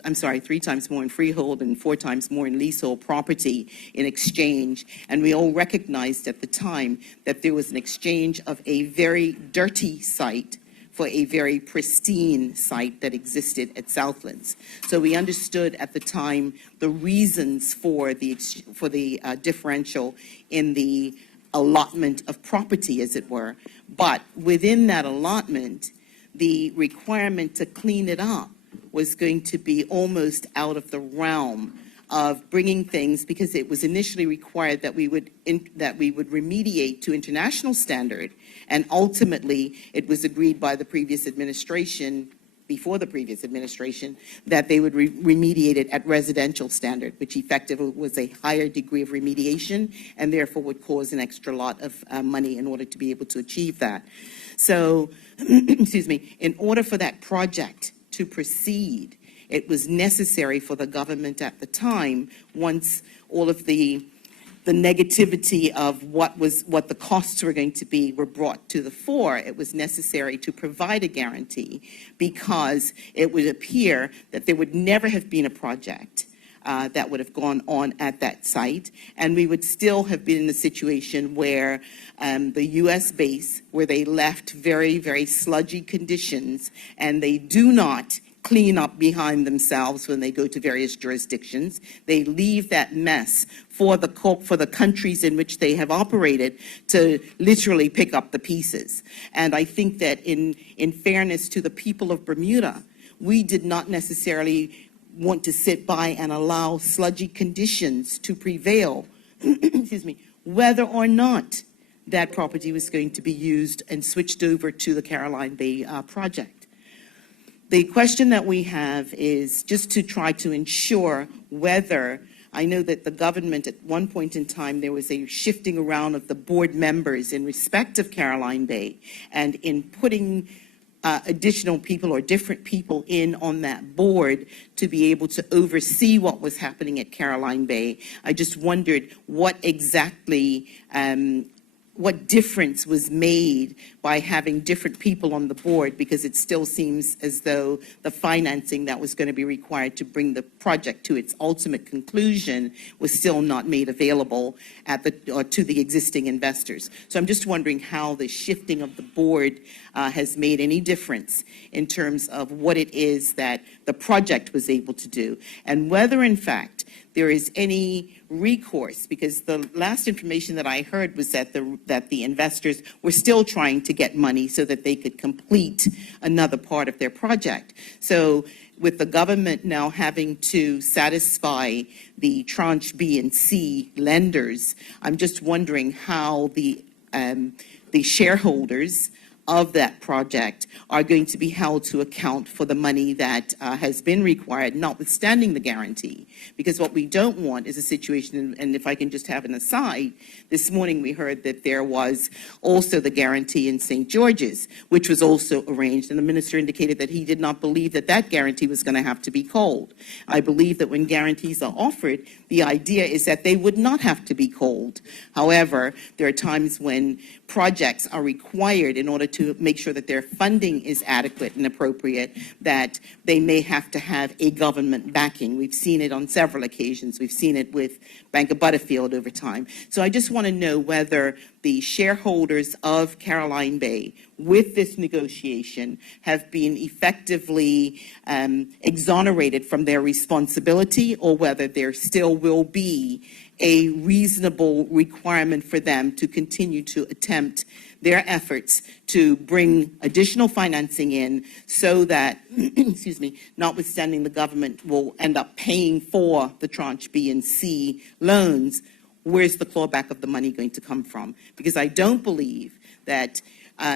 more in freehold and 4 times more in leasehold property in exchange. And we all recognized at the time that there was an exchange of a very dirty site for a very pristine site that existed at Southlands. So we understood at the time the reasons for the differential in the allotment of property, as it were. But within that allotment, the requirement to clean it up was going to be almost out of the realm of bringing things, because it was initially required that we would remediate to international standard, and ultimately it was agreed by the previous administration, before the previous administration, that they would remediate it at residential standard, which effectively was a higher degree of remediation and therefore would cause an extra lot of money in order to be able to achieve that. So, excuse me, in order for that project to proceed, it was necessary for the government at the time, once all of the negativity of what the costs were going to be were brought to the fore, it was necessary to provide a guarantee, because it would appear that there would never have been a project that would have gone on at that site, and we would still have been in a situation where the U.S. base, where they left very, very sludgy conditions, and they do not clean up behind themselves when they go to various jurisdictions. They leave that mess for the countries in which they have operated to literally pick up the pieces. And I think that in fairness to the people of Bermuda, we did not necessarily want to sit by and allow sludgy conditions to prevail, excuse me, whether or not that property was going to be used and switched over to the Caroline Bay project. The question that we have is just to try to ensure whether, I know that the government at one point in time, there was a shifting around of the board members in respect of Caroline Bay, and in putting additional people or different people in on that board to be able to oversee what was happening at Caroline Bay. I just wondered what exactly, what difference was made by having different people on the board, because it still seems as though the financing that was going to be required to bring the project to its ultimate conclusion was still not made available to the existing investors. So I'm just wondering how the shifting of the board has made any difference in terms of what it is that the project was able to do, and whether in fact there is any recourse, because the last information that I heard was that the investors were still trying to get money so that they could complete another part of their project. So with the government now having to satisfy the tranche B and C lenders, I'm just wondering how the shareholders of that project are going to be held to account for the money that has been required, notwithstanding the guarantee. Because what we don't want is a situation, and if I can just have an aside, this morning we heard that there was also the guarantee in St. George's, which was also arranged, and the minister indicated that he did not believe that that guarantee was going to have to be called. I believe that when guarantees are offered, the idea is that they would not have to be called. However, there are times when projects are required in order to make sure that their funding is adequate and appropriate, that they may have to have a government backing. We've seen it on several occasions. We've seen it with Bank of Butterfield over time. So I just want to know whether the shareholders of Caroline Bay, with this negotiation, have been effectively exonerated from their responsibility, or whether there still will be a reasonable requirement for them to continue to attempt their efforts to bring additional financing in, so that, excuse me, notwithstanding the government will end up paying for the tranche B and C loans, where's the clawback of the money going to come from? Because I don't believe that,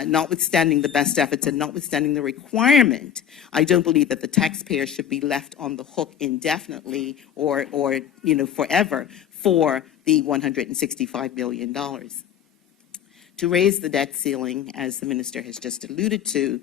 notwithstanding the best efforts and notwithstanding the requirement, I don't believe that the taxpayer should be left on the hook indefinitely or forever for the $165 million. To raise the debt ceiling, as the minister has just alluded to,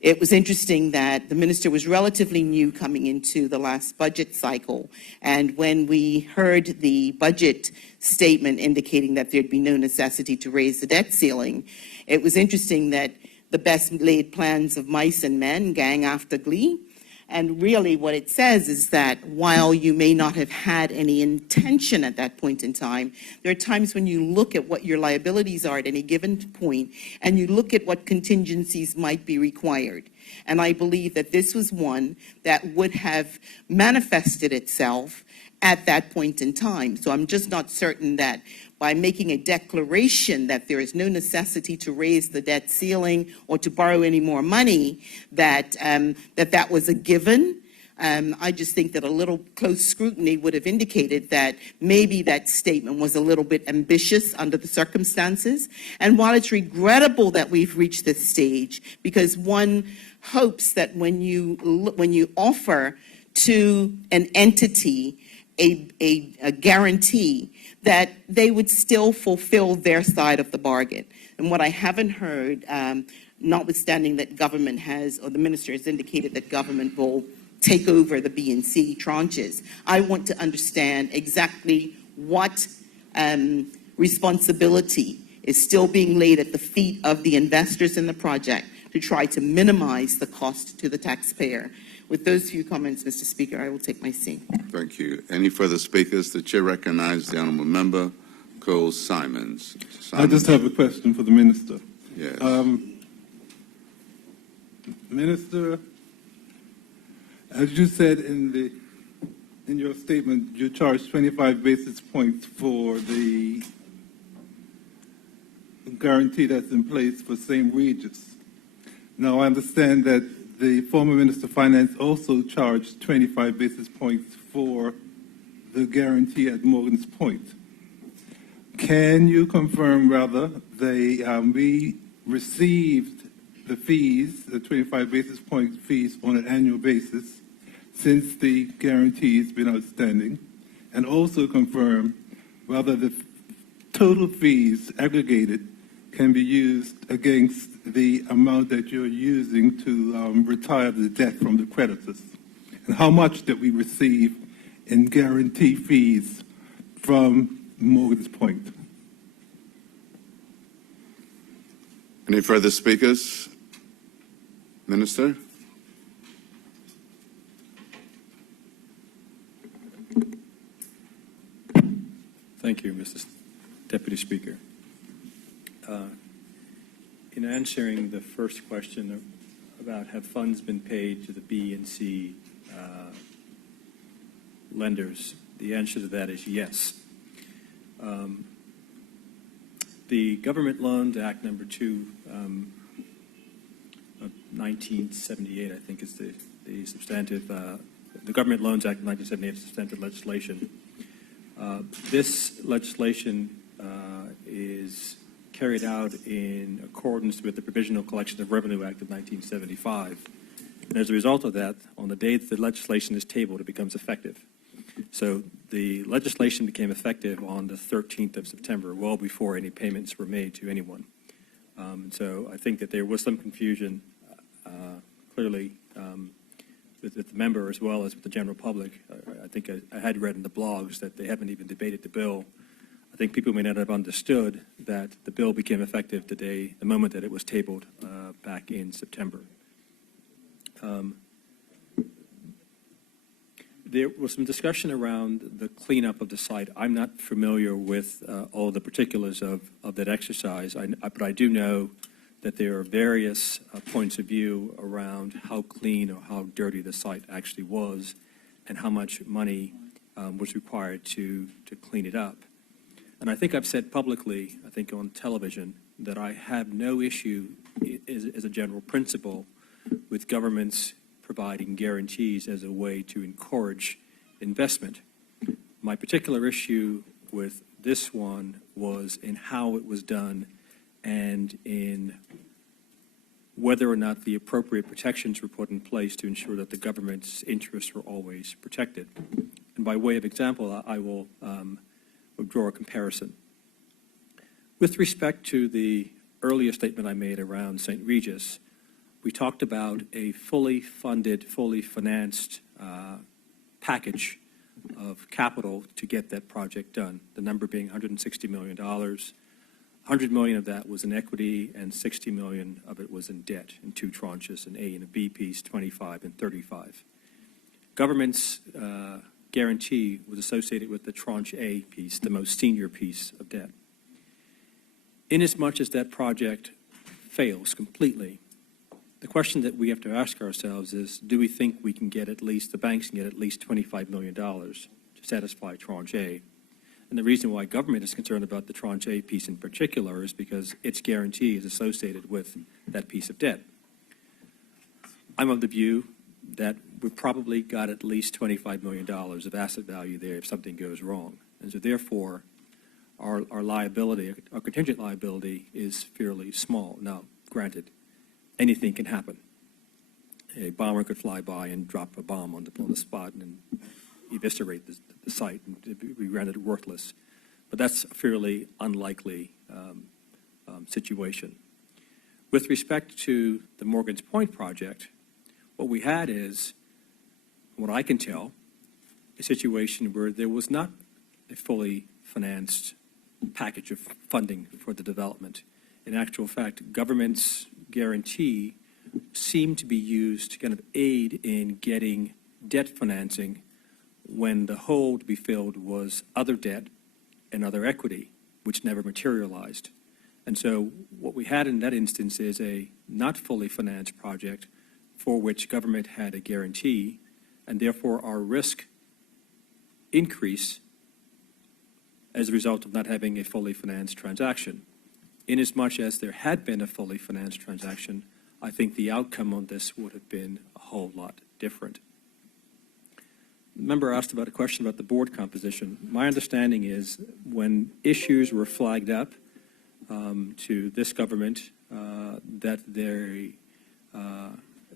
it was interesting that the minister was relatively new coming into the last budget cycle, and when we heard the budget statement indicating that there'd be no necessity to raise the debt ceiling, it was interesting that the best laid plans of mice and men gang after glee. And really what it says is that while you may not have had any intention at that point in time, there are times when you look at what your liabilities are at any given point, and you look at what contingencies might be required. And I believe that this was one that would have manifested itself at that point in time. So I'm just not certain that by making a declaration that there is no necessity to raise the debt ceiling or to borrow any more money, that that was a given. I just think that a little close scrutiny would have indicated that maybe that statement was a little bit ambitious under the circumstances. And while it's regrettable that we've reached this stage, because one hopes that when you offer to an entity a guarantee, that they would still fulfill their side of the bargain. And what I haven't heard, notwithstanding that government has, or the minister has indicated that government will take over the B and C tranches, I want to understand exactly what responsibility is still being laid at the feet of the investors in the project to try to minimize the cost to the taxpayer. With those few comments, Mr. Speaker, I will take my seat. Thank you. Any further speakers? The chair recognizes the honourable member, Cole Simons. I just have a question for the minister. Yes. Minister, as you said in your statement, you charged 25 basis points for the guarantee that's in place for St. Regis. Now, I understand that the former Minister of Finance also charged 25 basis points for the guarantee at Morgan's Point. Can you confirm whether we received the fees, the 25 basis point fees on an annual basis since the guarantee has been outstanding? And also confirm whether the total fees aggregated can be used against the amount that you're using to retire the debt from the creditors? And how much did we receive in guarantee fees from Morgan's Point? Any further speakers? Minister? Thank you, Mr. Deputy Speaker. In answering the first question about have funds been paid to the B and C lenders, the answer to that is yes. The Government Loans Act number 2 of 1978, I think, is the substantive, the Government Loans Act of 1978 is substantive legislation. This legislation is carried out in accordance with the Provisional Collection of Revenue Act of 1975. And as a result of that, on the day that the legislation is tabled, it becomes effective. So the legislation became effective on the 13th of September, well before any payments were made to anyone. So I think that there was some confusion, clearly, with the member as well as with the general public. I think I had read in the blogs that they haven't even debated the bill. I think people may not have understood that the bill became effective the moment that it was tabled back in September. There was some discussion around the cleanup of the site. I'm not familiar with all the particulars of that exercise, but I do know that there are various points of view around how clean or how dirty the site actually was and how much money was required to clean it up. And I think I've said publicly, I think on television, that I have no issue as a general principle with governments providing guarantees as a way to encourage investment. My particular issue with this one was in how it was done and in whether or not the appropriate protections were put in place to ensure that the government's interests were always protected. And by way of example, I will draw a comparison. With respect to the earlier statement I made around St. Regis, we talked about a fully funded, fully financed package of capital to get that project done, the number being $160 million. $100 million of that was in equity and $60 million of it was in debt in two tranches, an A and a B piece, 25 and 35. Government's guarantee was associated with the tranche A piece, the most senior piece of debt. Inasmuch as that project fails completely, the question that we have to ask ourselves is, do we think we can get the banks can get at least $25 million to satisfy tranche A? And the reason why government is concerned about the tranche A piece in particular is because its guarantee is associated with that piece of debt. I'm of the view that we've probably got at least $25 million of asset value there if something goes wrong. And so therefore, our liability, our contingent liability is fairly small. Now, granted, anything can happen. A bomber could fly by and drop a bomb on the spot and eviscerate the site and be rendered worthless. But that's a fairly unlikely situation. With respect to the Morgan's Point project, what we had is, what I can tell, a situation where there was not a fully financed package of funding for the development. In actual fact, government's guarantee seemed to be used to kind of aid in getting debt financing when the hole to be filled was other debt and other equity, which never materialized. And so what we had in that instance is a not fully financed project for which government had a guarantee, and therefore our risk increase as a result of not having a fully financed transaction. Inasmuch as there had been a fully financed transaction, I think the outcome on this would have been a whole lot different. member asked about a question about the board composition. My understanding is when issues were flagged up to this government, that their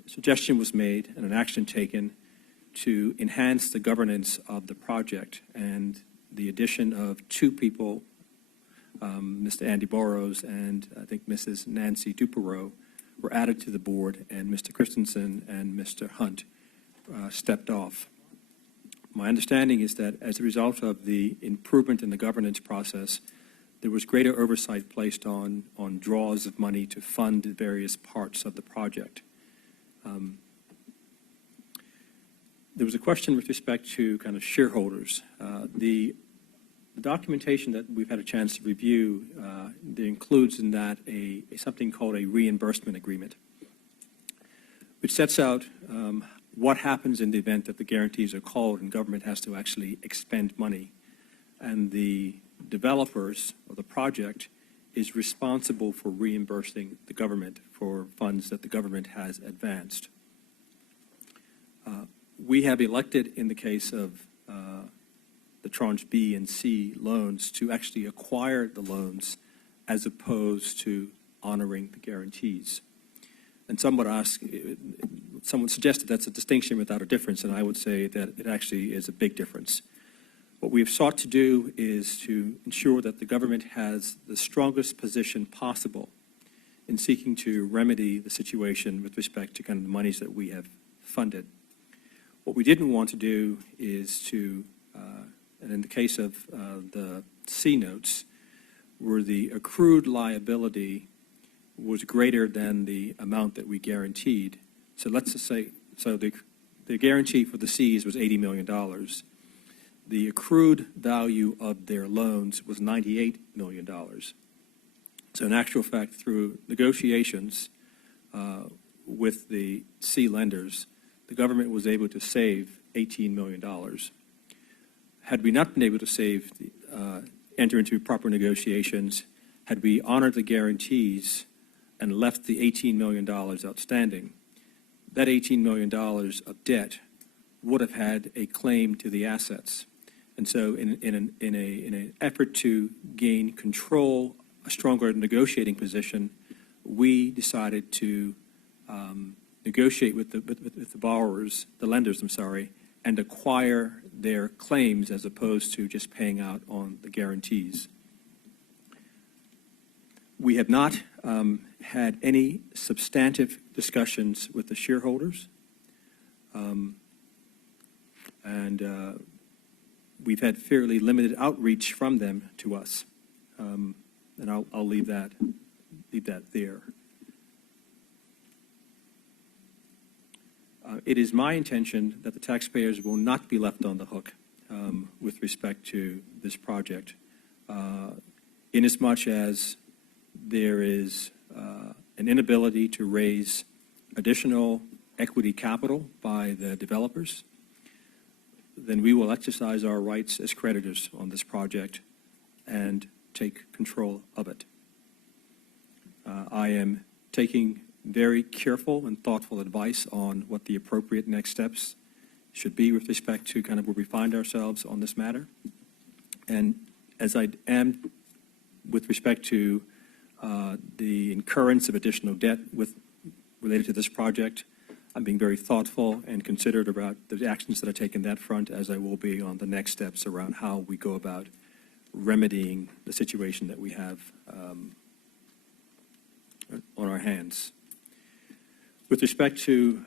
suggestion was made and an action taken to enhance the governance of the project, and the addition of two people, Mr. Andy Burrows and I think Mrs. Nancy Dupereau, were added to the board, and Mr. Christensen and Mr. Hunt stepped off. My understanding is that as a result of the improvement in the governance process, there was greater oversight placed on draws of money to fund various parts of the project. There was a question with respect to kind of shareholders. The documentation that we've had a chance to review, there includes in that something called a reimbursement agreement, which sets out what happens in the event that the guarantees are called and government has to actually expend money. And the developers of the project is responsible for reimbursing the government for funds that the government has advanced. We have elected, in the case of the tranche B and C loans, to actually acquire the loans as opposed to honoring the guarantees. And someone suggested that's a distinction without a difference, and I would say that it actually is a big difference. What we have sought to do is to ensure that the government has the strongest position possible in seeking to remedy the situation with respect to kind of the monies that we have funded. What we didn't want to do is to, and in the case of the C notes, where the accrued liability was greater than the amount that we guaranteed. So let's just say, so the guarantee for the Cs was $80 million. The accrued value of their loans was $98 million. So in actual fact, through negotiations with the C lenders, the government was able to save $18 million. Had we not been able to enter into proper negotiations, had we honored the guarantees and left the $18 million outstanding, that $18 million of debt would have had a claim to the assets. And so in an effort to gain control, a stronger negotiating position, we decided to negotiate with the borrowers, the lenders, and acquire their claims as opposed to just paying out on the guarantees. We have not had any substantive discussions with the shareholders, and we've had fairly limited outreach from them to us, and I'll leave that there. It is my intention that the taxpayers will not be left on the hook with respect to this project, inasmuch as there is an inability to raise additional equity capital by the developers. Then we will exercise our rights as creditors on this project and take control of it. I am taking very careful and thoughtful advice on what the appropriate next steps should be with respect to kind of where we find ourselves on this matter. And as I am with respect to the incurrence of additional debt related to this project, I'm being very thoughtful and considerate about the actions that I take in that front, as I will be on the next steps around how we go about remedying the situation that we have on our hands. With respect to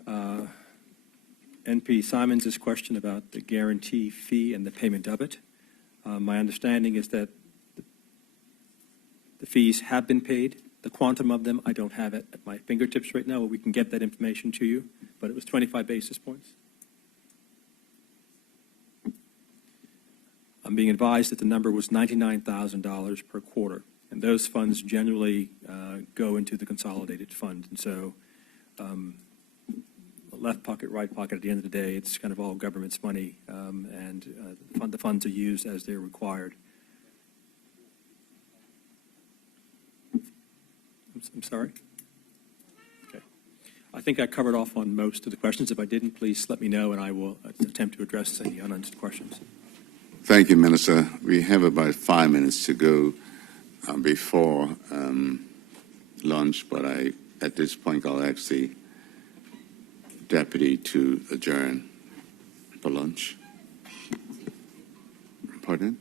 NP Simons' question about the guarantee fee and the payment of it, my understanding is that the fees have been paid. The quantum of them, I don't have it at my fingertips right now, but we can get that information to you, but it was 25 basis points. I'm being advised that the number was $99,000 per quarter, and those funds generally go into the consolidated fund. And so left pocket, right pocket, at the end of the day, it's kind of all government's money, and the funds are used as they're required. I'm sorry? Okay. I think I covered off on most of the questions. If I didn't, please let me know, and I will attempt to address any unanswered questions. Thank you, Minister. We have about 5 minutes to go before lunch, but at this point, I'll ask the deputy to adjourn for lunch. Pardon?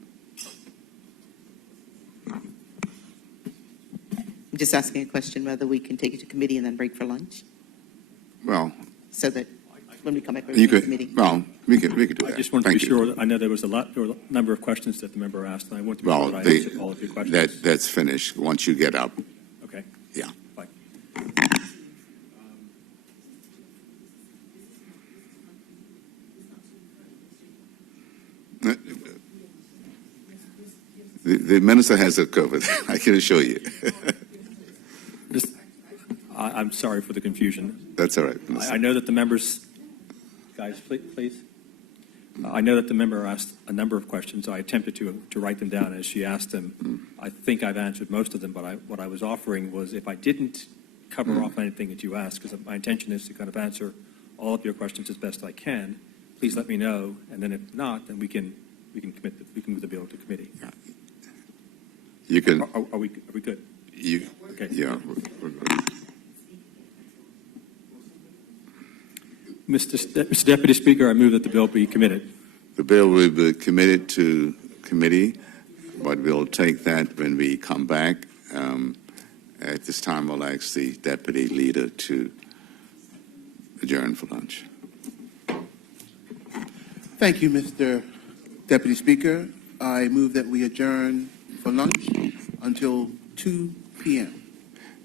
I'm just asking a question whether we can take it to committee and then break for lunch, Well, so that when we come back, we're you in could. committee. Well, we could do that. I just wanted Thank to be you. sure. I know there were a number of questions that the member asked, and I want to be Well, sure that I answered all of your questions. that's finished. Once you get up. Okay. Yeah. Bye. The minister has it covered. I can assure you. I'm sorry for the confusion. That's all right, Minister. I know that the members, guys, please. I know that the member asked a number of questions. I attempted to write them down as she asked them. I think I've answered most of them, but what I was offering was if I didn't cover off anything that you asked, because my intention is to kind of answer all of your questions as best I can, please let me know, and then if not, then we can move the bill to committee. You can. Are we good? Okay. Yeah. Mr. Deputy Speaker, I move that the bill be committed. The bill will be committed to committee, but we'll take that when we come back. At this time, I'll ask the deputy leader to adjourn for lunch. Thank you, Mr. Deputy Speaker. I move that we adjourn for lunch until 2 p.m.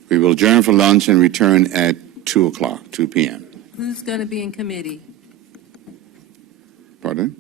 We will adjourn for lunch and return at 2 p.m. Who's going to be in committee? Pardon?